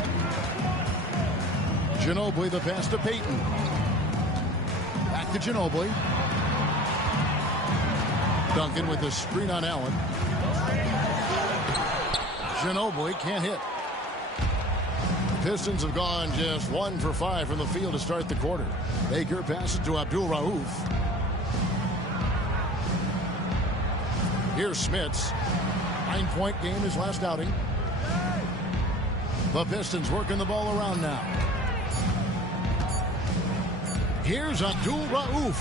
Ginobili, the pass to Payton. Back to Ginobili. Duncan with the screen on Allen. Ginobili can't hit. Pistons have gone just 1 for 5 from the field to start the quarter. Baker passes to Abdul-Rauf. Here's Smits. 9-point game his last outing. The Pistons working the ball around now. Here's Abdul-Rauf.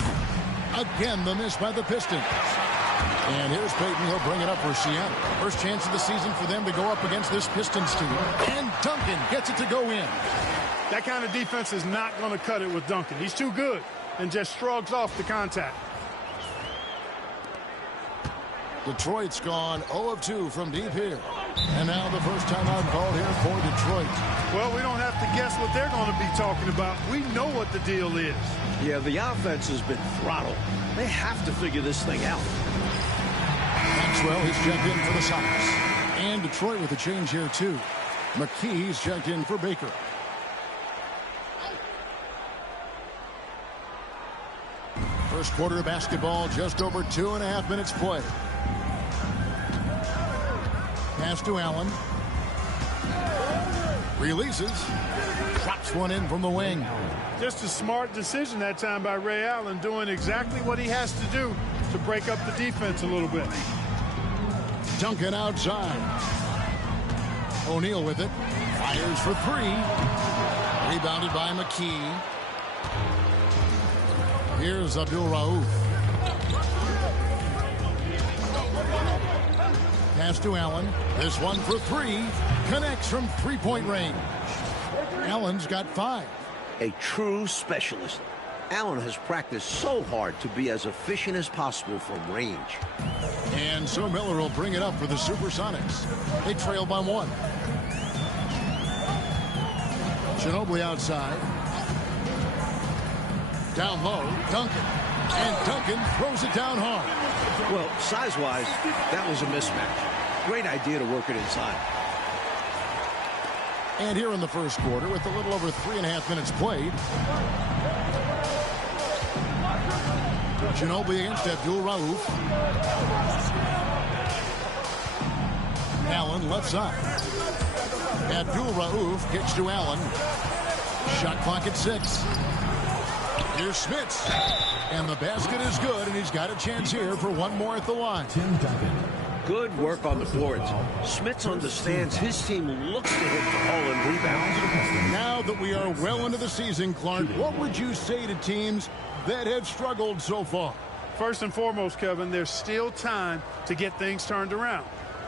Again, the miss by the Pistons. And here's Payton. He'll bring it up for Seattle. First chance of the season for them to go up against this Pistons team. And Duncan gets it to go in. That kind of defense is not going to cut it with Duncan. He's too good and just shrugs off the contact. Detroit's gone 0 of 2 from deep here. And now the first time out called here for Detroit. Well, we don't have to guess what they're going to be talking about. We know what the deal is. Yeah, the offense has been throttled. They have to figure this thing out. Maxwell is checked in for the Sox. And Detroit with a change here, too. McKee's checked in for Baker. First quarter of basketball, just over 2.5 minutes play. Pass to Allen. Releases. Drops one in from the wing. Just a smart decision that time by Ray Allen, doing exactly what he has to do to break up the defense a little bit. Duncan outside. O'Neal with it. Fires for 3. Rebounded by McKee. Here's Abdul-Rauf. Pass to Allen. This one for three. Connects from three-point range. Allen's got 5. A true specialist. Allen has practiced so hard to be as efficient as possible from range. And so Miller will bring it up for the Supersonics. They trail by 1. Ginobili outside. Down low, Duncan. And Duncan throws it down hard. Well, size-wise, that was a mismatch. Great idea to work it inside. And here in the first quarter, with a little over 3.5 minutes played, Ginobili against Abdul-Rauf. Allen left side. Abdul-Rauf kicks to Allen. Shot clock at 6. Here's Smits. And the basket is good, and he's got a chance here for one more at the line. Tim Duncan. Good work on the boards. Smits understands his team looks to hit the hole and rebounds. Now that we are well into the season, Clark, what would you say to teams that have struggled so far? First and foremost, Kevin, there's still time to get things turned around.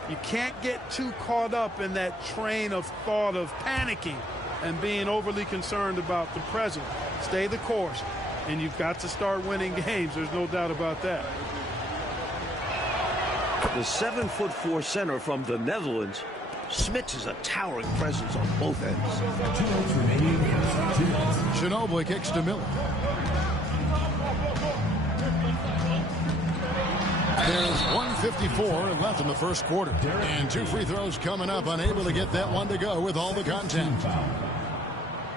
You can't get too caught up in that train of thought of panicking and being overly concerned about the present. Stay the course, and you've got to start winning games. There's no doubt about that. The 7'4" center from the Netherlands, Smits is a towering presence on both ends. 2 minutes remaining. Ginobili kicks to Miller. There's 1:54 left in the first quarter. And 2 free throws coming up, unable to get that one to go with all the contact.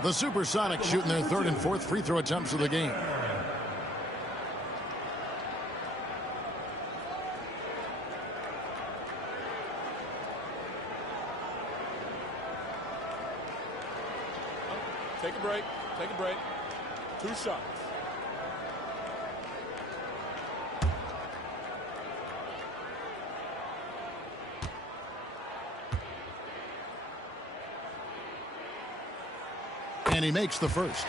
The Supersonics shooting their 3rd and 4th free throw attempts of the game. Take a break. Take a break. 2 shots. And he makes the first.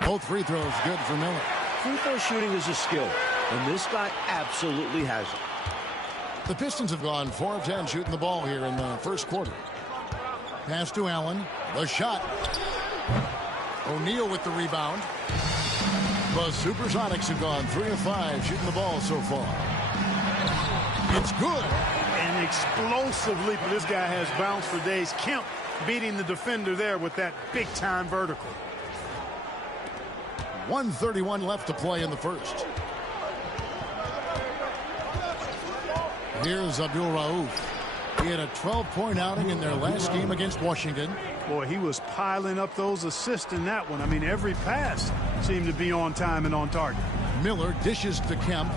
Both free throws good for Miller. Free throw shooting is a skill, and this guy absolutely has it. The Pistons have gone 4 of 10 shooting the ball here in the first quarter. Pass to Allen. The shot. O'Neal with the rebound. The Supersonics have gone 3 of 5 shooting the ball so far. It's good. An explosive leap this guy has bounced for days. Kemp beating the defender there with that big-time vertical. 1:31 left to play in the first. Here's Abdul-Rauf. He had a 12-point outing in their last game against Washington. Boy, he was piling up those assists in that one. I mean, every pass seemed to be on time and on target. Miller dishes to Kemp.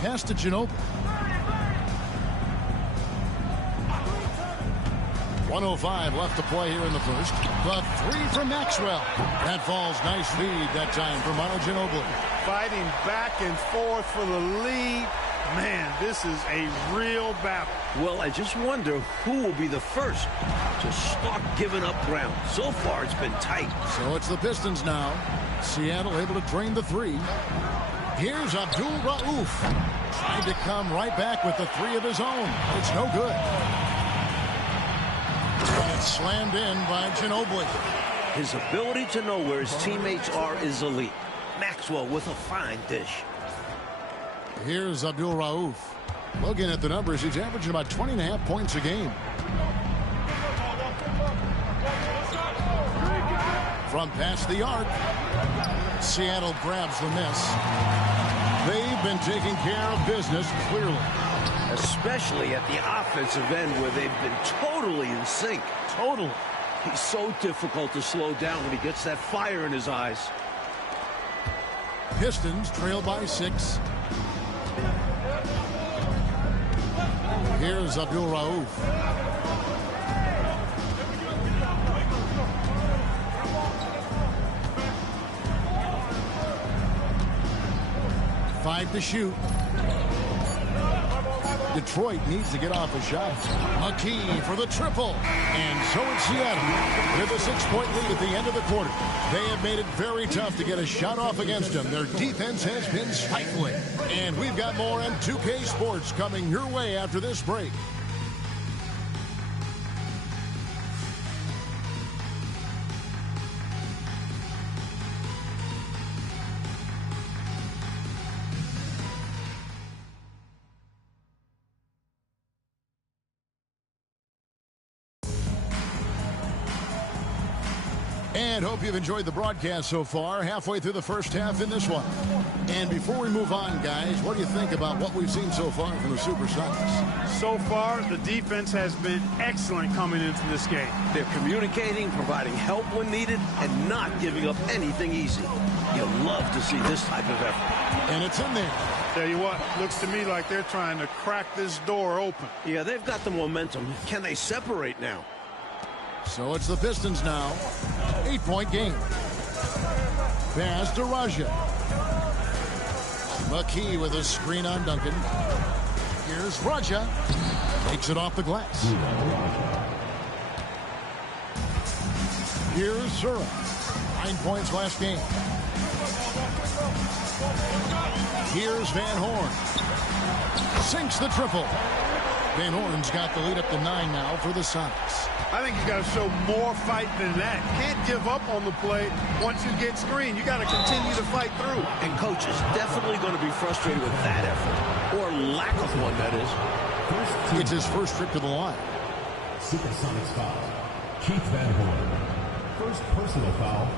Pass to Ginobili. 1:05 left to play here in the first. The 3 from Maxwell. That falls. Nice lead that time for Manu Ginobili. Fighting back and forth for the lead. Man, this is a real battle. Well, I just wonder who will be the first to start giving up ground. So far, it's been tight. So it's the Pistons now. Seattle able to drain the 3. Here's Abdul-Rauf. Trying to come right back with the 3 of his own. It's no good. And it's slammed in by Ginobili. His ability to know where his teammates are is elite. Maxwell with a fine dish. Here's Abdul-Rauf. Looking at the numbers, he's averaging about 20.5 points a game. From past the arc, Seattle grabs the miss. They've been taking care of business, clearly. Especially at the offensive end where they've been totally in sync. Totally. He's so difficult to slow down when he gets that fire in his eyes. Pistons trail by 6. Here's Abdul-Rauf. Five to shoot. Detroit needs to get off a shot. McKee for the triple. And so it's Seattle with a 6-point lead at the end of the quarter. They have made it very tough to get a shot off against them. Their defense has been stifling. And we've got more on 2K Sports coming your way after this break. And hope you've enjoyed the broadcast so far. Halfway through the first half in this one. And before we move on, guys, what do you think about what we've seen so far from the Supersonics? So far, the defense has been excellent coming into this game. They're communicating, providing help when needed, and not giving up anything easy. You'll love to see this type of effort. And it's in there. Tell you what, looks to me like they're trying to crack this door open. Yeah, they've got the momentum. Can they separate now? So it's the Pistons now. 8-point game. Pass to Raja. McKee with a screen on Duncan. Here's Raja. Takes it off the glass. Here's Sura. 9 points last game. Here's Van Horn. Sinks the triple. Van Horn's got the lead up to 9 now for the Sonics. I think you got to show more fight than that. Can't give up on the play once you get screened. You got to continue to fight through. And coach is definitely going to be frustrated with that effort. Or lack of one, that is. It's his first trip to the line. Supersonics foul. Keith Van Horn. First personal foul.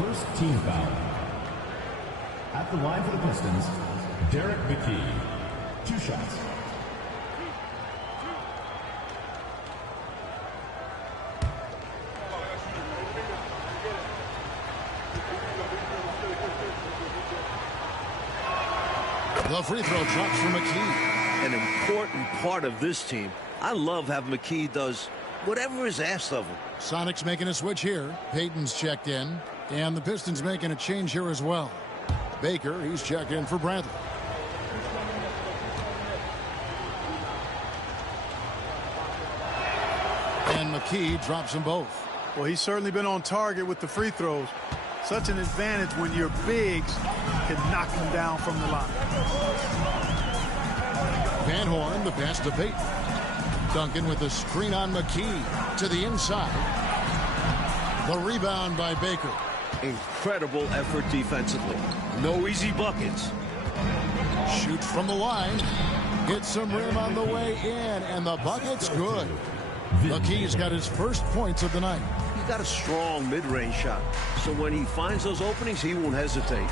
First team foul. At the line for the Pistons, Derek McKee. 2 shots. The free throw drops for McKee. An important part of this team. I love how McKee does whatever is asked of him. Sonics making a switch here. Payton's checked in. And the Pistons making a change here as well. Baker, he's checked in for Bradley. And McKee drops them both. Well, he's certainly been on target with the free throws. Such an advantage when your bigs can knock them down from the line. Van Horn, the pass to Payton. Duncan with the screen on McKee to the inside. The rebound by Baker. Incredible effort defensively. No easy buckets. Shoots from the line. Gets some rim on the way in, and the bucket's good. McKee's got his first points of the night. He's got a strong mid-range shot, so when he finds those openings, he won't hesitate.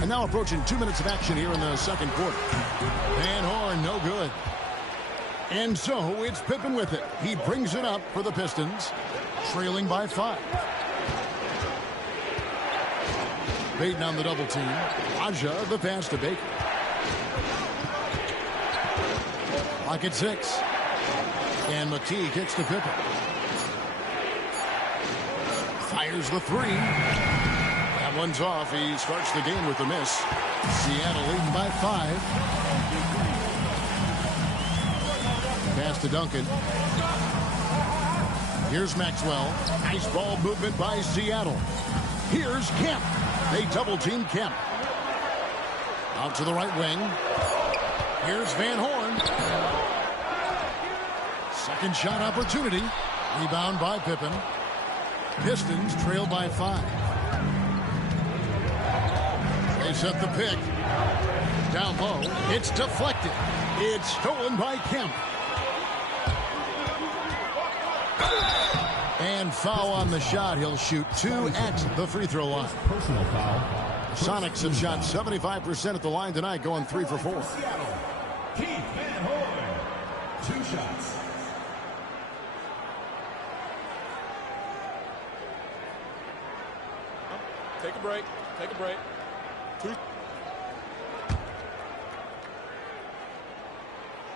And now approaching 2 minutes of action here in the second quarter. Van Horn, no good. And so it's Pippen with it. He brings it up for the Pistons, trailing by 5. Payton on the double team. Raja, the pass to Baker. Clock at 6. And McKee kicks to Pippen. Fires the 3. That one's off. He starts the game with a miss. Seattle leading by 5. Pass to Duncan. Here's Maxwell. Nice ball movement by Seattle. Here's Kemp. They double team Kemp. Out to the right wing. Here's Van Horn. Second shot opportunity. Rebound by Pippen. Pistons trail by 5. They set the pick. Down low. It's deflected. It's stolen by Kemp. And foul on the shot. He'll shoot 2 at the free throw line. Personal foul. Sonics have shot 75% at the line tonight, going 3 for 4. Keith Van Horn. 2 shots. Take a break. Take a break. 2.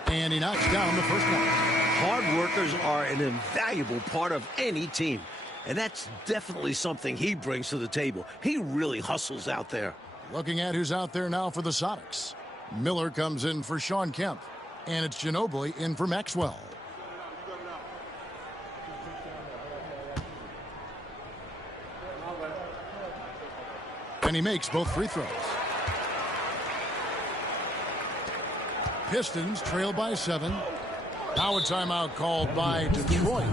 And he knocks down the first one. Hard workers are an invaluable part of any team. And that's definitely something he brings to the table. He really hustles out there. Looking at who's out there now for the Sonics. Miller comes in for Sean Kemp. And it's Ginobili in for Maxwell. And he makes both free throws. Pistons trail by 7. Now a timeout called by Detroit.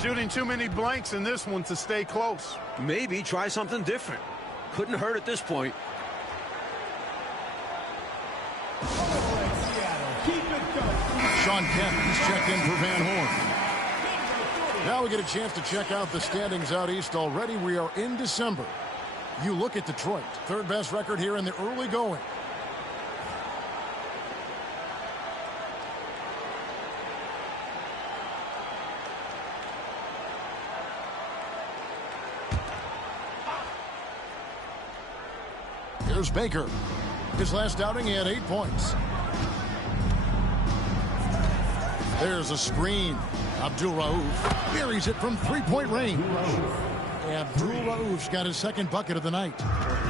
Shooting too many blanks in this one to stay close. Maybe try something different. Couldn't hurt at this point. Sean Kemp, he's checked in for Van Horn. Now we get a chance to check out the standings out east already. We are in December. You look at Detroit, third best record here in the early going. Here's Baker. His last outing, he had 8 points. There's a screen. Abdul-Rauf buries it from three-point range. Abdul-Rauf's got his second bucket of the night.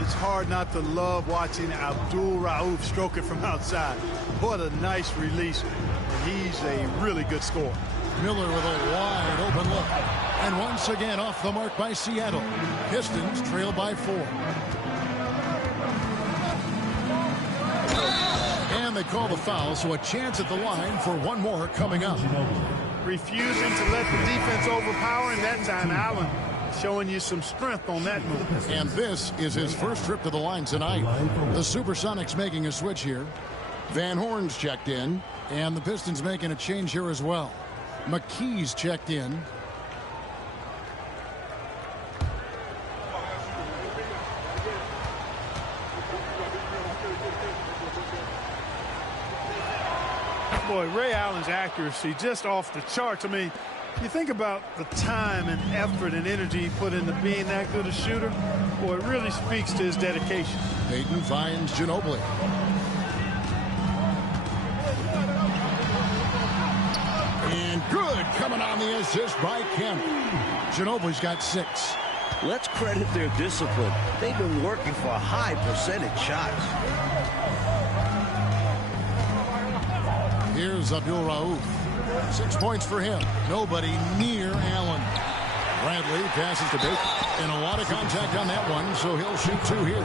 It's hard not to love watching Abdul-Rauf stroke it from outside. What a nice release. He's a really good scorer. Miller with a wide open look. And once again off the mark by Seattle. Pistons trail by 4. And they call the foul, so a chance at the line for one more coming up. Refusing to let the defense overpower, and that time Allen showing you some strength on that move. And this is his first trip to the line tonight. The Supersonics making a switch here. Van Horn's checked in, and the Pistons making a change here as well. McKee's checked in. Boy, Ray Allen's accuracy just off the charts. I mean, you think about the time and effort and energy he put into being that good a shooter. Boy, it really speaks to his dedication. Payton finds Ginobili. And good coming on the assist by Kemp. Ginobili's got 6. Let's credit their discipline. They've been working for high percentage shots. Here's Abdul-Rauf. 6 points for him. Nobody near Allen. Bradley passes to Baker. And a lot of contact on that one, so he'll shoot 2 here.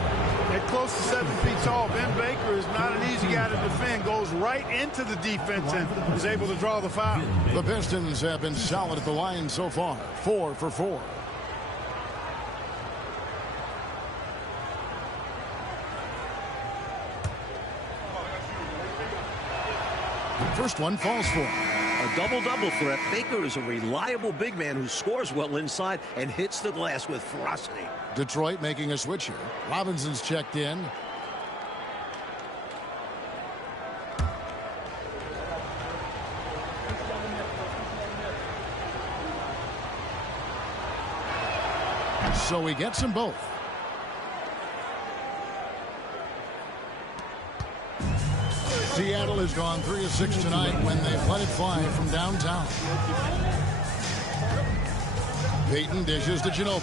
At close to 7 feet tall, Ben Baker is not an easy guy to defend. Goes right into the defense and is able to draw the foul. The Pistons have been solid at the line so far. 4 for 4. First one falls for him. A double-double threat. Baker is a reliable big man who scores well inside and hits the glass with ferocity. Detroit making a switch here. Robinson's checked in. So he gets them both. Seattle has gone 3 of 6 tonight when they've let it fly from downtown. Payton dishes to Ginobili.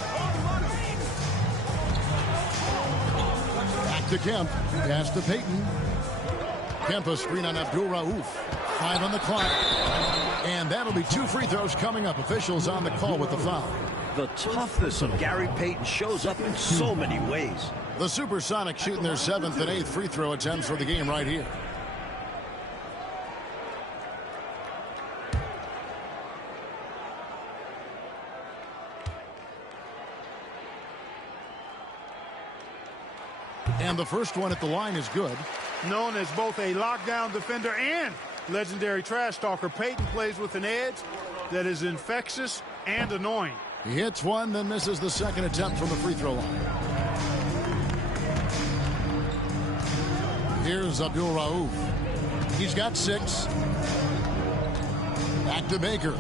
Back to Kemp. Pass to Payton. Kemp a screen on Abdul-Rauf. 5 on the clock. And that'll be 2 free throws coming up. Officials on the call with the foul. The toughness of Gary Payton shows up in so many ways. The Supersonics shooting their 7th and 8th free throw attempts for the game right here. And the first one at the line is good. Known as both a lockdown defender and legendary trash talker, Payton plays with an edge that is infectious and annoying. He hits one, then misses the second attempt from the free throw line. Here's Abdul-Rauf. He's got 6. Back to Baker.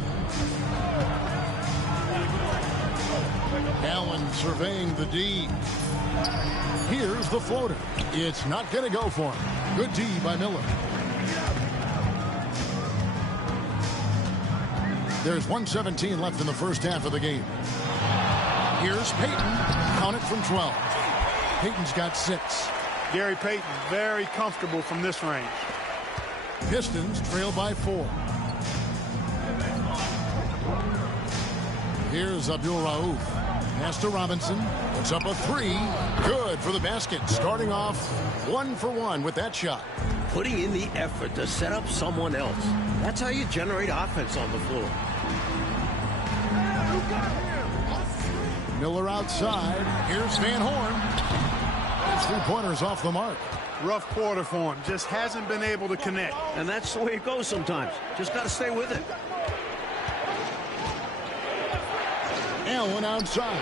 Allen surveying the D. Here's the floater. It's not going to go for him. Good D by Miller. There's 1:17 left in the first half of the game. Here's Payton. Count it from 12. Payton's got 6. Gary Payton very comfortable from this range. Pistons trail by 4. Here's Abdul-Rauf. Pass to Robinson. Puts up a 3. Good for the basket. Starting off 1 for 1 with that shot. Putting in the effort to set up someone else. That's how you generate offense on the floor. Miller outside. Here's Van Horn. His three-pointers off the mark. Rough quarter for him. Just hasn't been able to connect. And that's the way it goes sometimes. Just got to stay with it. Allen outside.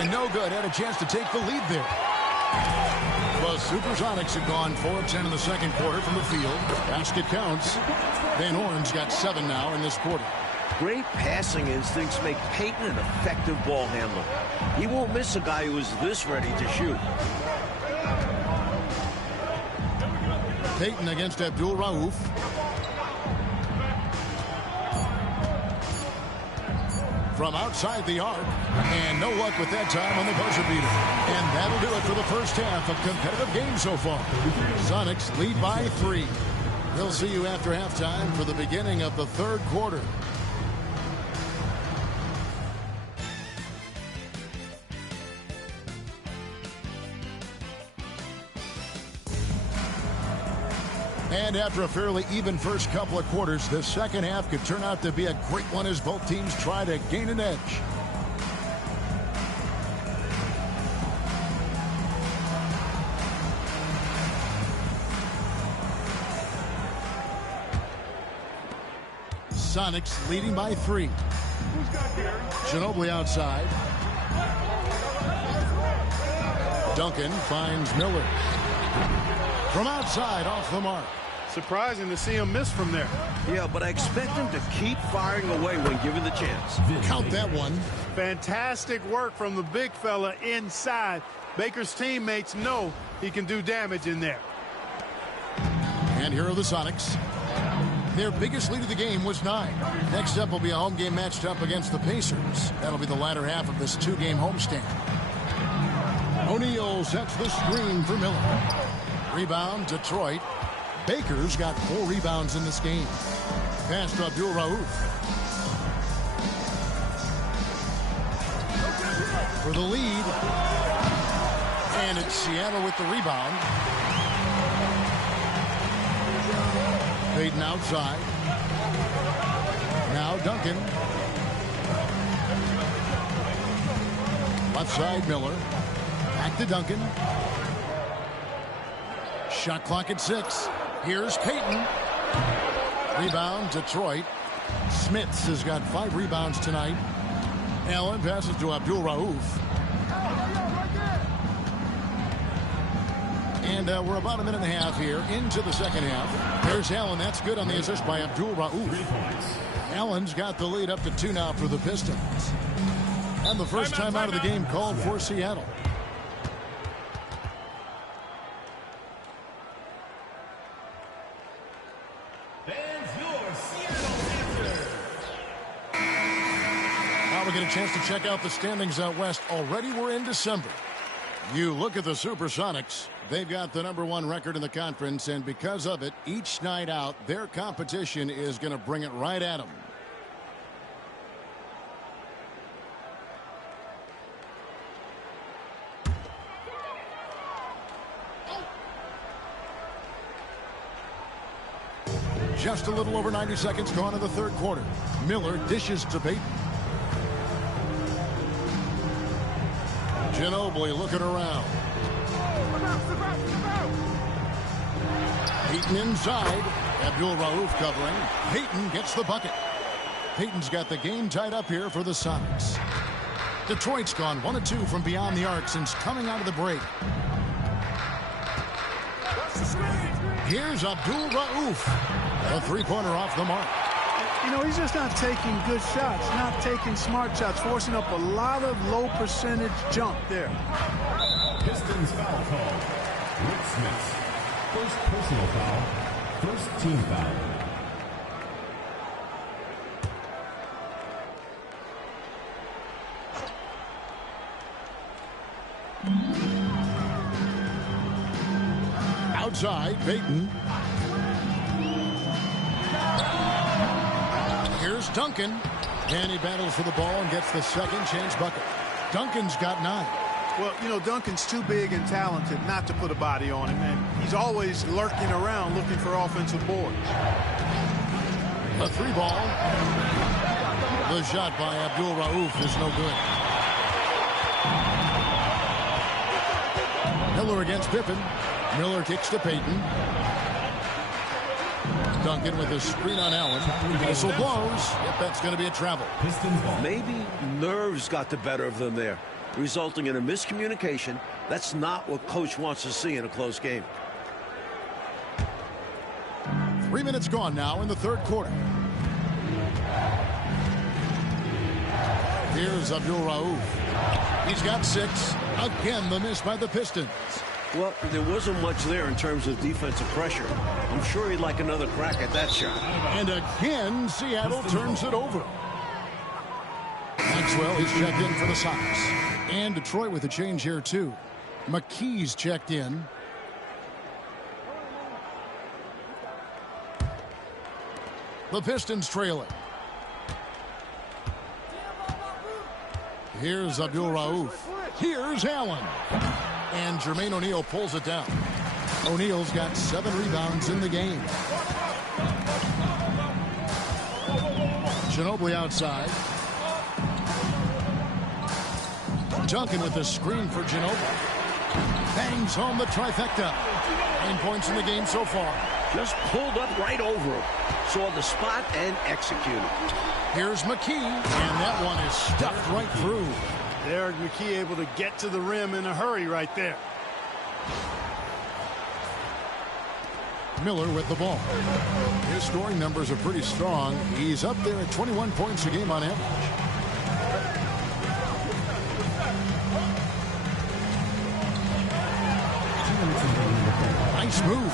And no good. Had a chance to take the lead there. The Supersonics have gone 4 of 10 in the second quarter from the field. Basket counts. Van Horn's got 7 now in this quarter. Great passing instincts make Payton an effective ball handler. He won't miss a guy who is this ready to shoot. Payton against Abdul-Rauf. From outside the arc. And no luck with that time on the buzzer beater. And that'll do it for the first half of competitive game so far. Sonics lead by 3. We'll see you after halftime for the beginning of the third quarter. And after a fairly even first couple of quarters, the second half could turn out to be a great one as both teams try to gain an edge. Sonics leading by 3. Ginobili outside. Duncan finds Miller. From outside, off the mark. Surprising to see him miss from there. Yeah, but I expect him to keep firing away when given the chance. Count that one. Fantastic work from the big fella inside. Baker's teammates know he can do damage in there. And here are the Sonics. Their biggest lead of the game was 9. Next up will be a home game matched up against the Pacers. That'll be the latter half of this 2-game homestand. O'Neal sets the screen for Miller. Rebound, Detroit. Baker's got 4 rebounds in this game. Pass to Abdul-Rauf. For the lead. And it's Seattle with the rebound. Payton outside. Now Duncan. Left side, Miller. Back to Duncan. Shot clock at 6. Here's Payton. Rebound, Detroit. Smits has got 5 rebounds tonight. Allen passes to Abdul-Rauf. And we're about a minute and a half here into the second half. There's Allen. That's good on the assist by Abdul-Rauf. Allen's got the lead up to 2 now for the Pistons. And the first time out of the game called for Seattle. Now we get a chance to check out the standings out west. Already we're in December. You look at the Supersonics. They've got the #1 record in the conference, and because of it, each night out, their competition is going to bring it right at them. Just a little over 90 seconds gone in the third quarter. Miller dishes to Payton. Ginobili looking around. Payton inside. Abdul-Rauf covering. Payton gets the bucket. Payton's got the game tied up here for the Sonics. Detroit's gone 1 of 2 from beyond the arc since coming out of the break. Here's Abdul-Rauf. A 3-pointer off the mark. You know, he's just not taking good shots, not taking smart shots, forcing up a lot of low percentage jump there. Pistons foul call. Rick Smith. First personal foul. First team foul. outside. Payton. Here's Duncan. And he battles for the ball and gets the second chance bucket. Duncan's got 9. Well, you know, Duncan's too big and talented not to put a body on him, and he's always lurking around looking for offensive boards. A 3-ball. The shot by Abdul Rauf is no good. Miller against Pippen. Miller kicks to Payton. Duncan with a screen on Allen. Whistle blows. Yep, that's going to be a travel. Maybe nerves got the better of them there, resulting in a miscommunication. That's not what coach wants to see in a close game. 3 minutes gone now in the third quarter. Here's Abdul Rauf. He's got 6. Again, the miss by the Pistons. Well, there wasn't much there in terms of defensive pressure. I'm sure he'd like another crack at that shot. And again, Seattle turns it over. Maxwell is checked in for the Sox. And Detroit with a change here, too. McKee's checked in. The Pistons trailing. Here's Abdul Rauf. Here's Allen. And Jermaine O'Neal pulls it down. O'Neal's got 7 rebounds in the game. Ginobili outside. Duncan with the screen for Ginobili. Bangs home the trifecta. 9 points in the game so far. Just pulled up right over him. Saw the spot and executed. Here's McKee. And that one is stuffed right through. Derek McKee able to get to the rim in a hurry right there. Miller with the ball. His scoring numbers are pretty strong. He's up there at 21 points a game on average. Nice move.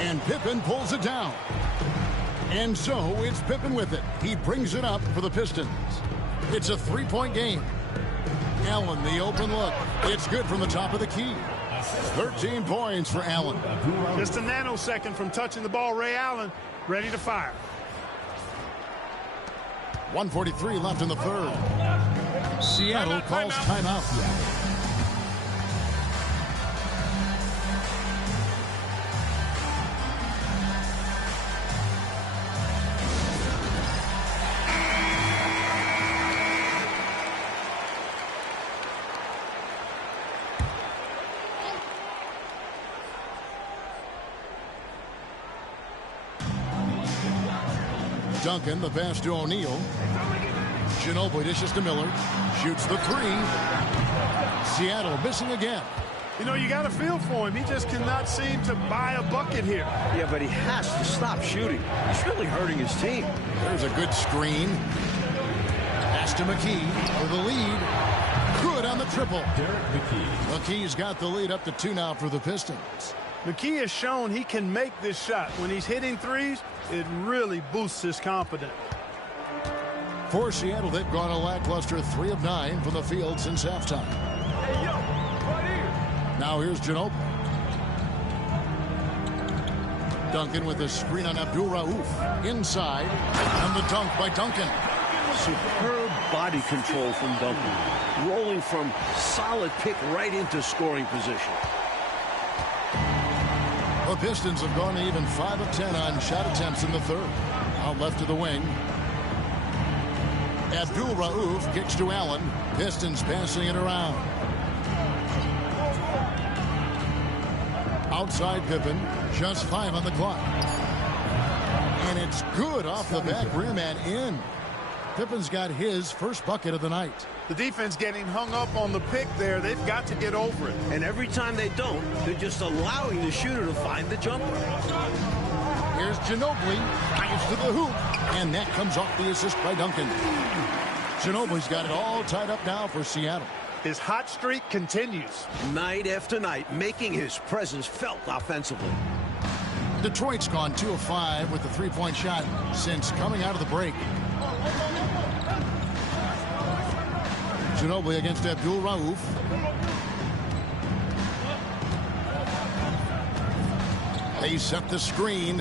And Pippen pulls it down. And so it's Pippen with it. He brings it up for the Pistons. It's a 3-point game. Allen, the open look. It's good from the top of the key. 13 points for Allen. Just a nanosecond from touching the ball. Ray Allen ready to fire. 1:43 left in the third. Seattle calls timeout. Duncan, the pass to O'Neal. Ginobili dishes to Miller. Shoots the 3. Seattle missing again. You know, you got a feel for him. He just cannot seem to buy a bucket here. Yeah, but he has to stop shooting. He's really hurting his team. There's a good screen. Pass to McKee for the lead. Good on the triple. Derek McKee. McKee's got the lead up to 2 now for the Pistons. McKee has shown he can make this shot. When he's hitting threes, it really boosts his confidence. For Seattle, they've gone a lackluster 3 of 9 from the field since halftime. Hey, yo, right here. Now here's Ginobili. Duncan with a screen on Abdul Rauf. Inside. And the dunk by Duncan. Superb body control from Duncan. Rolling from solid pick right into scoring position. The Pistons have gone even 5 of 10 on shot attempts in the third. Out left of the wing. Abdul Rauf kicks to Allen. Pistons passing it around. Outside Pippen. Just 5 on the clock. And it's good off the back rim and in. Pippen's got his first bucket of the night. The defense getting hung up on the pick there. They've got to get over it. And every time they don't, they're just allowing the shooter to find the jumper. Here's Ginobili. Fires to the hoop. And that comes off the assist by Duncan. Ginobili's got it all tied up now for Seattle. His hot streak continues. Night after night, making his presence felt offensively. Detroit's gone 2 of 5 with the 3-point shot since coming out of the break. Ginobili against Abdul Rauf. They set the screen.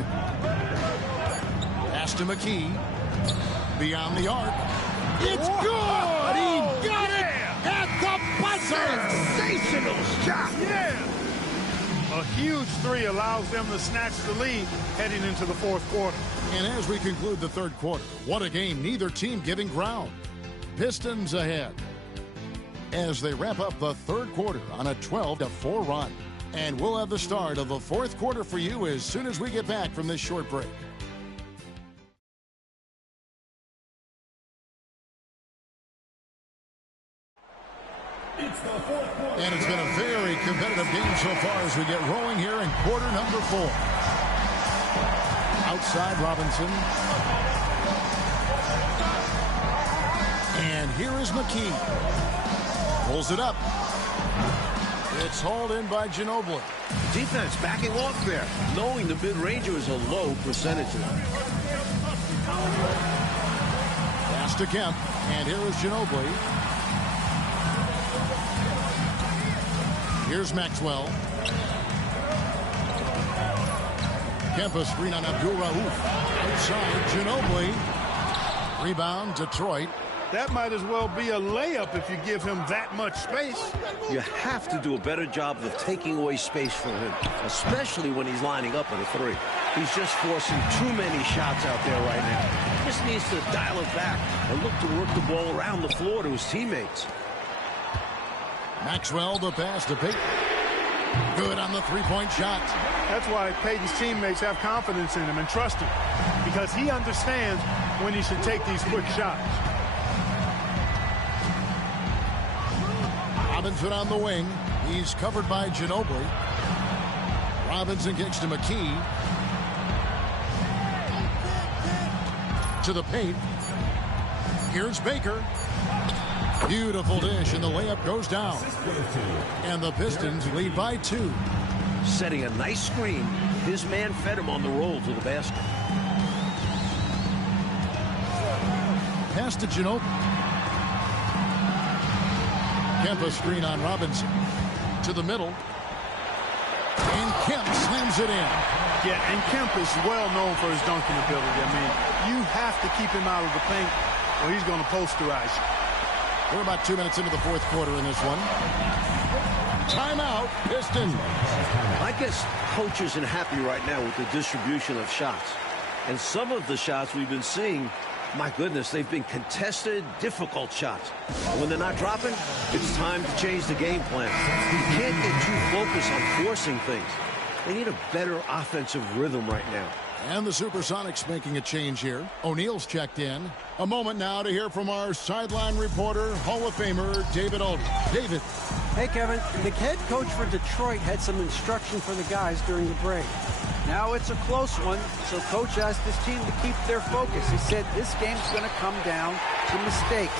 Pass to McKee. Beyond the arc. It's good! He got it at the buzzer! Sensational shot! Yeah! A huge three allows them to snatch the lead heading into the fourth quarter. And as we conclude the third quarter, what a game, neither team giving ground. Pistons ahead as they wrap up the third quarter on a 12-4 run. And we'll have the start of the fourth quarter for you as soon as we get back from this short break. And it's been a very competitive game so far as we get rolling here in quarter number 4. Outside Robinson. And here is McKee. Pulls it up. It's hauled in by Ginobili. Defense backing off there, knowing the mid-ranger is a low percentage. Pass to Kemp. And here is Ginobili. Here's Maxwell. Kemp a screen on Abdul-Rauf. Outside, Ginobili. Rebound, Detroit. That might as well be a layup if you give him that much space. You have to do a better job of taking away space from him, especially when he's lining up at a three. He's just forcing too many shots out there right now. He just needs to dial it back and look to work the ball around the floor to his teammates. Maxwell, the pass to Payton. Good on the three-point shot. That's why Payton's teammates have confidence in him and trust him, because he understands when he should take these quick shots. Robinson on the wing. He's covered by Ginobili. Robinson kicks to McKee. To the paint. Here's Baker. Beautiful dish, and the layup goes down. And the Pistons lead by 2. Setting a nice screen. His man fed him on the roll to the basket. Pass to Ginobili. Kemp a screen on Robinson. To the middle. And Kemp slams it in. Yeah, and Kemp is well known for his dunking ability. I mean, you have to keep him out of the paint or he's going to posterize you. We're about 2 minutes into the fourth quarter in this one. Timeout, Pistons. I guess coach isn't happy right now with the distribution of shots. And some of the shots we've been seeing, my goodness, they've been contested, difficult shots. And when they're not dropping, it's time to change the game plan. You can't get too focused on forcing things. They need a better offensive rhythm right now. And the Supersonics making a change here. O'Neal's checked in. A moment now to hear from our sideline reporter, Hall of Famer David Aldridge. David. Hey, Kevin. The head coach for Detroit had some instruction for the guys during the break. Now it's a close one, so coach asked his team to keep their focus. He said this game's going to come down to mistakes.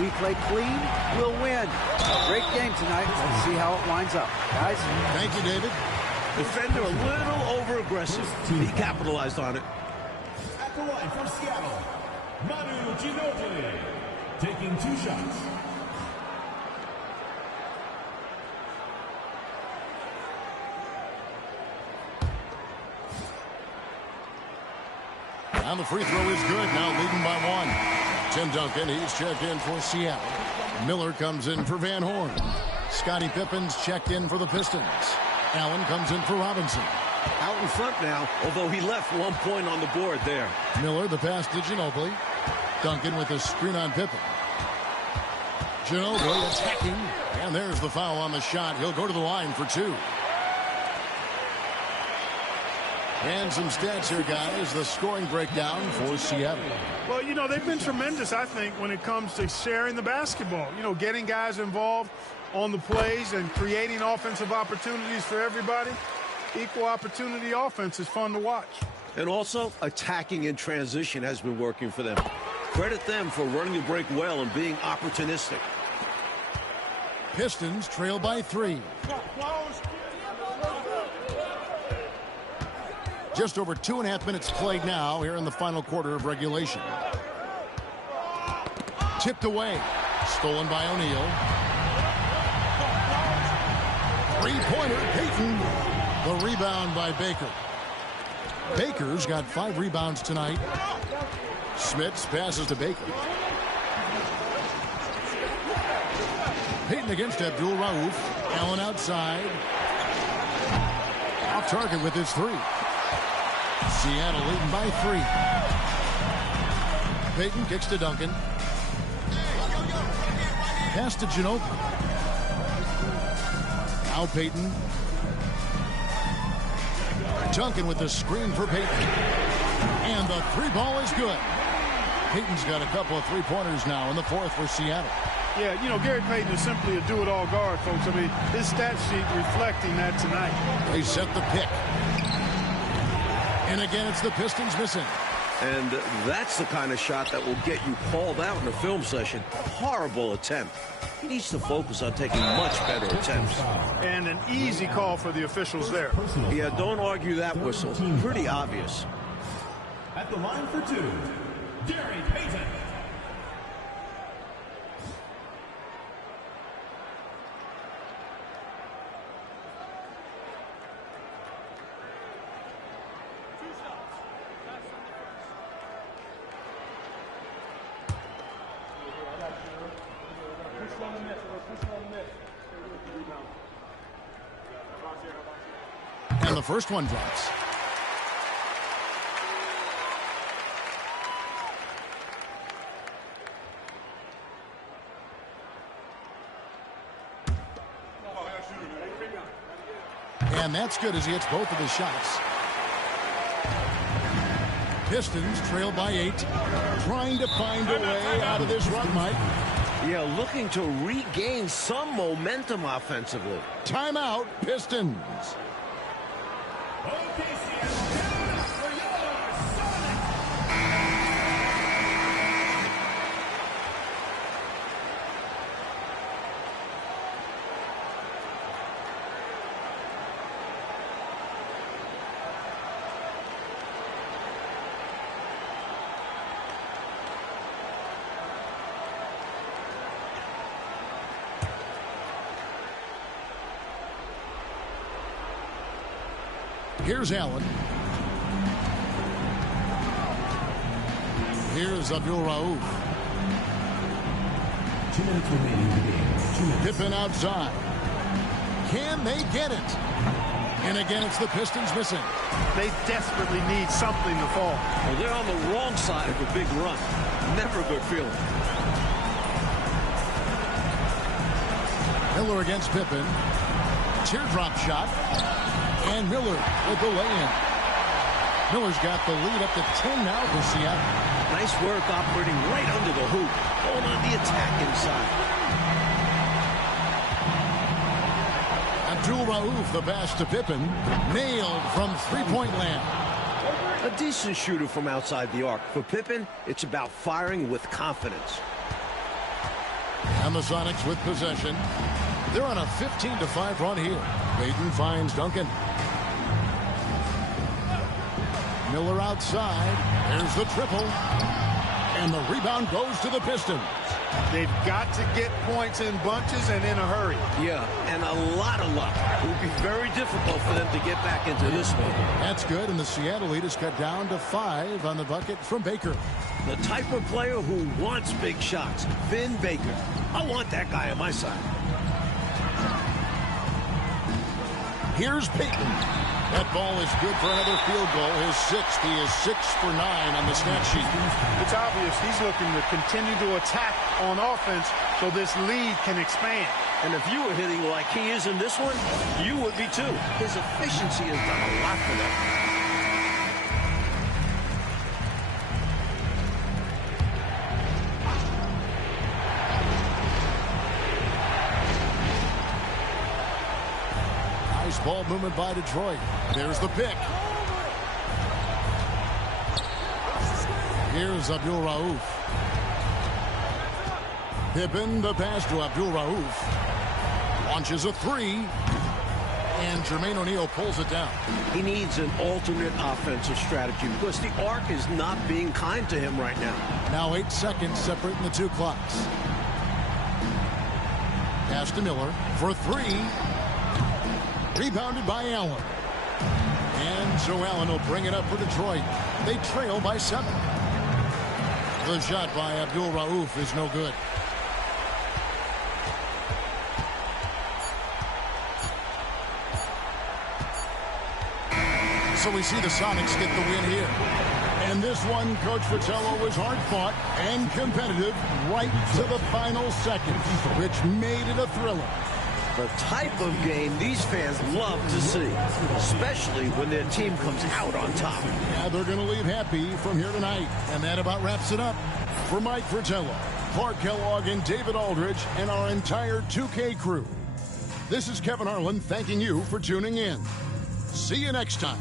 We play clean, we'll win. Great game tonight. Let's see how it winds up. Guys? Thank you, David. Defender a little over-aggressive. He capitalized on it. At the line for Seattle, Manu Ginobili, taking 2 shots. And the free throw is good, now leading by 1. Tim Duncan, he's checked in for Seattle. Miller comes in for Van Horn. Scottie Pippen's checked in for the Pistons. Allen comes in for Robinson. Out in front now, although he left 1 point on the board there. Miller, the pass to Ginobili. Duncan with a screen on Pippen. Ginobili attacking. And there's the foul on the shot. He'll go to the line for 2. And some stats here, guys. The scoring breakdown for Seattle. Well, you know, they've been tremendous, I think, when it comes to sharing the basketball. You know, getting guys involved on the plays and creating offensive opportunities for everybody. Equal opportunity offense is fun to watch. And also, attacking in transition has been working for them. Credit them for running the break well and being opportunistic. Pistons trail by 3. Just over 2.5 minutes played now here in the final quarter of regulation. Tipped away. Stolen by O'Neal. Three-pointer, Payton. The rebound by Baker. Baker's got 5 rebounds tonight. Smits passes to Baker. Payton against Abdul Rauf. Allen outside. Off target with his 3. Seattle leading by 3. Payton kicks to Duncan. Pass to Ginobili. Now Payton. Duncan with the screen for Payton. And the 3 ball is good. Payton's got a couple of 3-pointers now in the 4th for Seattle. Yeah, you know, Gary Payton is simply a do-it-all guard, folks. I mean, his stat sheet reflecting that tonight. They set the pick. And again, it's the Pistons missing. And that's the kind of shot that will get you called out in a film session. Horrible attempt. He needs to focus on taking much better attempts. And an easy call for the officials there. Yeah, don't argue that whistle. Pretty obvious. At the line for 2, Gary Payton. And the first one drops. And that's good as he hits both of his shots. Pistons trail by 8. Trying to find a way out of this run, Mike. Yeah, looking to regain some momentum offensively. Timeout, Pistons. Here's Allen. Here's Abdul Rauf. 2 minutes remaining in the game. 2 minutes. Pippen outside. Can they get it? And again, it's the Pistons missing. They desperately need something to fall. Well, they're on the wrong side of a big run. Never a good feeling. Miller against Pippen. Teardrop shot. And Miller with the lay-in. Miller's got the lead up to 10 now for Seattle. Nice work operating right under the hoop. Going on the attack inside. Abdul Rauf, the pass to Pippen. Nailed from 3-point land. A decent shooter from outside the arc. For Pippen, it's about firing with confidence. And the Sonics with possession. They're on a 15-5 run here. Payton finds Duncan. Miller outside. There's the triple. And the rebound goes to the Pistons. They've got to get points in bunches and in a hurry. Yeah, and a lot of luck. It will be very difficult for them to get back into this one. That's good, and the Seattle lead is cut down to 5 on the bucket from Baker. The type of player who wants big shots. Vin Baker. I want that guy on my side. Here's Payton. That ball is good for another field goal. His 6th. He is 6 for 9 on the stat sheet. It's obvious he's looking to continue to attack on offense so this lead can expand. And if you were hitting like he is in this one, you would be too. His efficiency has done a lot for them. Nice ball movement by Detroit. There's the pick. Here's Abdul Rauf. Pippen, the pass to Abdul Rauf. Launches a 3. And Jermaine O'Neal pulls it down. He needs an alternate offensive strategy because the arc is not being kind to him right now. Now 8 seconds separating the two clocks. Pass to Miller for 3. Rebounded by Allen. And Joe Allen will bring it up for Detroit. They trail by 7. The shot by Abdul Rauf is no good. So we see the Sonics get the win here. And this one, Coach Fratello, was hard-fought and competitive right to the final seconds, which made it a thriller. The type of game these fans love to see, especially when their team comes out on top. Yeah, they're going to leave happy from here tonight. And that about wraps it up. For Mike Fratello, Clark Kellogg, and David Aldridge, and our entire 2K crew, this is Kevin Harlan thanking you for tuning in. See you next time.